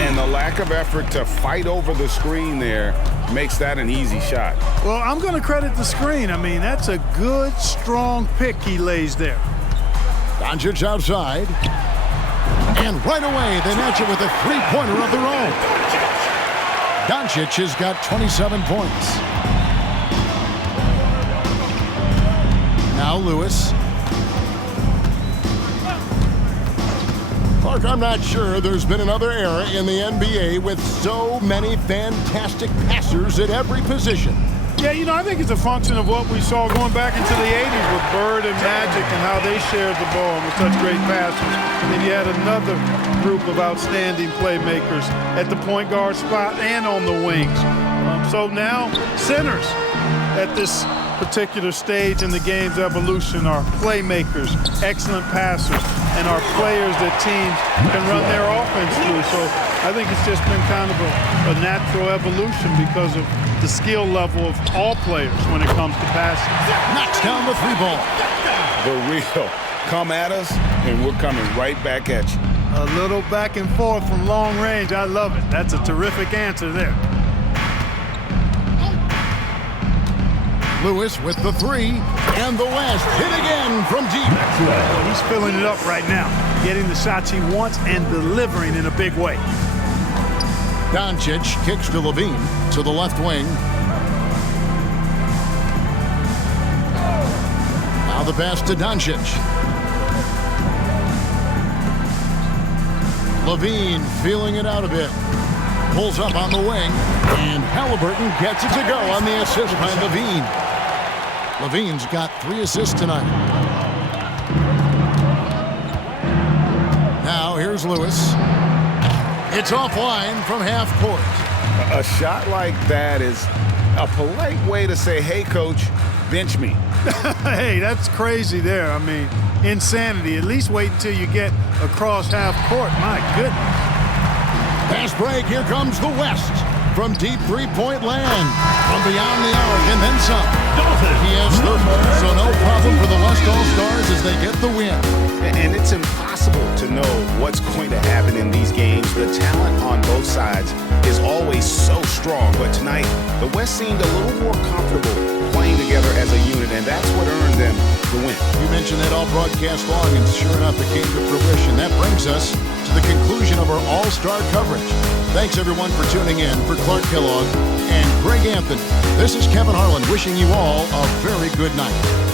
And the lack of effort to fight over the screen there makes that an easy shot. Well, I'm going to credit the screen. I mean, that's a good, strong pick he lays there. Doncic outside. And right away, they match it with a three-pointer of their own. Doncic has got 27 points. Now Lewis. Clark, I'm not sure there's been another era in the NBA with so many fantastic passers at every position. Yeah, you know, I think it's a function of what we saw going back into the 80s with Bird and Magic and how they shared the ball and were such great passers. And then you had another group of outstanding playmakers at the point guard spot and on the wings. So now centers at this particular stage in the game's evolution are playmakers, excellent passers, and are players that teams can run their offense through. So I think it's just been kind of a natural evolution because of the skill level of all players when it comes to passing. Knocks down the 3-ball. The real come at us, and we're coming right back at you. A little back and forth from long range. I love it. That's a terrific answer there. Lewis with the 3, and the last hit again from deep. Well, he's filling it up right now, getting the shots he wants and delivering in a big way. Doncic kicks to Levine to the left wing. Now the pass to Doncic. Levine feeling it out a bit. Pulls up on the wing, and Halliburton gets it to go on the assist by Levine. Levine's got 3 assists tonight. Now here's Lewis. It's offline from half court. A shot like that is a polite way to say, hey, coach, bench me. Hey, that's crazy there. I mean, insanity. At least wait until you get across half court. My goodness. Fast break. Here comes the West from deep three-point land. From beyond the arc and then some. He has 30, so no problem for the West All-Stars as they get the win. And it's impossible to know what's going to happen in these games. The talent on both sides is always so strong. But tonight, the West seemed a little more comfortable playing together as a unit, and that's what earned them the win. You mentioned that all broadcast long, and sure enough, it came to fruition. That brings us to the conclusion of our All-Star coverage. Thanks, everyone, for tuning in. For Clark Kellogg and Greg Anthony, this is Kevin Harlan wishing you all a very good night.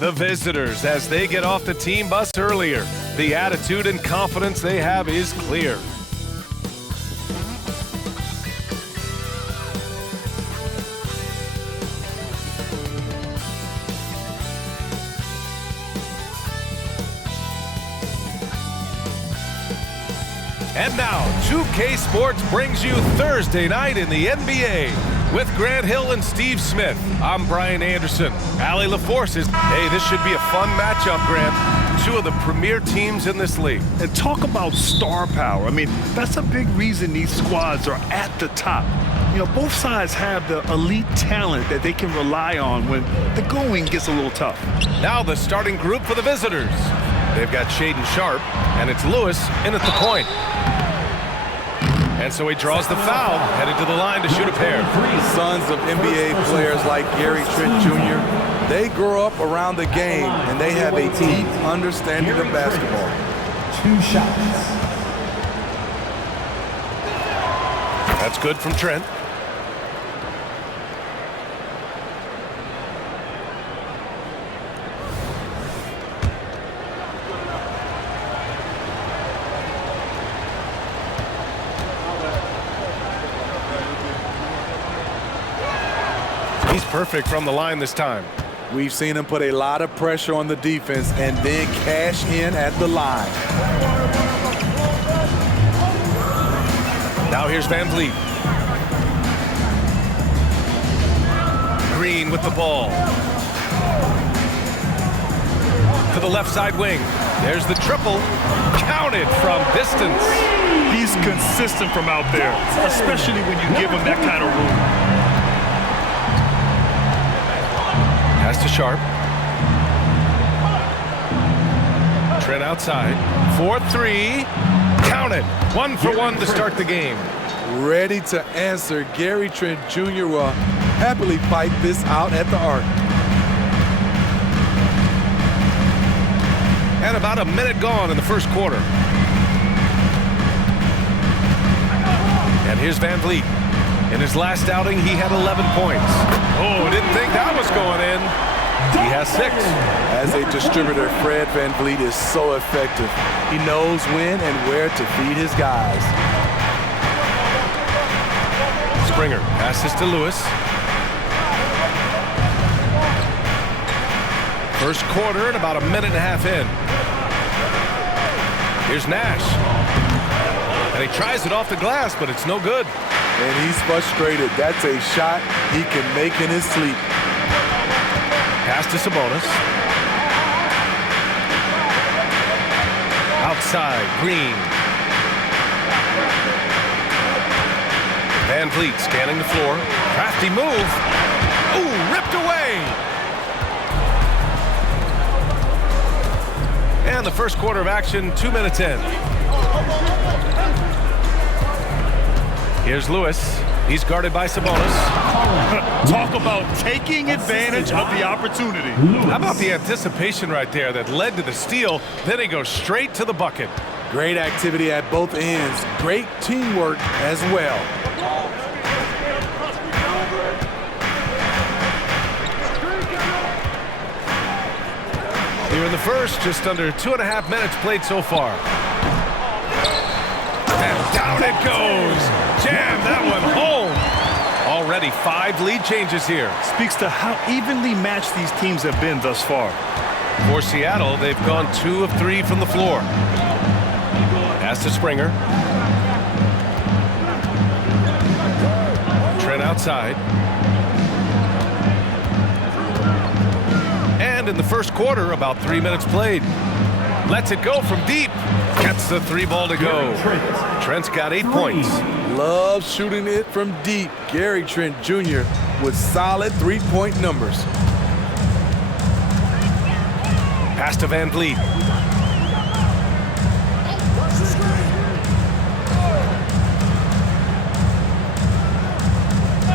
The visitors, as they get off the team bus earlier, the attitude and confidence they have is clear. And now, 2K Sports brings you Thursday night in the NBA with Grant Hill and Steve Smith. I'm Brian Anderson. Allie LaForce is. Hey, this should be a fun matchup, Grant. Two of the premier teams in this league. And talk about star power. I mean, that's a big reason these squads are at the top. You know, both sides have the elite talent that they can rely on when the going gets a little tough. Now the starting group for the visitors. They've got Shaedon Sharpe, and it's Lewis in at the point. And so he draws the foul, headed to the line to shoot a pair. Sons of NBA players like Gary Trent Jr., they grow up around the game, and they have a deep understanding of basketball. 2 shots. That's good from Trent. He's perfect from the line this time. We've seen him put a lot of pressure on the defense and then cash in at the line. Now here's VanVleet. Green with the ball. To the left side wing. There's the triple. Counted from distance. He's consistent from out there, especially when you give him that kind of room. Pass to Sharpe. Trent outside. 4-3. Count it. 1 for 1 to start the game. Ready to answer. Gary Trent Jr. will happily fight this out at the arc. And about a minute gone in the first quarter. And here's VanVleet. In his last outing, he had 11 points. Oh, didn't think that was going in. He has 6. As a distributor, Fred VanVleet is so effective. He knows when and where to feed his guys. Springer passes to Lewis. First quarter and about a minute and a half in. Here's Nash. And he tries it off the glass, but it's no good. And he's frustrated. That's a shot he can make in his sleep. Pass to Sabonis. Outside, Green. VanVleet scanning the floor. Crafty move. Ooh, ripped away. And the first quarter of action, 2 minutes in. Here's Lewis. He's guarded by Sabonis. Talk about taking advantage of the opportunity. How about the anticipation right there that led to the steal? Then he goes straight to the bucket. Great activity at both ends. Great teamwork as well. Here in the first, just under 2.5 minutes played so far. And down it goes. Jam that one home. Already 5 lead changes here. Speaks to how evenly matched these teams have been thus far. For Seattle, they've gone 2 of 3 from the floor. Pass to Springer. Trent outside. And in the first quarter, about 3 minutes played. Lets it go from deep. Gets the 3 ball to go. Trent's got 8 points. Loves shooting it from deep. Gary Trent Jr. with solid 3-point numbers. Pass to VanVleet.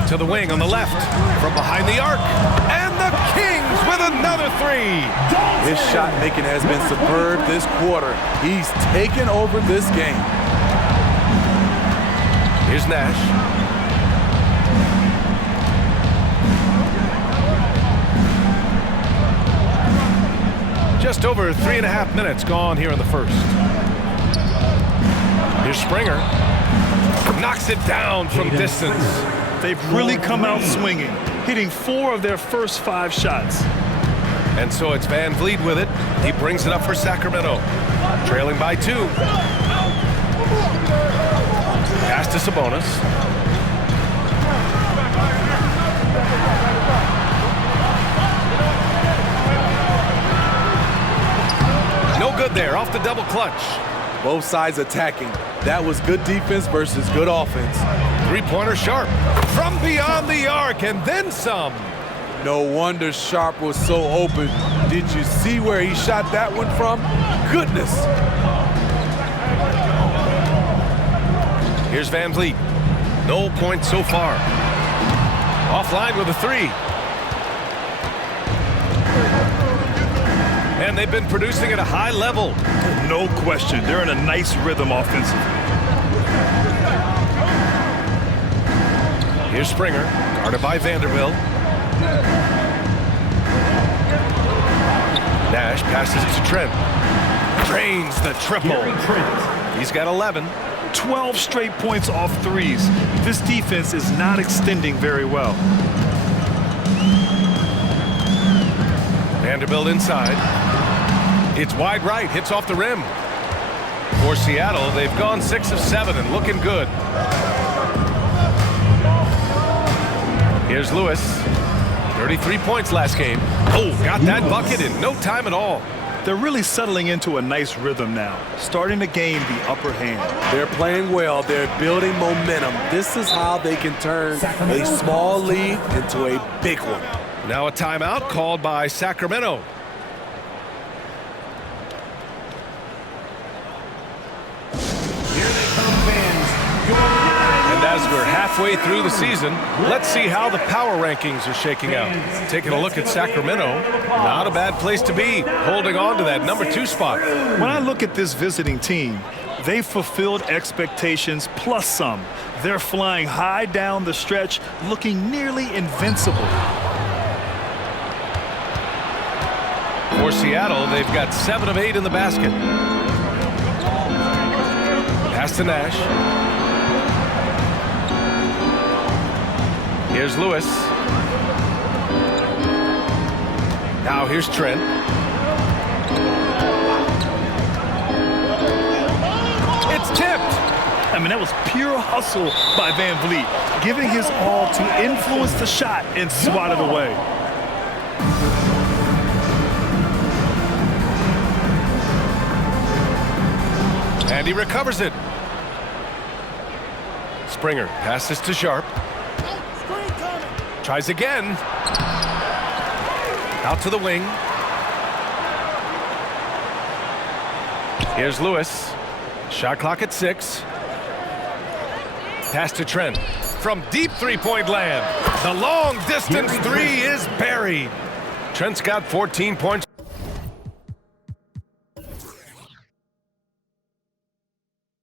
To the wing on the left. From behind the arc. And the Kings with another 3. His shot making has been superb this quarter. He's taken over this game. Here's Nash. Just over 3.5 minutes gone here in the first. Here's Springer. Knocks it down from distance. They've really come out swinging, hitting 4 of their first 5 shots. And so it's Van Vliet with it. He brings it up for Sacramento. Trailing by 2. Pass to Sabonis. No good there, off the double clutch. Both sides attacking. That was good defense versus good offense. Three-pointer Sharp from beyond the arc and then some. No wonder Sharp was so open. Did you see where he shot that one from? Goodness. Here's Van Vliet. No points so far. Offline with a 3. And they've been producing at a high level. No question. They're in a nice rhythm offensively. Here's Springer, guarded by Vanderbilt. Nash passes to Trent. Drains the triple. He's got 11. 12 straight points off threes. This defense is not extending very well. Vanderbilt inside. It's wide right, hits off the rim. For Seattle, they've gone 6 of 7 and looking good. Here's Lewis. 33 points last game. Oh, got that bucket in no time at all. They're really settling into a nice rhythm now, starting to gain the upper hand. They're playing well. They're building momentum. This is how they can turn a small lead into a big one. Now a timeout called by Sacramento. And as we're halfway through the season, let's see how the power rankings are shaking out. Taking a look at Sacramento, not a bad place to be, holding on to that number 2 spot. When I look at this visiting team, they've fulfilled expectations plus some. They're flying high down the stretch, looking nearly invincible. For Seattle, they've got 7 of 8 in the basket. Pass to Nash. Here's Lewis. Now here's Trent. It's tipped. I mean, that was pure hustle by Van Vliet, giving his all to influence the shot and swat it away. And he recovers it. Springer passes to Sharp. Tries again. Out to the wing. Here's Lewis. Shot clock at 6. Pass to Trent. From deep three-point land. The long distance 3 is buried. Trent's got 14 points.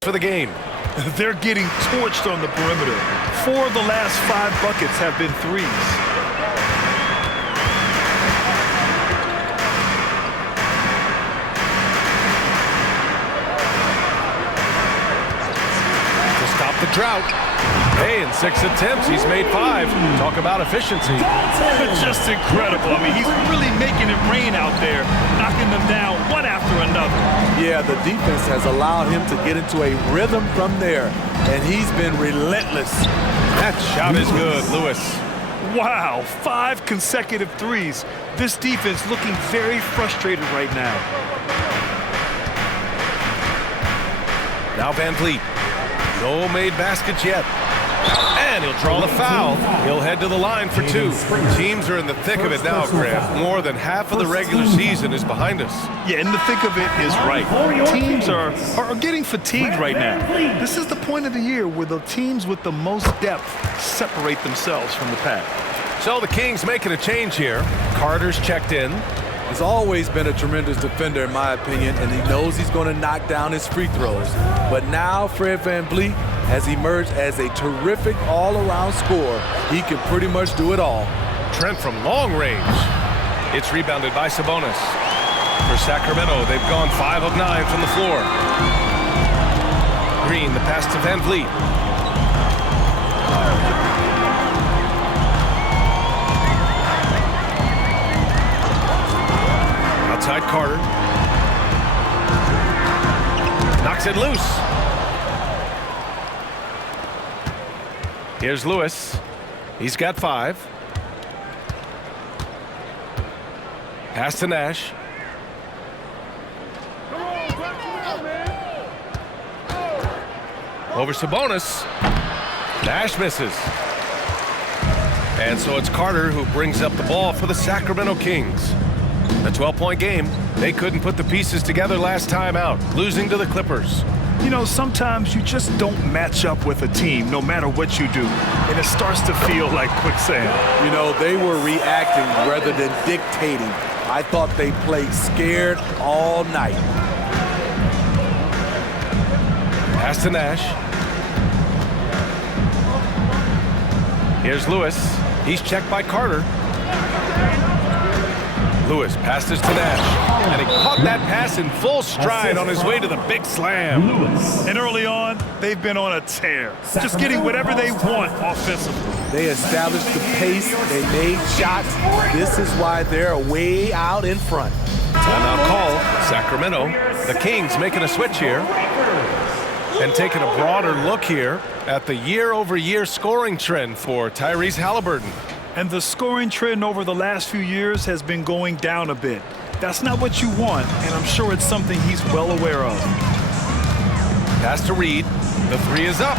For the game. They're getting torched on the perimeter. 4 of the last 5 buckets have been threes. To stop the drought. Hey, in 6 attempts, he's made 5. Talk about efficiency. Just incredible. I mean, he's really making it rain out there, knocking them down one after another. Yeah, the defense has allowed him to get into a rhythm from there, and he's been relentless. That shot is good, Lewis. Wow, 5 consecutive threes. This defense looking very frustrated right now. Now Van Vliet. No made baskets yet. And he'll draw the foul. He'll head to the line for 2. Teams are in the thick of it now, Grant. More than half of the regular season is behind us. Yeah, in the thick of it is right. Teams are getting fatigued right now. This is the point of the year where the teams with the most depth separate themselves from the pack. So the Kings making a change here. Carter's checked in. He's always been a tremendous defender, in my opinion, and he knows he's going to knock down his free throws. But now Fred VanVleet has emerged as a terrific all-around scorer. He can pretty much do it all. Trent from long range. It's rebounded by Sabonis. For Sacramento, they've gone 5 of 9 from the floor. Green, the pass to Van Vliet. Outside Carter. Knocks it loose. Here's Lewis. He's got 5. Pass to Nash. Over Sabonis. Nash misses. And so it's Carter who brings up the ball for the Sacramento Kings. A 12-point game. They couldn't put the pieces together last time out, losing to the Clippers. You know, sometimes you just don't match up with a team no matter what you do, and it starts to feel like quicksand. You know, they were reacting rather than dictating. I thought they played scared all night. Pass to Nash. Here's Lewis. He's checked by Carter. Lewis passes to Nash, and he caught that pass in full stride on his way to the big slam. And early on, they've been on a tear, just getting whatever they want offensively. They established the pace, they made shots. This is why they're way out in front. Timeout call, Sacramento. The Kings making a switch here and taking a broader look here at the year-over-year scoring trend for Tyrese Halliburton. And the scoring trend over the last few years has been going down a bit. That's not what you want, and I'm sure it's something he's well aware of. Pass to Reed. The 3 is up.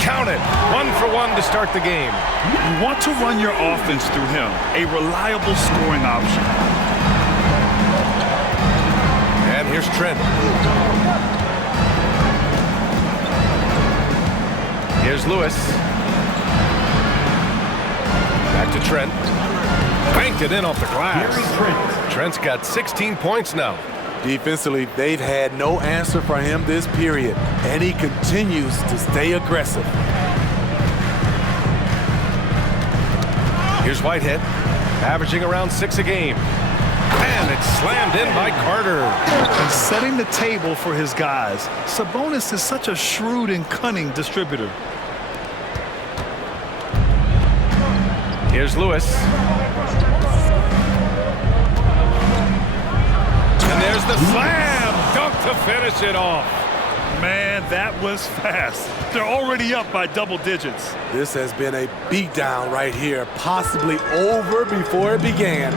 Count it. 1 for 1 to start the game. You want to run your offense through him, a reliable scoring option. And here's Trent. Here's Lewis. Back to Trent. Banked it in off the glass. Trent's got 16 points now. Defensively, they've had no answer for him this period, and he continues to stay aggressive. Here's Whitehead, averaging around 6 a game. And it's slammed in by Carter. And setting the table for his guys. Sabonis is such a shrewd and cunning distributor. Here's Lewis. And there's the slam dunk to finish it off. Man, that was fast. They're already up by double digits. This has been a beatdown right here, possibly over before it began.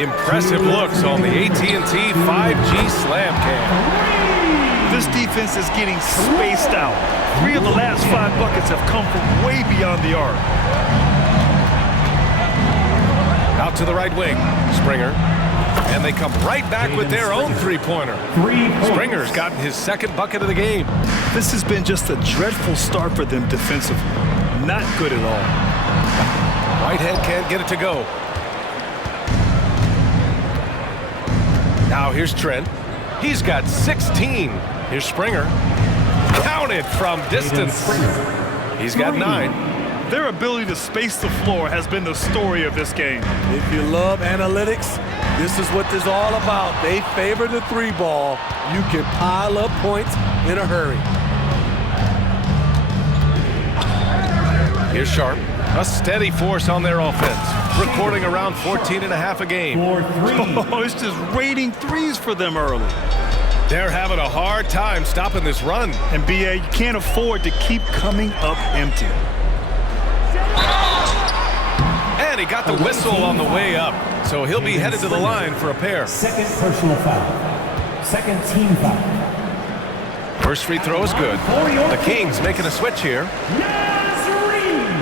Impressive looks on the AT&T 5G slam cam. This defense is getting spaced out. 3 of the last 5 buckets have come from way beyond the arc. Out to the right wing, Springer. And they come right back with their own three-pointer. Springer's gotten his 2nd bucket of the game. This has been just a dreadful start for them defensively. Not good at all. Whitehead can't get it to go. Now here's Trent. He's got 16. Here's Springer. Counted from distance. He's got 9. Their ability to space the floor has been the story of this game. If you love analytics, this is what this is all about. They favor the 3-ball. You can pile up points in a hurry. Here's Sharp. A steady force on their offense, recording around 14.5 a game. Oh, it's just raining threes for them early. They're having a hard time stopping this run. And BA, you can't afford to keep coming up empty. And he got the whistle on the way up, so he'll be headed to the line for a pair. 2nd personal foul. 2nd team foul. First free throw is good. The Kings making a switch here. Nazarene.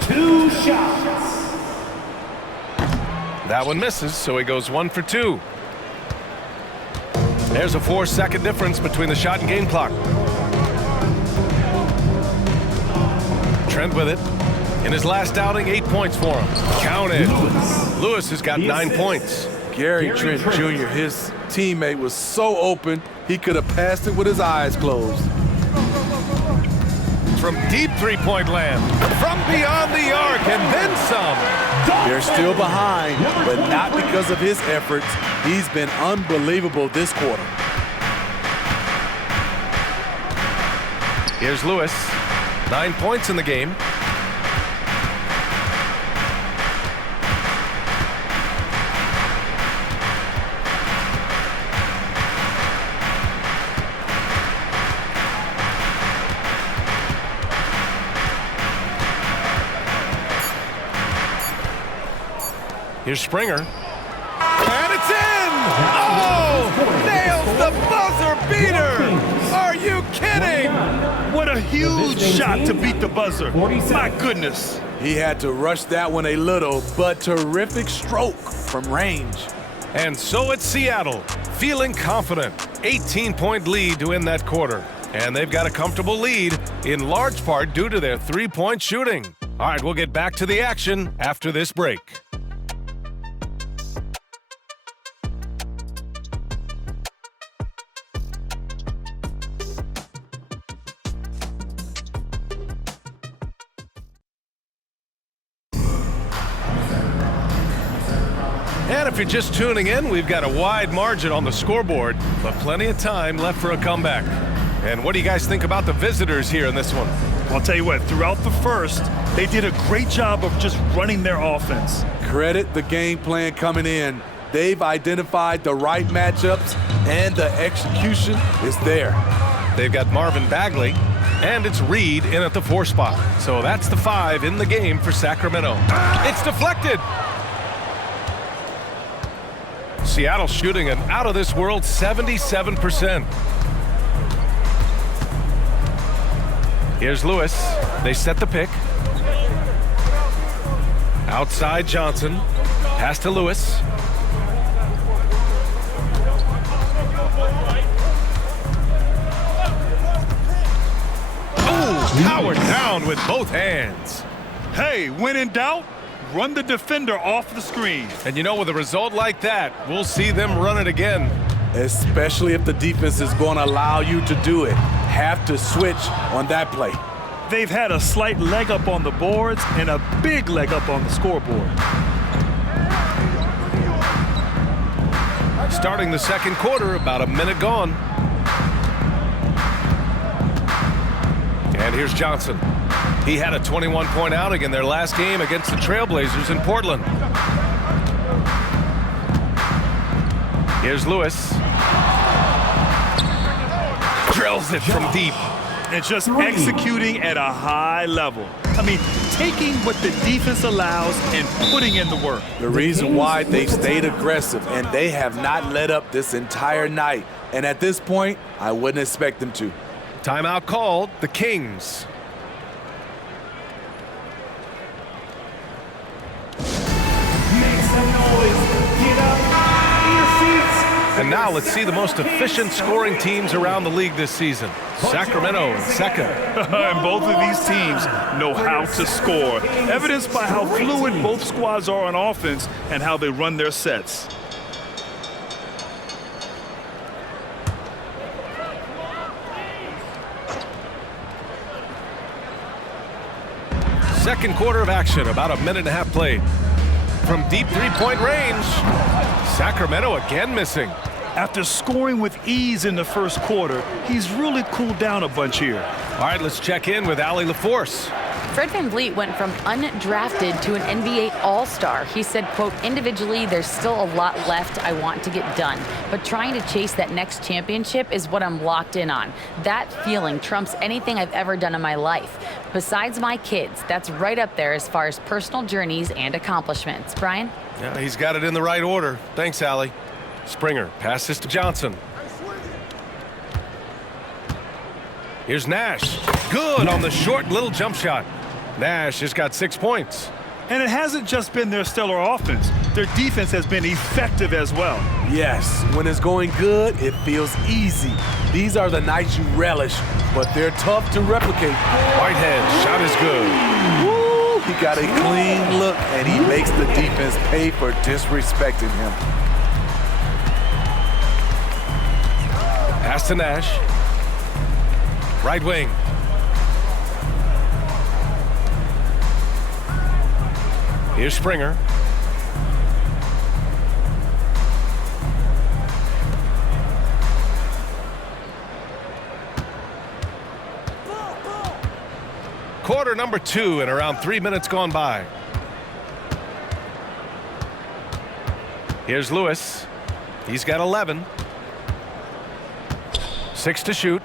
2 shots. That one misses, so he goes 1 for 2. There's a 4-second difference between the shot and game clock. Trent with it. In his last outing, 8 points for him. Counted. Lewis has got 9 points. Gary Trent Jr., his teammate, was so open, he could have passed it with his eyes closed. From deep three-point land, from beyond the arc, and then some. They're still behind, but not because of his efforts. He's been unbelievable this quarter. Here's Lewis. 9 points in the game. Here's Springer. And it's in! Oh! Nails the buzzer beater! Are you kidding? What a huge shot to beat the buzzer. My goodness. He had to rush that one a little, but terrific stroke from range. And so it's Seattle, feeling confident. 18-point lead to end that quarter. And they've got a comfortable lead, in large part due to their three-point shooting. All right, we'll get back to the action after this break. And if you're just tuning in, we've got a wide margin on the scoreboard, but plenty of time left for a comeback. And what do you guys think about the visitors here in this one? I'll tell you what, throughout the first, they did a great job of just running their offense. Credit the game plan coming in. They've identified the right matchups, and the execution is there. They've got Marvin Bagley, and it's Reed in at the 4 spot. So that's the 5 in the game for Sacramento. It's deflected. Seattle shooting an out-of-this-world 77%. Here's Lewis. They set the pick. Outside Johnson. Pass to Lewis. Oh, powered down with both hands. Hey, when in doubt, run the defender off the screen. And you know, with a result like that, we'll see them run it again. Especially if the defense is going to allow you to do it. Have to switch on that play. They've had a slight leg up on the boards and a big leg up on the scoreboard. Starting the second quarter, about a minute gone. And here's Johnson. He had a 21-point outing in their last game against the Trailblazers in Portland. Here's Lewis. Drills it from deep. And just executing at a high level. I mean, taking what the defense allows and putting in the work. The reason why they've stayed aggressive, and they have not let up this entire night. And at this point, I wouldn't expect them to. Timeout called, the Kings. Make some noise. Get up in your seats. And now let's see the most efficient scoring teams around the league this season. Sacramento in second. And both of these teams know how to score, evidenced by how fluid both squads are on offense and how they run their sets. Second quarter of action, about a minute and a half played. From deep three-point range, Sacramento again missing. After scoring with ease in the first quarter, he's really cooled down a bunch here. All right, let's check in with Allie LaForce. Fred VanVleet went from undrafted to an NBA All-Star. He said, quote, individually, there's still a lot left I want to get done, but trying to chase that next championship is what I'm locked in on. That feeling trumps anything I've ever done in my life. Besides my kids, that's right up there as far as personal journeys and accomplishments. Brian? Yeah, he's got it in the right order. Thanks, Allie. Springer passes to Johnson. Here's Nash. Good on the short little jump shot. Nash has got 6 points. And it hasn't just been their stellar offense. Their defense has been effective as well. Yes, when it's going good, it feels easy. These are the nights you relish, but they're tough to replicate. Whitehead, shot is good. Woo, he got a clean look, and he makes the defense pay for disrespecting him. Pass to Nash. Right wing. Here's Springer. Quarter number 2 and around 3 minutes gone by. Here's Lewis. He's got 11. 6 to shoot.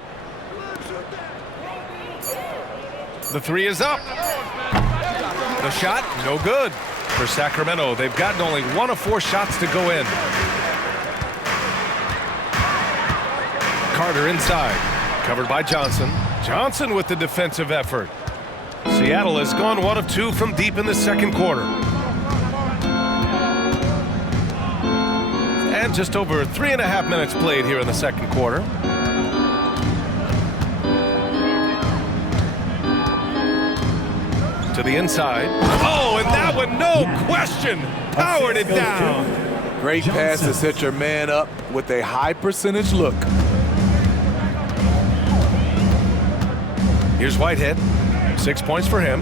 The 3 is up. The shot, no good. For Sacramento, they've gotten only 1 of 4 shots to go in. Carter inside. Covered by Johnson. Johnson with the defensive effort. Seattle has gone 1 of 2 from deep in the second quarter. And just over 3.5 minutes played here in the second quarter. To the inside. Oh, and that one, no question, powered it down. Great pass to set your man up with a high percentage look. Here's Whitehead. 6 points for him.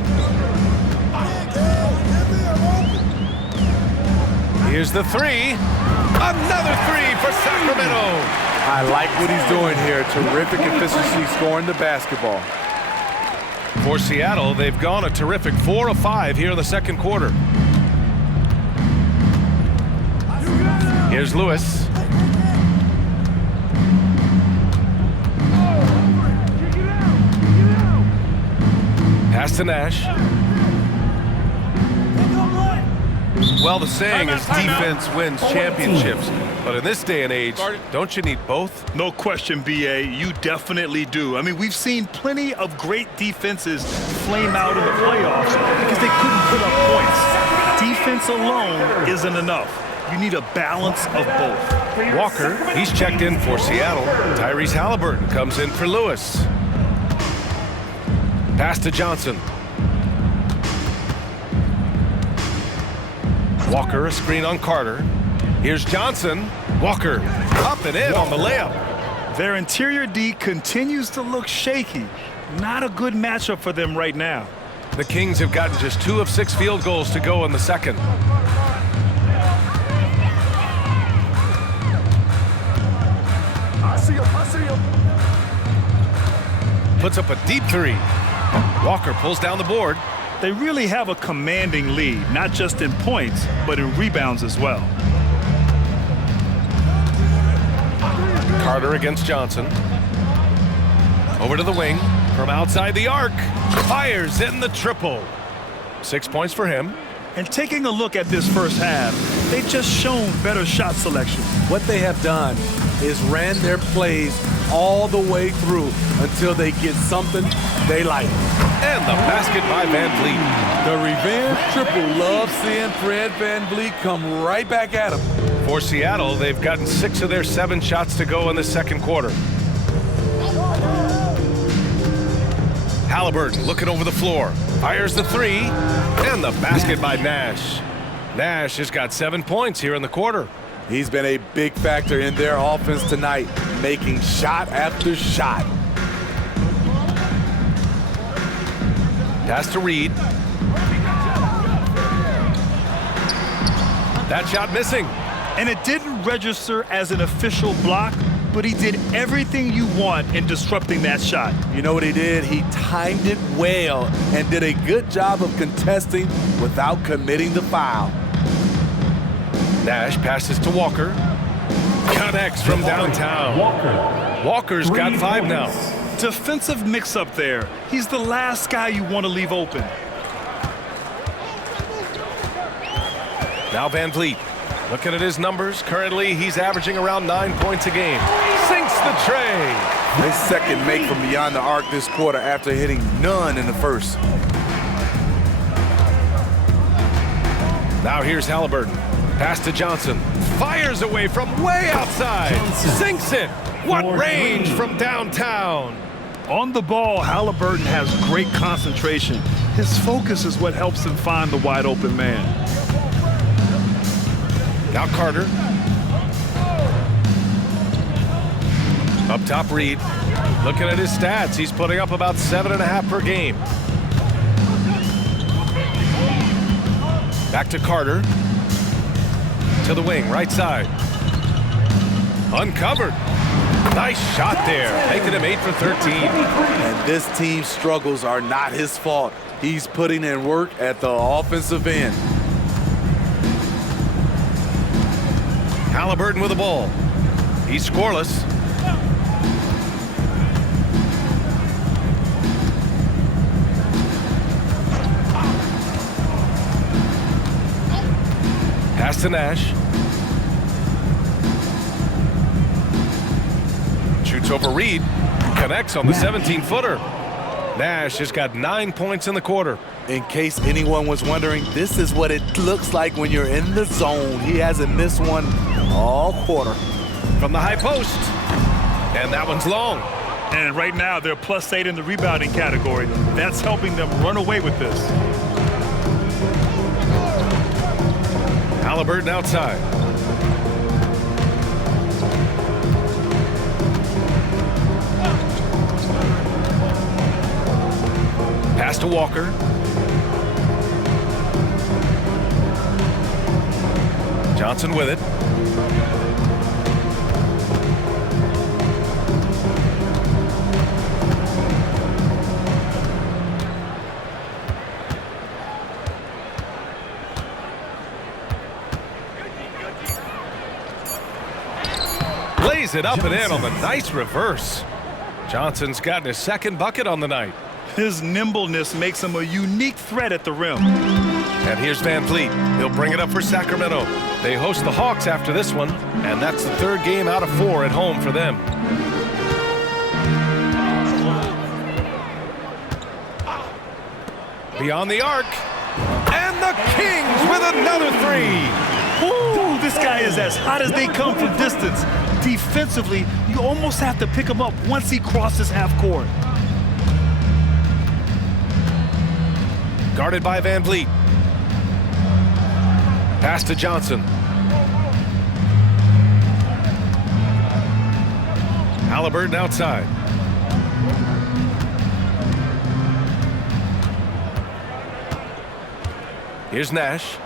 Here's the 3. Another 3 for Sacramento. I like what he's doing here. Terrific efficiency scoring the basketball. For Seattle, they've gone a terrific 4 of 5 here in the second quarter. Here's Lewis. Pass to Nash. Well, the saying is defense wins championships. But in this day and age, don't you need both? No question, B.A. You definitely do. I mean, we've seen plenty of great defenses flame out in the playoffs because they couldn't put up points. Defense alone isn't enough. You need a balance of both. Walker, he's checked in for Seattle. Tyrese Halliburton comes in for Lewis. Pass to Johnson. Walker, a screen on Carter. Here's Johnson. Walker up and in on the layup. Their interior D continues to look shaky. Not a good matchup for them right now. The Kings have gotten just 2 of 6 field goals to go in the second. I see him. Puts up a deep 3. Walker pulls down the board. They really have a commanding lead, not just in points, but in rebounds as well. Carter against Johnson. Over to the wing. From outside the arc. Fires in the triple. 6 points for him. And taking a look at this first half, they've just shown better shot selection. What they have done is ran their plays all the way through until they get something they like. And the basket by Van Vliet. The revenge triple. Love seeing Fred Van Vliet come right back at him. For Seattle, they've gotten 6 of their 7 shots to go in the second quarter. Halliburton looking over the floor. Fires the 3. And the basket by Nash. Nash has got 7 points here in the quarter. He's been a big factor in their offense tonight, making shot after shot. Pass to Reed. That shot missing. And it didn't register as an official block, but he did everything you want in disrupting that shot. You know what he did? He timed it well and did a good job of contesting without committing the foul. Nash passes to Walker. Connects from downtown. Walker's got 5 now. Defensive mix-up there. He's the last guy you want to leave open. Now Van Vliet. Looking at his numbers, currently he's averaging around 9 points a game. Sinks the tray. His second make from beyond the arc this quarter after hitting none in the first. Now here's Halliburton. Pass to Johnson. Fires away from way outside. Sinks it. What range from downtown. On the ball, Halliburton has great concentration. His focus is what helps him find the wide open man. Now Carter. Up top, Reed. Looking at his stats, he's putting up about 7.5 per game. Back to Carter. To the wing, right side. Uncovered. Nice shot there, making him 8 for 13. And this team's struggles are not his fault. He's putting in work at the offensive end. Halliburton with the ball. He's scoreless. Pass to Nash. Shoots over Reed. Connects on the 17-footer. Nash has got 9 points in the quarter. In case anyone was wondering, this is what it looks like when you're in the zone. He hasn't missed one all quarter. From the high post. And that one's long. And right now, they're +8 in the rebounding category. That's helping them run away with this. Halliburton outside. Pass to Walker. Johnson with it. Lays it up and in on the nice reverse. Johnson's gotten his second bucket on the night. His nimbleness makes him a unique threat at the rim. And here's Van Vliet. He'll bring it up for Sacramento. They host the Hawks after this one, and that's the third game out of 4 at home for them. Beyond the arc. And the Kings with another 3. Ooh, this guy is as hot as they come from distance. Defensively, you almost have to pick him up once he crosses half court. Guarded by Van Vliet. Pass to Johnson. Halliburton outside. Here's Nash.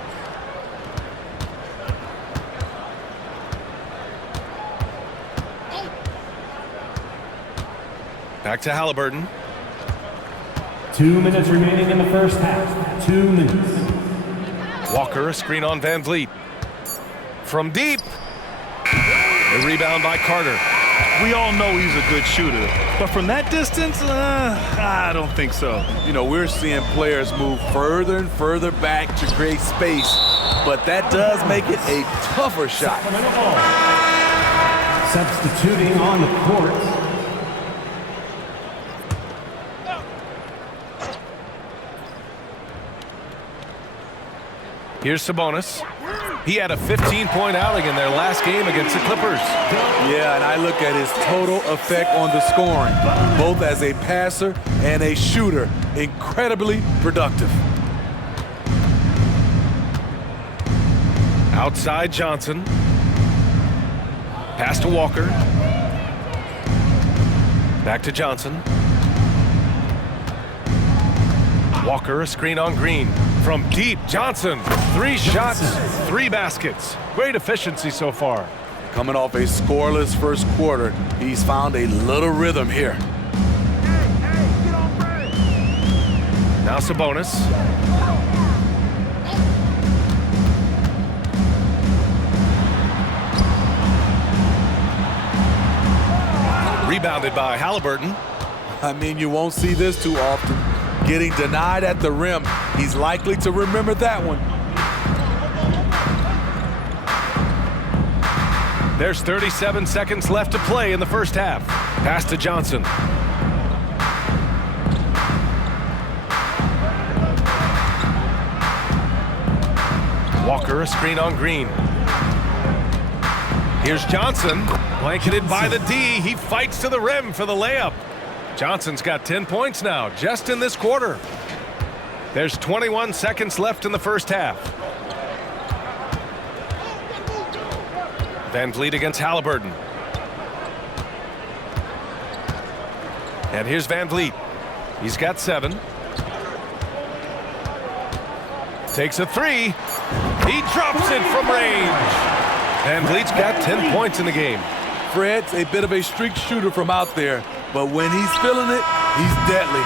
Back to Halliburton. 2 minutes remaining in the first half. 2 minutes. Walker, a screen on Van Vliet. From deep. A rebound by Carter. We all know he's a good shooter, but from that distance, I don't think so. You know, we're seeing players move further and further back to create space, but that does make it a tougher shot. Substituting on the court. Here's Sabonis. He had a 15-point outing in their last game against the Clippers. Yeah, and I look at his total effect on the scoring, both as a passer and a shooter. Incredibly productive. Outside Johnson. Pass to Walker. Back to Johnson. Walker, a screen on Green. From deep, Johnson. 3 shots, 3 baskets. Great efficiency so far. Coming off a scoreless first quarter, he's found a little rhythm here. Now Sabonis. Rebounded by Halliburton. I mean, you won't see this too often. Getting denied at the rim. He's likely to remember that one. There's 37 seconds left to play in the first half. Pass to Johnson. Walker, a screen on Green. Here's Johnson, blanketed by the D. He fights to the rim for the layup. Johnson's got 10 points now, just in this quarter. There's 21 seconds left in the first half. Van Vliet against Halliburton. And here's Van Vliet. He's got 7. Takes a three. He drops it from range. Van Vliet's got 10 points in the game. Fred's a bit of a streak shooter from out there, but when he's feeling it, he's deadly.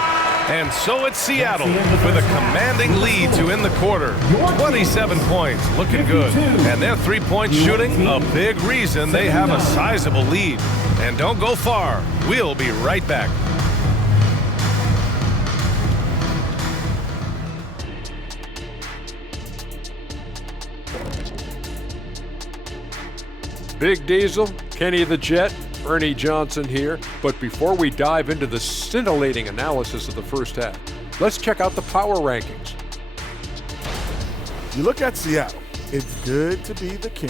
And so it's Seattle with a commanding lead to end the quarter. 27 points, looking good. And their three-point shooting, a big reason they have a sizable lead. And don't go far. We'll be right back. Big Diesel, Kenny the Jet, Ernie Johnson here. But before we dive into the scintillating analysis of the first half, let's check out the power rankings. You look at Seattle, it's good to be the king,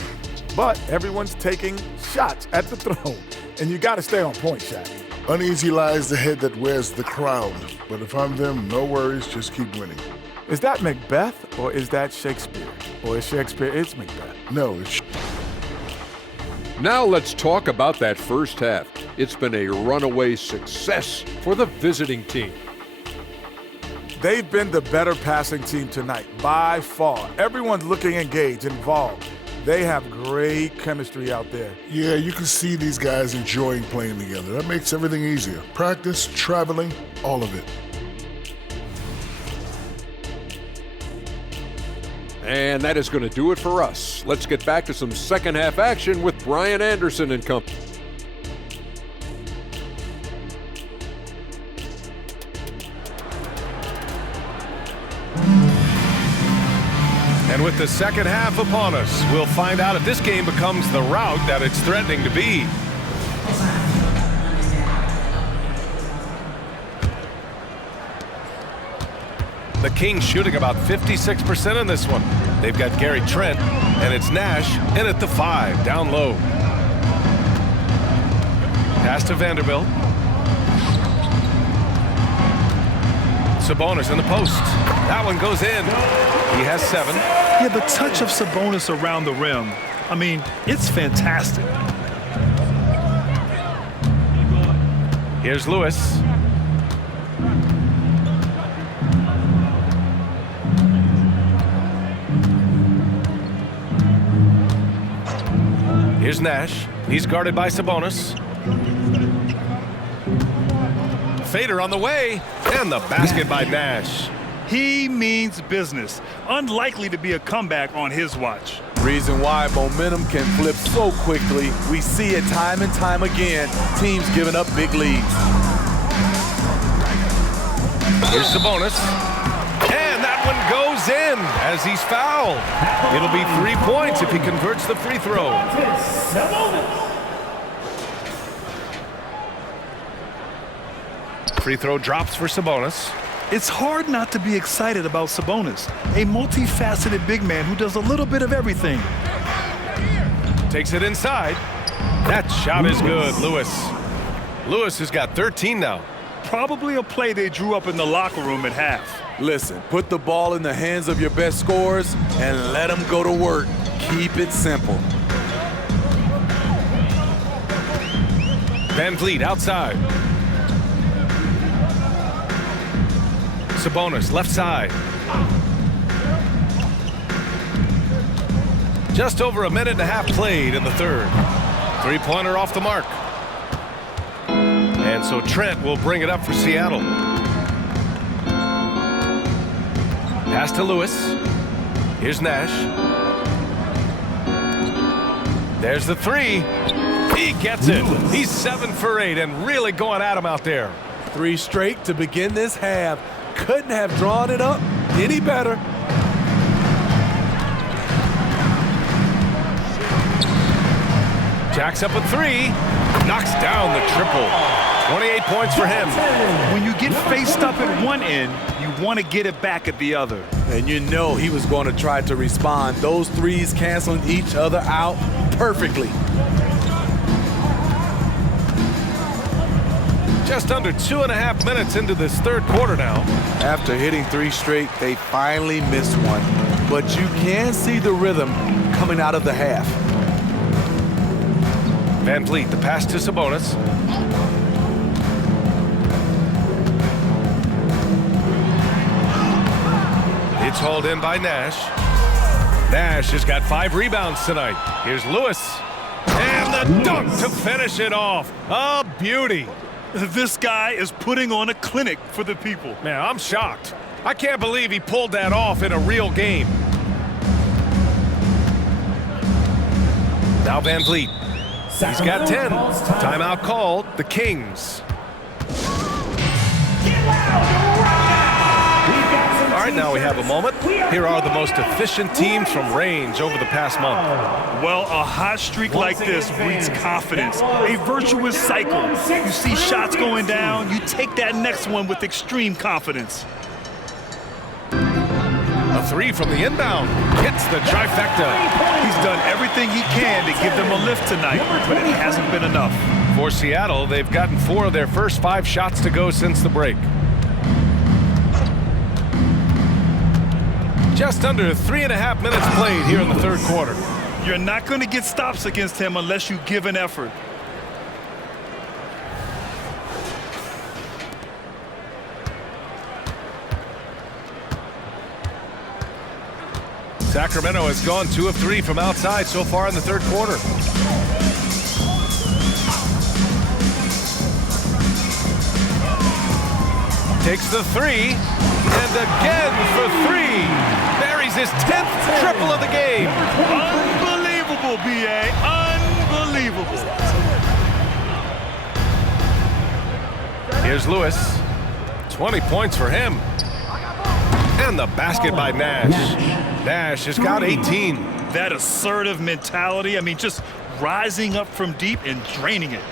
but everyone's taking shots at the throne, and you got to stay on point, Shaq. Uneasy lies the head that wears the crown. But if I'm them, no worries, just keep winning. Is that Macbeth, or is that Shakespeare? Or is Shakespeare, it's Macbeth? No, it's Now let's talk about that first half. It's been a runaway success for the visiting team. They've been the better passing team tonight, by far. Everyone's looking engaged, involved. They have great chemistry out there. Yeah, you can see these guys enjoying playing together. That makes everything easier. Practice, traveling, all of it. And that is going to do it for us. Let's get back to some second half action with Brian Anderson and company. And with the second half upon us, we'll find out if this game becomes the rout that it's threatening to be. The Kings shooting about 56% in this one. They've got Gary Trent, and it's Nash in at the 5, down low. Pass to Vanderbilt. Sabonis in the post. That one goes in. He has 7. Yeah, the touch of Sabonis around the rim, I mean, it's fantastic. Here's Lewis. Here's Nash. He's guarded by Sabonis. Fader on the way, and the basket by Nash. He means business. Unlikely to be a comeback on his watch. Reason why momentum can flip so quickly. We see it time and time again. Teams giving up big leads. Here's Sabonis. And that one goes in as he's fouled. It'll be 3 points if he converts the free throw. Free throw drops for Sabonis. It's hard not to be excited about Sabonis, a multifaceted big man who does a little bit of everything. Takes it inside. That shot is good, Lewis. Lewis has got 13 now. Probably a play they drew up in the locker room at half. Listen, put the ball in the hands of your best scorers and let them go to work. Keep it simple. Van Vliet outside. Sabonis left side. Just over a minute and a half played in the third. Three-pointer off the mark. And so Trent will bring it up for Seattle. Pass to Lewis. Here's Nash. There's the 3. He gets it. He's 7 for 8 and really going at him out there. 3 straight to begin this half. Couldn't have drawn it up any better. Jacks up a 3. Knocks down the triple. 28 points for him. When you get faced up at one end, you want to get it back at the other. And you know he was going to try to respond. Those threes canceling each other out perfectly. Just under 2.5 minutes into this third quarter now. After hitting 3 straight, they finally missed one. But you can see the rhythm coming out of the half. Van Vliet, the pass to Sabonis. It's It's hauled in by Nash. Nash has got 5 rebounds tonight. Here's Lewis. And the dunk to finish it off. A beauty. This guy is putting on a clinic for the people. Man, I'm shocked. I can't believe he pulled that off in a real game. Now Van Vliet. He's got 10. Timeout called. The Kings. All right, now we have a moment. Here are the most efficient teams from range over the past month. Well, a hot streak like this breeds confidence, a virtuous cycle. You see shots going down, you take that next one with extreme confidence. A 3 from the inbound. Hits the trifecta. He's done everything he can to give them a lift tonight, but it hasn't been enough. For Seattle, they've gotten 4 of their first 5 shots to go since the break. Just under 3.5 minutes played here in the third quarter. You're not going to get stops against him unless you give an effort. Sacramento has gone 2 of 3 from outside so far in the third quarter. Takes the 3, and again for 3. Buries his 10th triple of the game. Unbelievable, B.A. Unbelievable. Here's Lewis. 20 points for him. And the basket by Nash. Nash has got 18. That assertive mentality, I mean, just rising up from deep and draining it.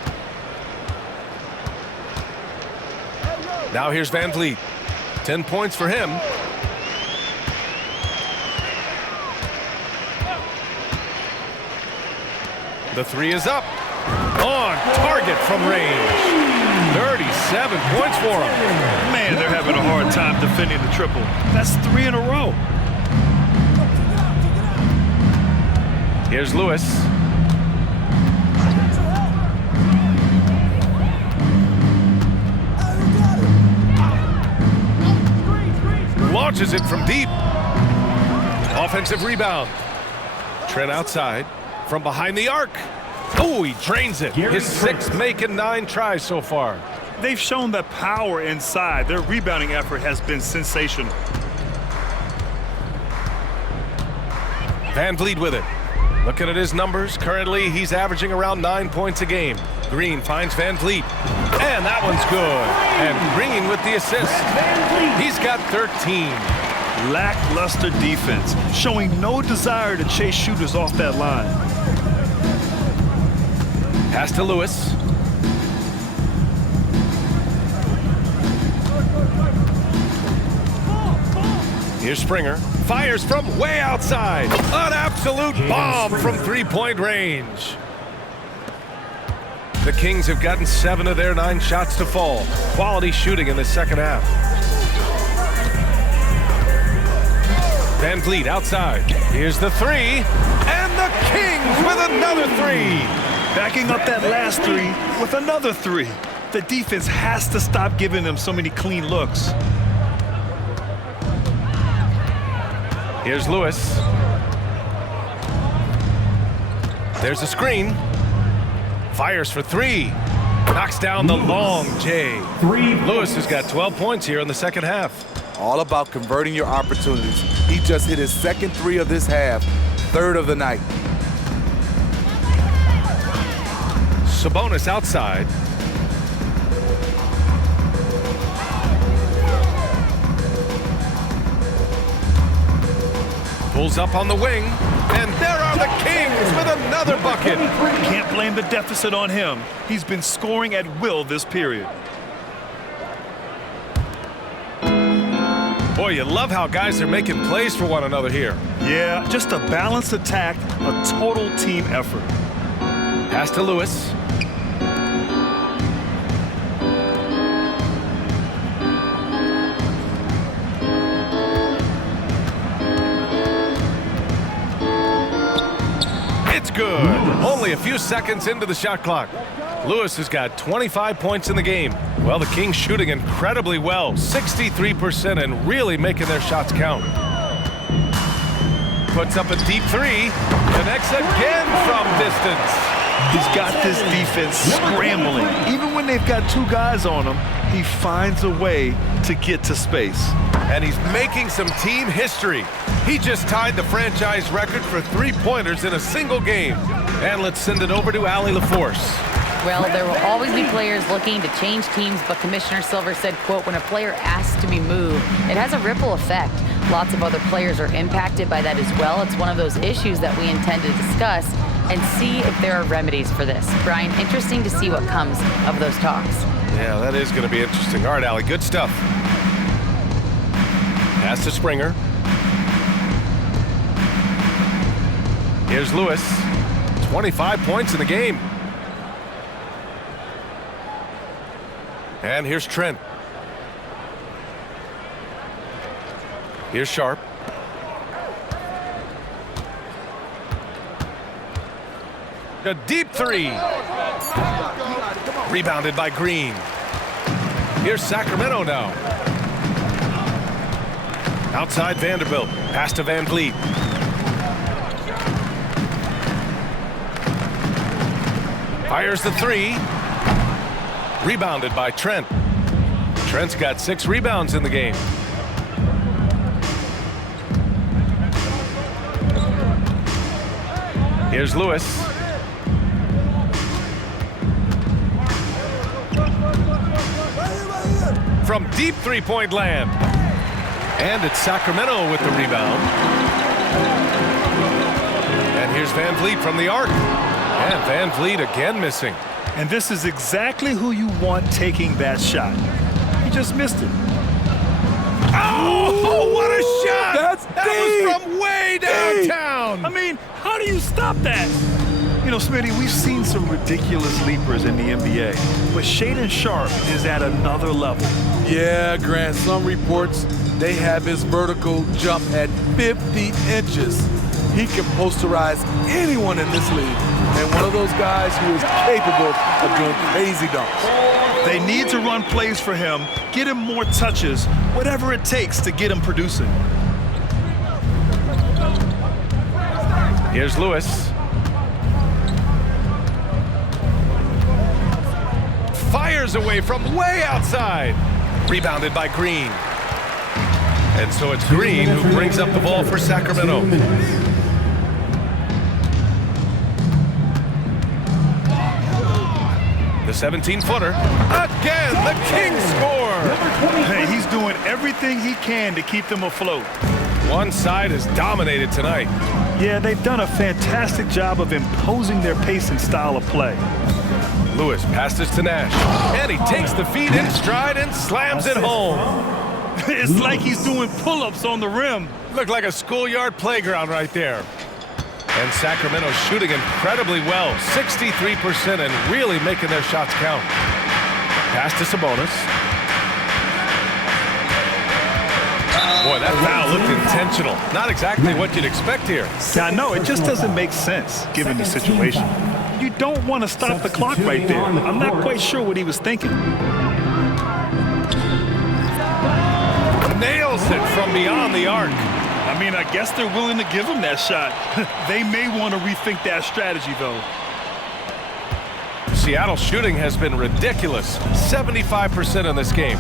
Now here's Van Vliet. 10 points for him. The 3 is up. On target from range. 37 points for him. Man, they're having a hard time defending the triple. That's 3 in a row. Here's Lewis. Launches it from deep. Offensive rebound. Trent outside from behind the arc. Oh, he drains it. His 6th making 9 tries so far. They've shown that power inside. Their rebounding effort has been sensational. Van Vliet with it. Looking at his numbers, currently he's averaging around 9 points a game. Green finds Van Vliet. And that one's good. And Green with the assist. He's got 13. Lackluster defense, showing no desire to chase shooters off that line. Pass to Lewis. Here's Springer. Fires from way outside. An absolute bomb from 3-point range. The Kings have gotten 7 of their 9 shots to fall. Quality shooting in the second half. Van Vliet outside. Here's the 3. And the Kings with another 3. Backing up that last 3 with another 3. The defense has to stop giving them so many clean looks. Here's Lewis. There's a screen. Fires for 3. Knocks down the long J. Lewis has got 12 points here in the second half. All about converting your opportunities. He just hit his second 3 of this half, 3rd of the night. Sabonis outside. Pulls up on the wing, and there are the Kings with another bucket. Can't blame the deficit on him. He's been scoring at will this period. Boy, you love how guys are making plays for one another here. Yeah, just a balanced attack, a total team effort. Pass to Lewis. Good. Only a few seconds into the shot clock. Lewis has got 25 points in the game. Well, the Kings shooting incredibly well, 63%, and really making their shots count. puts up a deep three. Connects again from distance. He's got this defense scrambling. Even when they've got two guys on him, he finds a way to get to space. And he's making some team history. He just tied the franchise record for three-pointers in a single game. And let's send it over to Allie LaForce. Well, there will always be players looking to change teams, but Commissioner Silver said, quote, when a player asks to be moved, it has a ripple effect. Lots of other players are impacted by that as well. It's one of those issues that we intend to discuss and see if there are remedies for this. Brian, interesting to see what comes of those talks. Yeah, that is going to be interesting. All right, Allie, good stuff. Pass to Springer. Here's Lewis. 25 points in the game. And here's Trent. Here's Sharp. A deep three. Rebounded by Green. Here's Sacramento now. Outside Vanderbilt. Pass to Van Vliet. Fires the three. Rebounded by Trent. Trent's got 6 rebounds in the game. Here's Lewis. From deep three-point land. And it's Sacramento with the rebound. And here's Van Vliet from the arc. And Van Vliet again missing. And this is exactly who you want taking that shot. He just missed it. Oh, what a shot! That was from way downtown. I mean, how do you stop that? You know, Smitty, we've seen some ridiculous leapers in the NBA, but Shaedon Sharp is at another level. Yeah, Grant, some reports, they have his vertical jump at 50 inches. He can posterize anyone in this league, and one of those guys who is capable of doing crazy dunks. They need to run plays for him, get him more touches, whatever it takes to get him producing. Here's Lewis. Fires away from way outside. Rebounded by Green. And so it's Green who brings up the ball for Sacramento. The 17-footer. Again, the Kings score. Hey, he's doing everything he can to keep them afloat. One side is dominated tonight. Yeah, they've done a fantastic job of imposing their pace and style of play. Lewis passes to Nash. And he takes the feed in stride and slams it home. It's like he's doing pull-ups on the rim. Looked like a schoolyard playground right there. And Sacramento shooting incredibly well, 63%, and really making their shots count. Pass to Sabonis. Boy, that foul looked intentional. Not exactly what you'd expect here. Yeah, no, it just doesn't make sense given the situation. You don't want to stop the clock right there. I'm not quite sure what he was thinking. Nails it from beyond the arc. I mean, I guess they're willing to give him that shot. They may want to rethink that strategy, though. Seattle's shooting has been ridiculous. 75% in this game.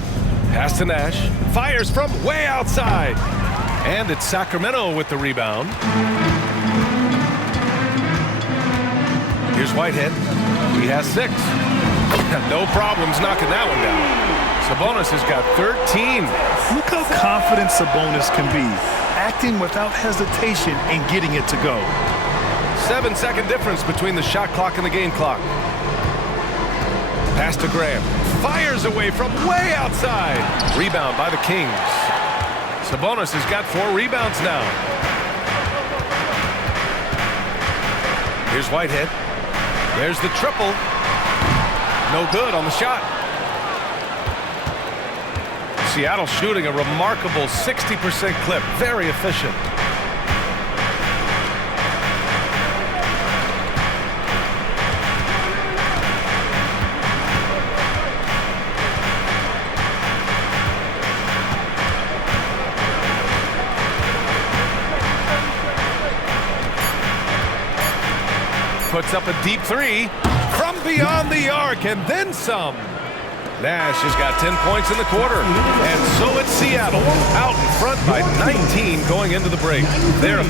Pass to Nash. Fires from way outside. And it's Sacramento with the rebound. Here's Whitehead. He has 6. No problems knocking that one down. Sabonis has got 13. Look how confident Sabonis can be, acting without hesitation and getting it to go. 7-second difference between the shot clock and the game clock. Pass to Graham. Fires away from way outside. Rebound by the Kings. Sabonis has got 4 rebounds now. Here's Whitehead. There's the triple. No good on the shot. Seattle shooting a remarkable 60% clip. Very efficient. puts up a deep three from beyond the arc and then some. Nash has got 10 points in the quarter. And so it's Seattle out in front by 19 going into the break. They're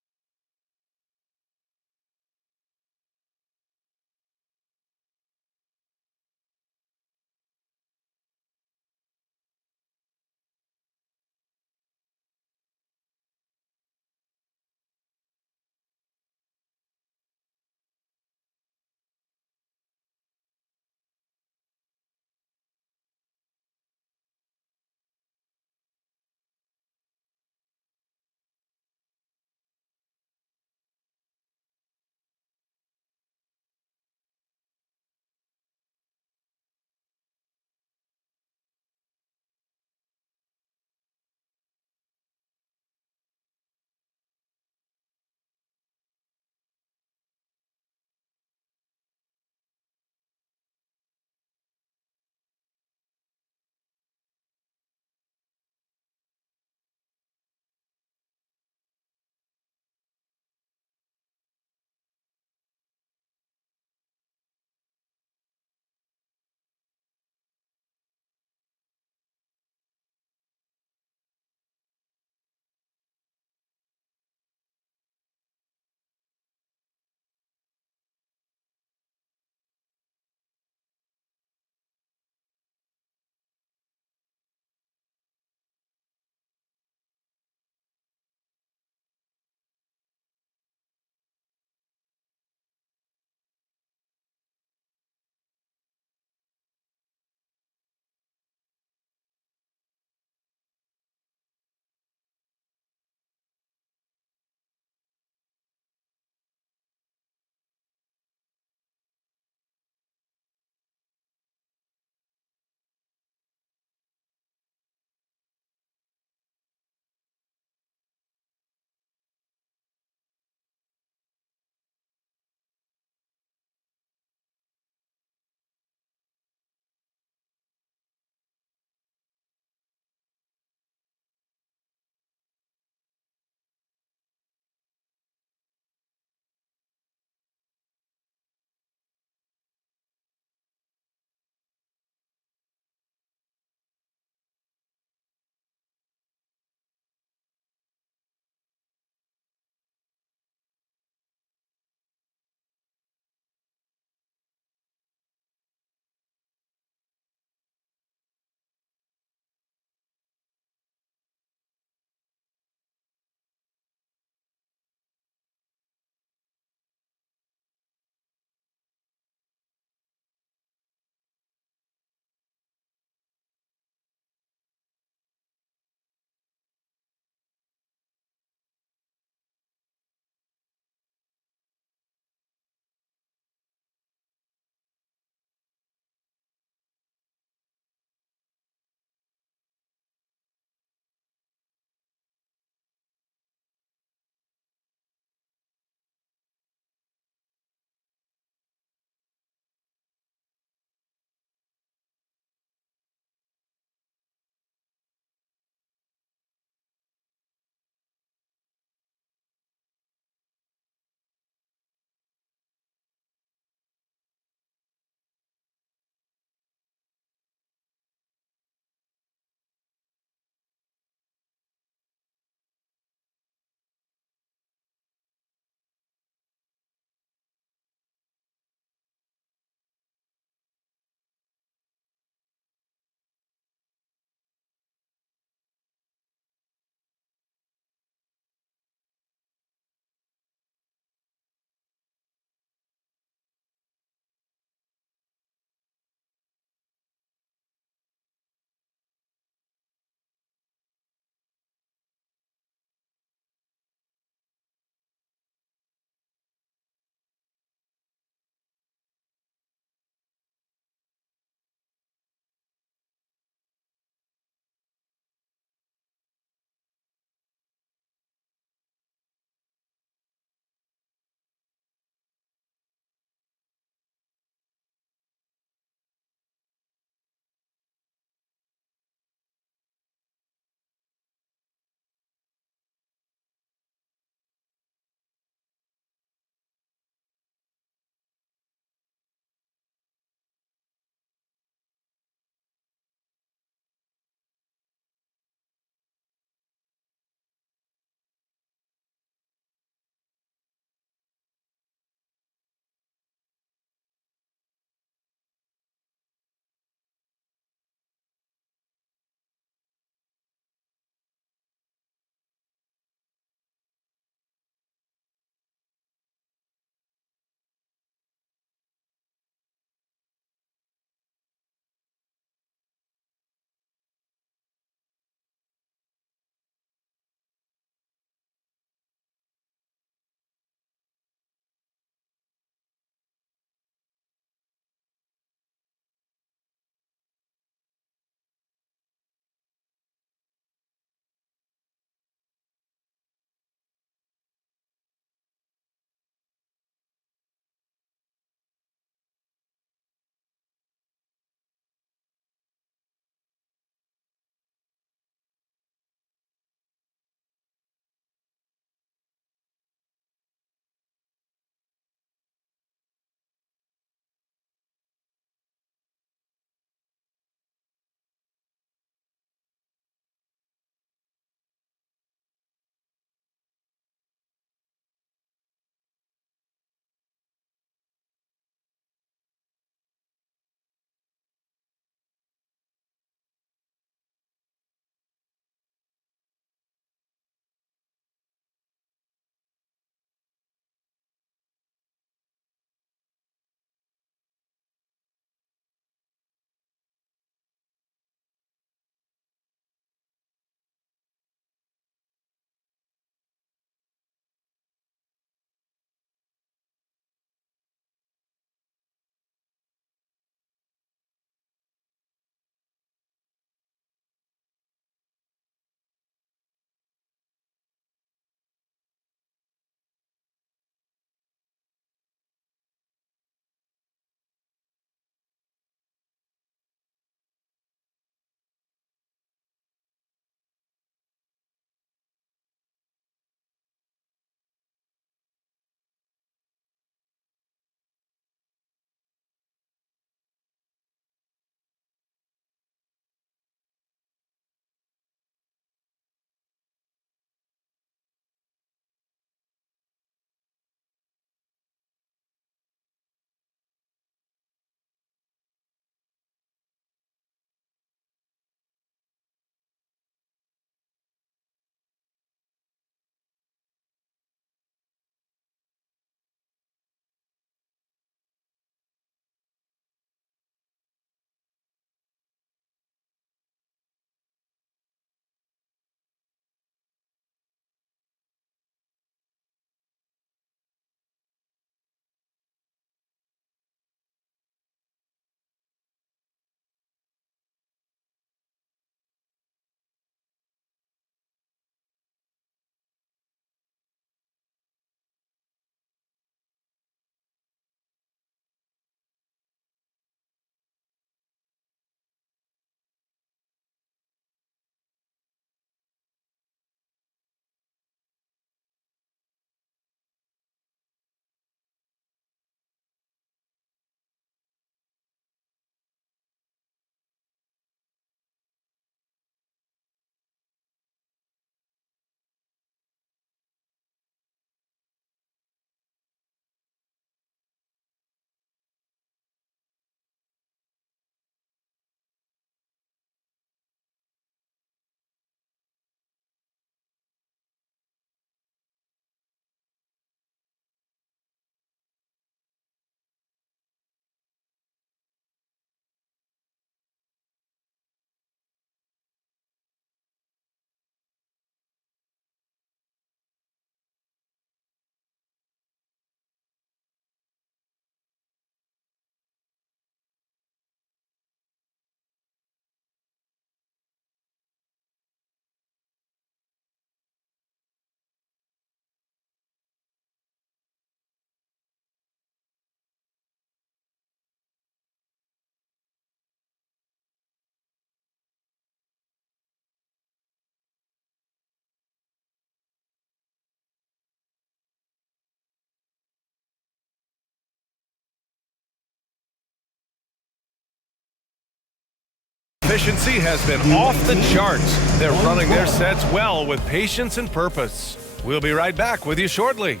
efficiency has been off the charts. They're running their sets well with patience and purpose. We'll be right back with you shortly.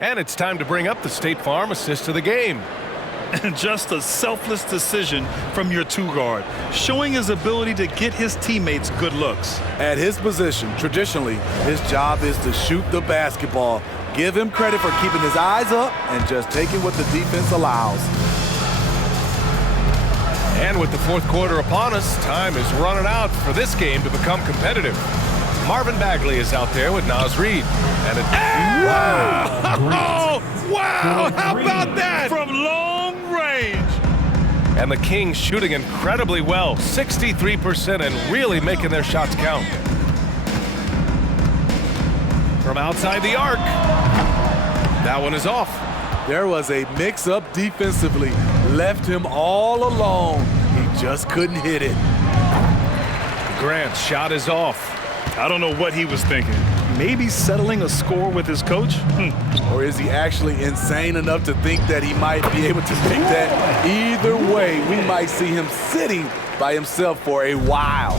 And it's time to bring up the State Farm assist to the game. Just a selfless decision from your two-guard, showing his ability to get his teammates good looks. At his position, traditionally, his job is to shoot the basketball. Give him credit for keeping his eyes up and just taking what the defense allows. And with the fourth quarter upon us, time is running out for this game to become competitive. Marvin Bagley is out there with Naz Reid. And Wow! Wow! How about that? From long range. And the Kings shooting incredibly well, 63%, and really making their shots count. From outside the arc. That one is off. There was a mix-up defensively. Left him all alone. He just couldn't hit it. Grant's shot is off. I don't know what he was thinking. Maybe settling a score with his coach? Or is he actually insane enough to think that he might be able to make that? Either way, we might see him sitting by himself for a while.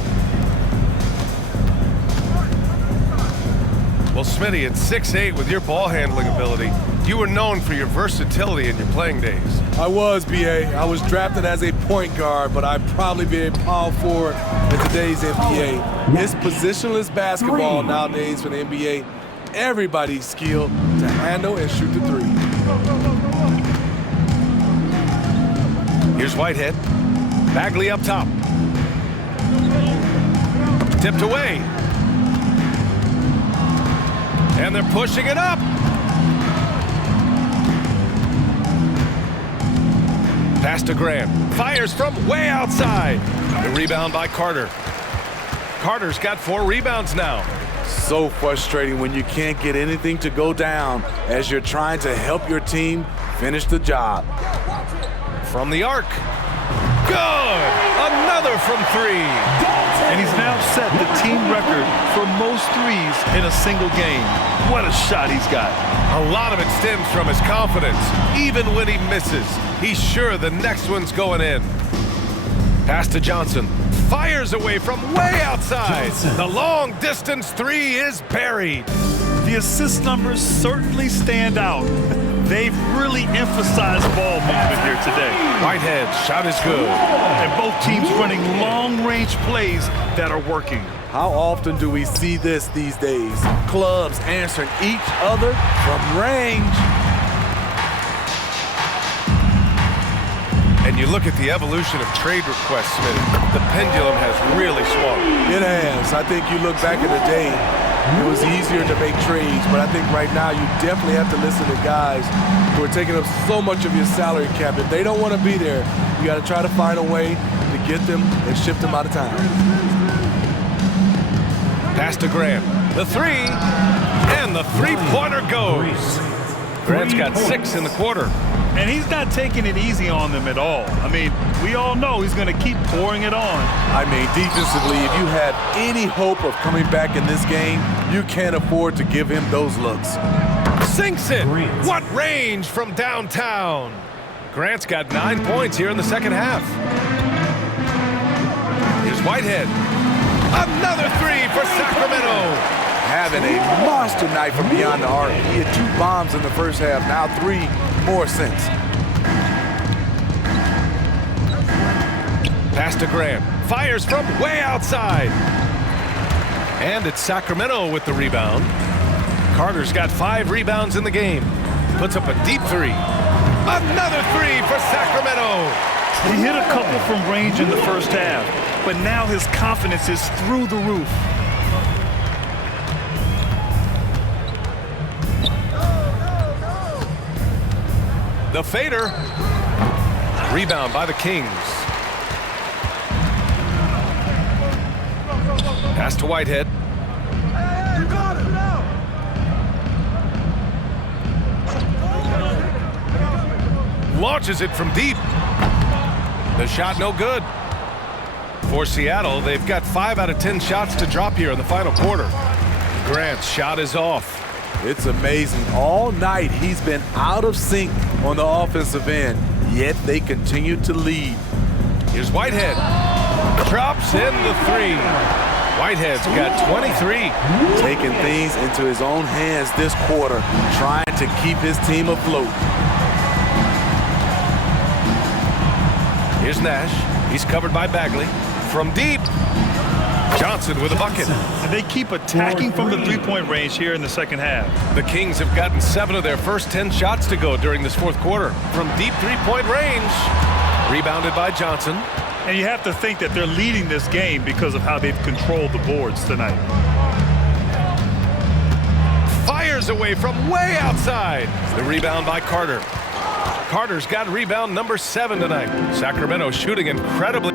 Well, Smitty, at 6'8" with your ball handling ability, you were known for your versatility in your playing days. I was, B.A. I was drafted as a point guard, but I'd probably be a power forward in today's NBA. It's positionless basketball nowadays for the NBA. Everybody's skilled to handle and shoot the three. Here's Whitehead. Bagley up top. Tipped away. And they're pushing it up. Pass to Graham. Fires from way outside. The rebound by Carter. Carter's got 4 rebounds now. So frustrating when you can't get anything to go down as you're trying to help your team finish the job. From the arc. Good! Another from 3. And he's now set the team record for most threes in a single game. What a shot he's got. A lot of it stems from his confidence. Even when he misses, he's sure the next one's going in. Pass to Johnson. Fires away from way outside. The long distance 3 is buried. The assist numbers certainly stand out. They've really emphasized ball movement here today. Whitehead, shot is good. And both teams running long-range plays that are working. How often do we see this these days? Clubs answering each other from range. And you look at the evolution of trade requests, Smitty. The pendulum has really swung. It has. I think you look back in the day, it was easier to make trades, but I think right now you definitely have to listen to guys who are taking up so much of your salary cap. If they don't want to be there, you got to try to find a way to get them and ship them out of town. Pass to Grant. The 3, and the three-pointer goes. Grant's got 6 in the quarter. And he's not taking it easy on them at all. I mean, we all know he's going to keep pouring it on. I mean, defensively, if you have any hope of coming back in this game, you can't afford to give him those looks. Sinks it. What range from downtown. Grant's got 9 points here in the second half. Here's Whitehead. Another 3 for Sacramento. Having a monster night from beyond the arc. He had 2 bombs in the first half, now 3 more since. Pass to Graham. Fires from way outside. And it's Sacramento with the rebound. Carter's got 5 rebounds in the game. Puts up a deep 3. Another 3 for Sacramento. He hit a couple from range in the first half, but now his confidence is through the roof. The fader. Rebound by the Kings. Pass to Whitehead. You got it now. Launches it from deep. The shot no good. For Seattle, they've got 5 out of 10 shots to drop here in the final quarter. Grant's shot is off. It's amazing. All night he's been out of sync on the offensive end, yet they continue to lead. Here's Whitehead. Drops in the three. Whitehead's got 23. Taking things into his own hands this quarter, trying to keep his team afloat. Here's Nash. He's covered by Bagley. From deep, Johnson with a bucket. And they keep attacking from the three-point range here in the second half. The Kings have gotten 7 of their first 10 shots to go during this fourth quarter. From deep three-point range. Rebounded by Johnson. And you have to think that they're leading this game because of how they've controlled the boards tonight. Fires away from way outside. The rebound by Carter. Carter's got rebound number 7 tonight. Sacramento shooting incredibly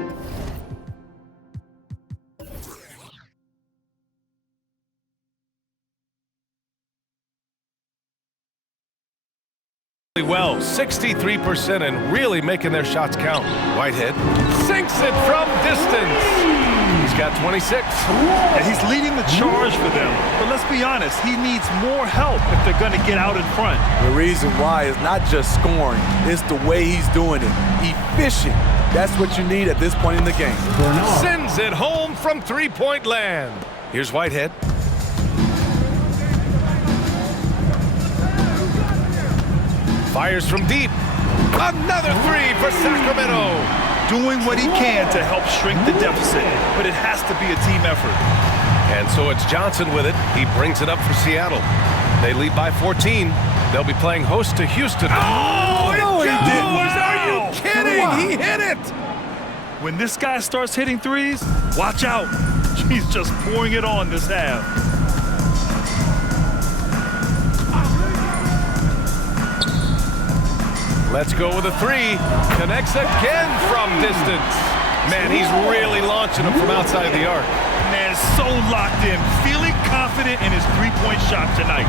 well, 63%, and really making their shots count. Whitehead sinks it from distance. He's got 26. And he's leading the charge for them. But let's be honest, he needs more help if they're going to get out in front. The reason why is not just scoring, it's the way he's doing it. Efficient. That's what you need at this point in the game. Sends it home from three-point land. Here's Whitehead. Fires from deep. Another three for Sacramento. Doing what he can to help shrink the deficit, but it has to be a team effort. And so it's Johnson with it. He brings it up for Seattle. They lead by 14. They'll be playing host to Houston. Oh, no, he didn't. Are you kidding? Wow. He hit it. When this guy starts hitting threes, watch out. He's just pouring it on this half. Let's go with a three. Connects again from distance. Man, he's really launching them from outside the arc. Man, so locked in, feeling confident in his three-point shot tonight.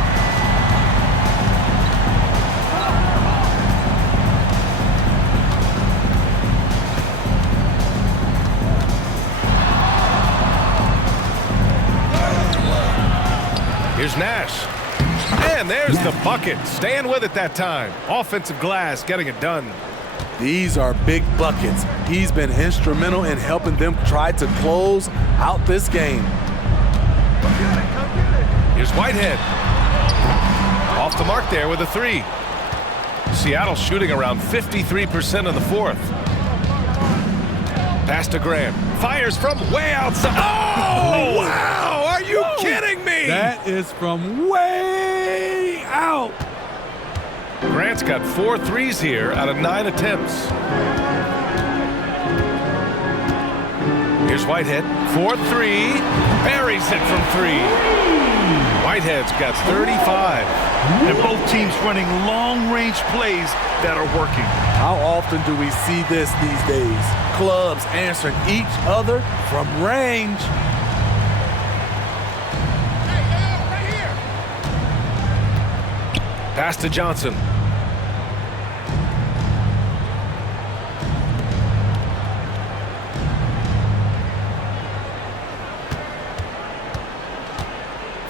Here's Nash. And there's the bucket. Staying with it that time. Offensive glass, getting it done. These are big buckets. He's been instrumental in helping them try to close out this game. Here's Whitehead. Off the mark there with a three. Seattle shooting around 53% in the fourth. Pass to Graham. Fires from way outside. Oh, wow! Are you kidding me? That is from way out. Grant's got 4 threes here out of 9 attempts. Here's Whitehead. 4-3. Buries it from 3. Whitehead's got 35. And both teams running long-range plays that are working. How often do we see this these days? Clubs answering each other from range. Pass to Johnson.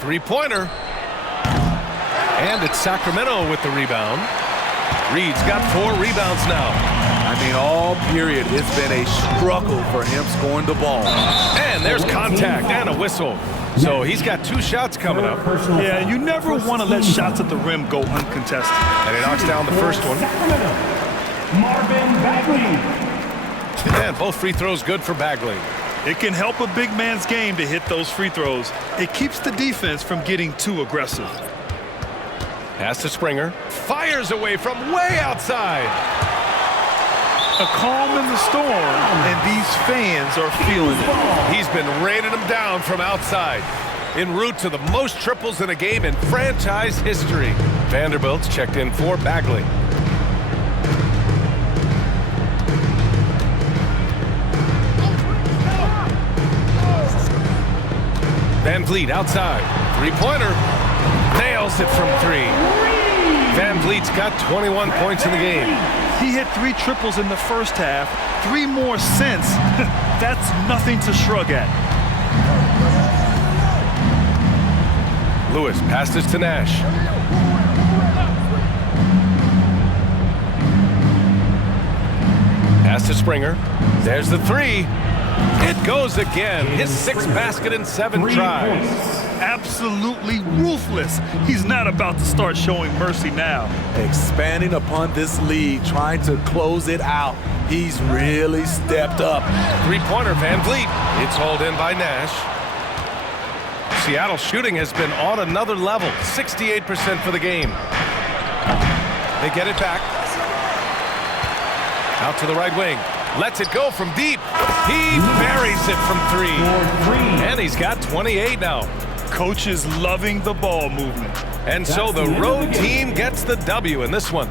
Three-pointer. And it's Sacramento with the rebound. Reed's got 4 rebounds now. I mean, all period, it's been a struggle for him scoring the ball. And there's contact and a whistle. So he's got 2 shots coming up. Yeah, you never want to let shots at the rim go uncontested. And he knocks down the first one. Marvin Bagley. And both free throws good for Bagley. It can help a big man's game to hit those free throws. It keeps the defense from getting too aggressive. Pass to Springer. Fires away from way outside. A calm in the storm, and these fans are feeling it. He's been raining them down from outside. En route to the most triples in a game in franchise history. Vanderbilt's checked in for Bagley. Van Vliet outside. Three-pointer. Nails it from 3. Van Vliet's got 21 points in the game. He hit 3 triples in the first half, 3 more since. That's nothing to shrug at. Lewis passes to Nash. Pass to Springer. There's the three. It goes again. His 6th basket in 7 tries. Absolutely ruthless. He's not about to start showing mercy now. Expanding upon this lead, trying to close it out. He's really stepped up. 3-pointer, Van Vliet. It's hauled in by Nash. Seattle shooting has been on another level. 68% for the game. They get it back. Out to the right wing. Lets it go from deep. He buries it from 3. And he's got 28 now. Coach is loving the ball movement. And so the road team gets the W in this one.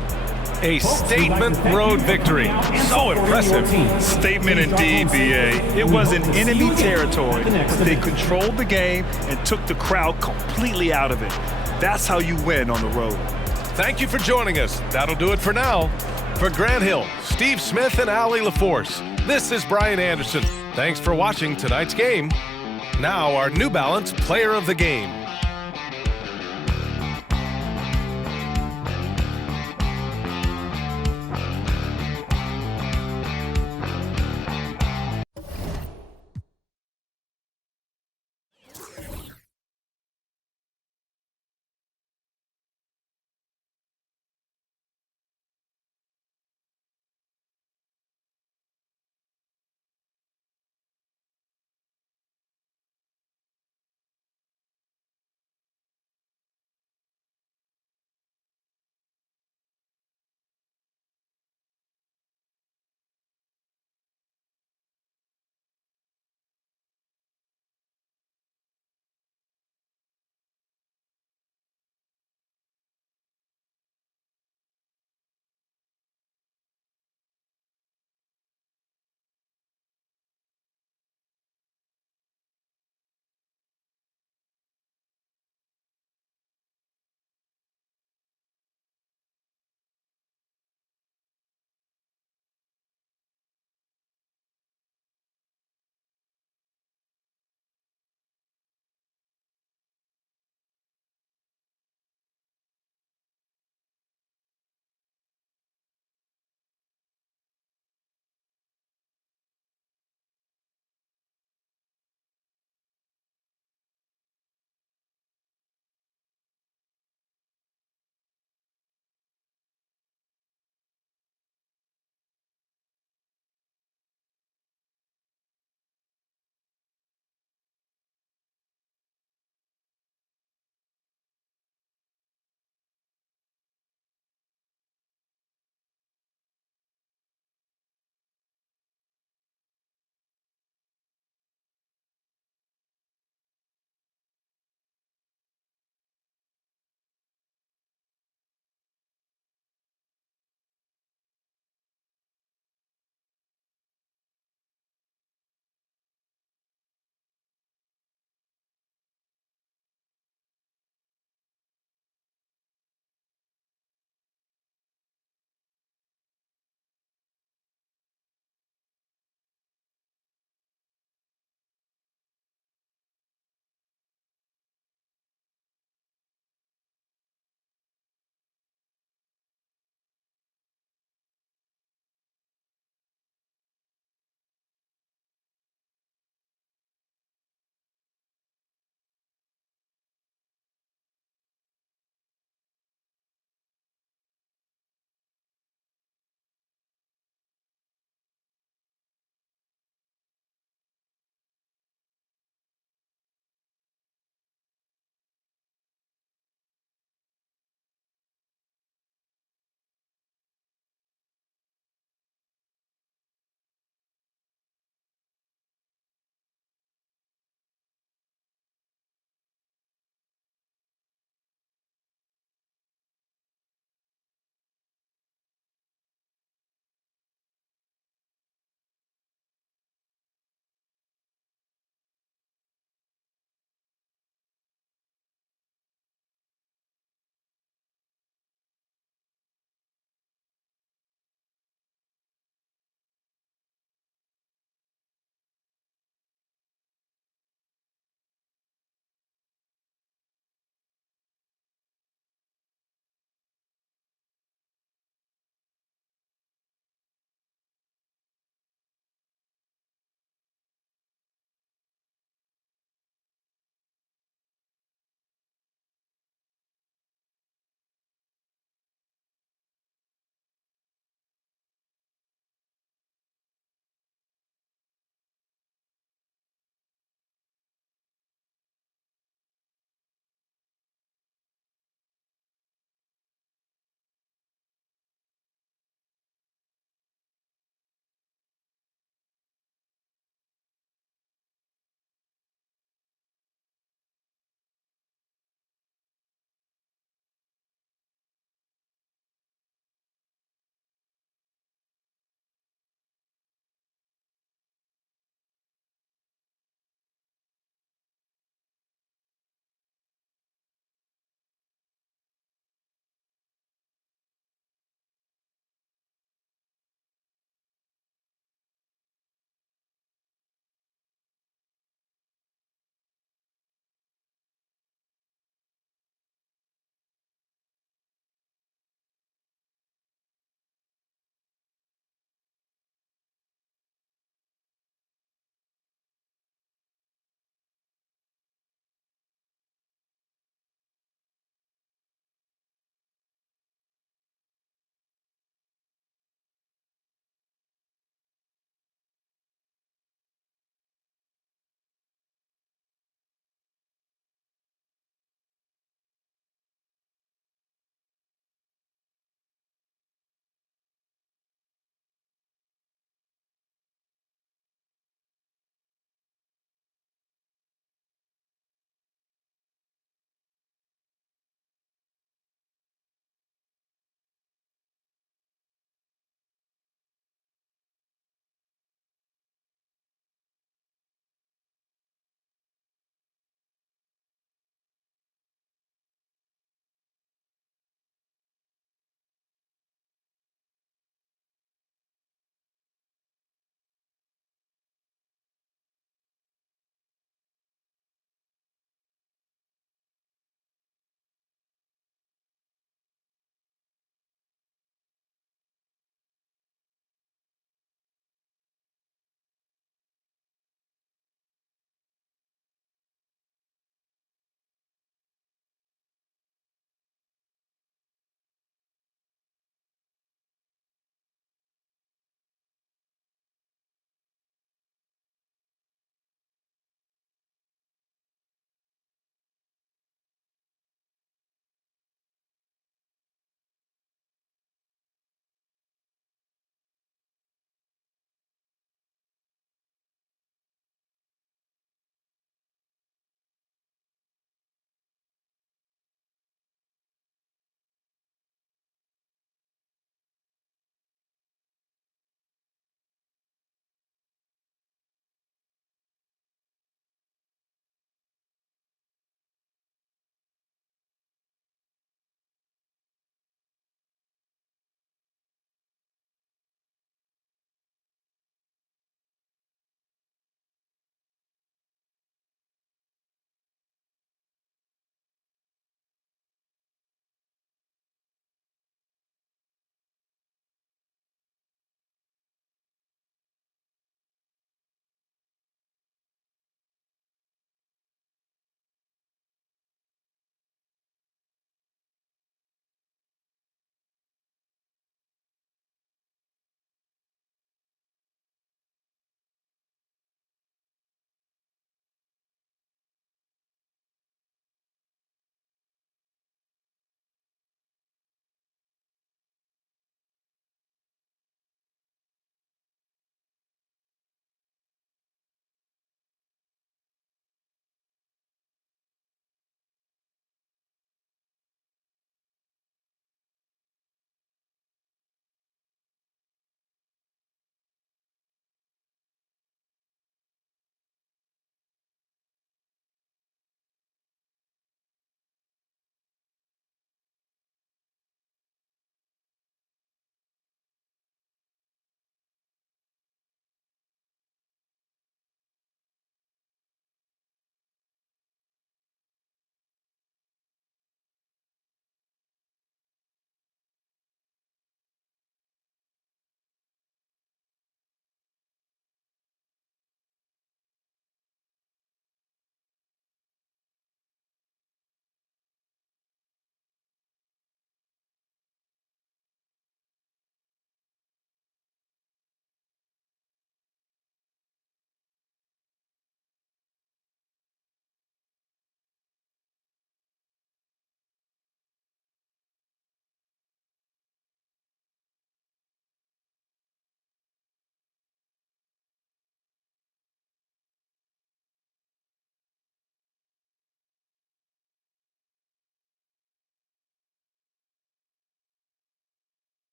A statement road victory. So impressive. Statement indeed, BA. It was in enemy territory, but they controlled the game and took the crowd completely out of it. That's how you win on the road. Thank you for joining us. That'll do it for now. For Grant Hill, Steve Smith, and Allie LaForce, this is Brian Anderson. Thanks for watching tonight's game. Now our New Balance Player of the Game.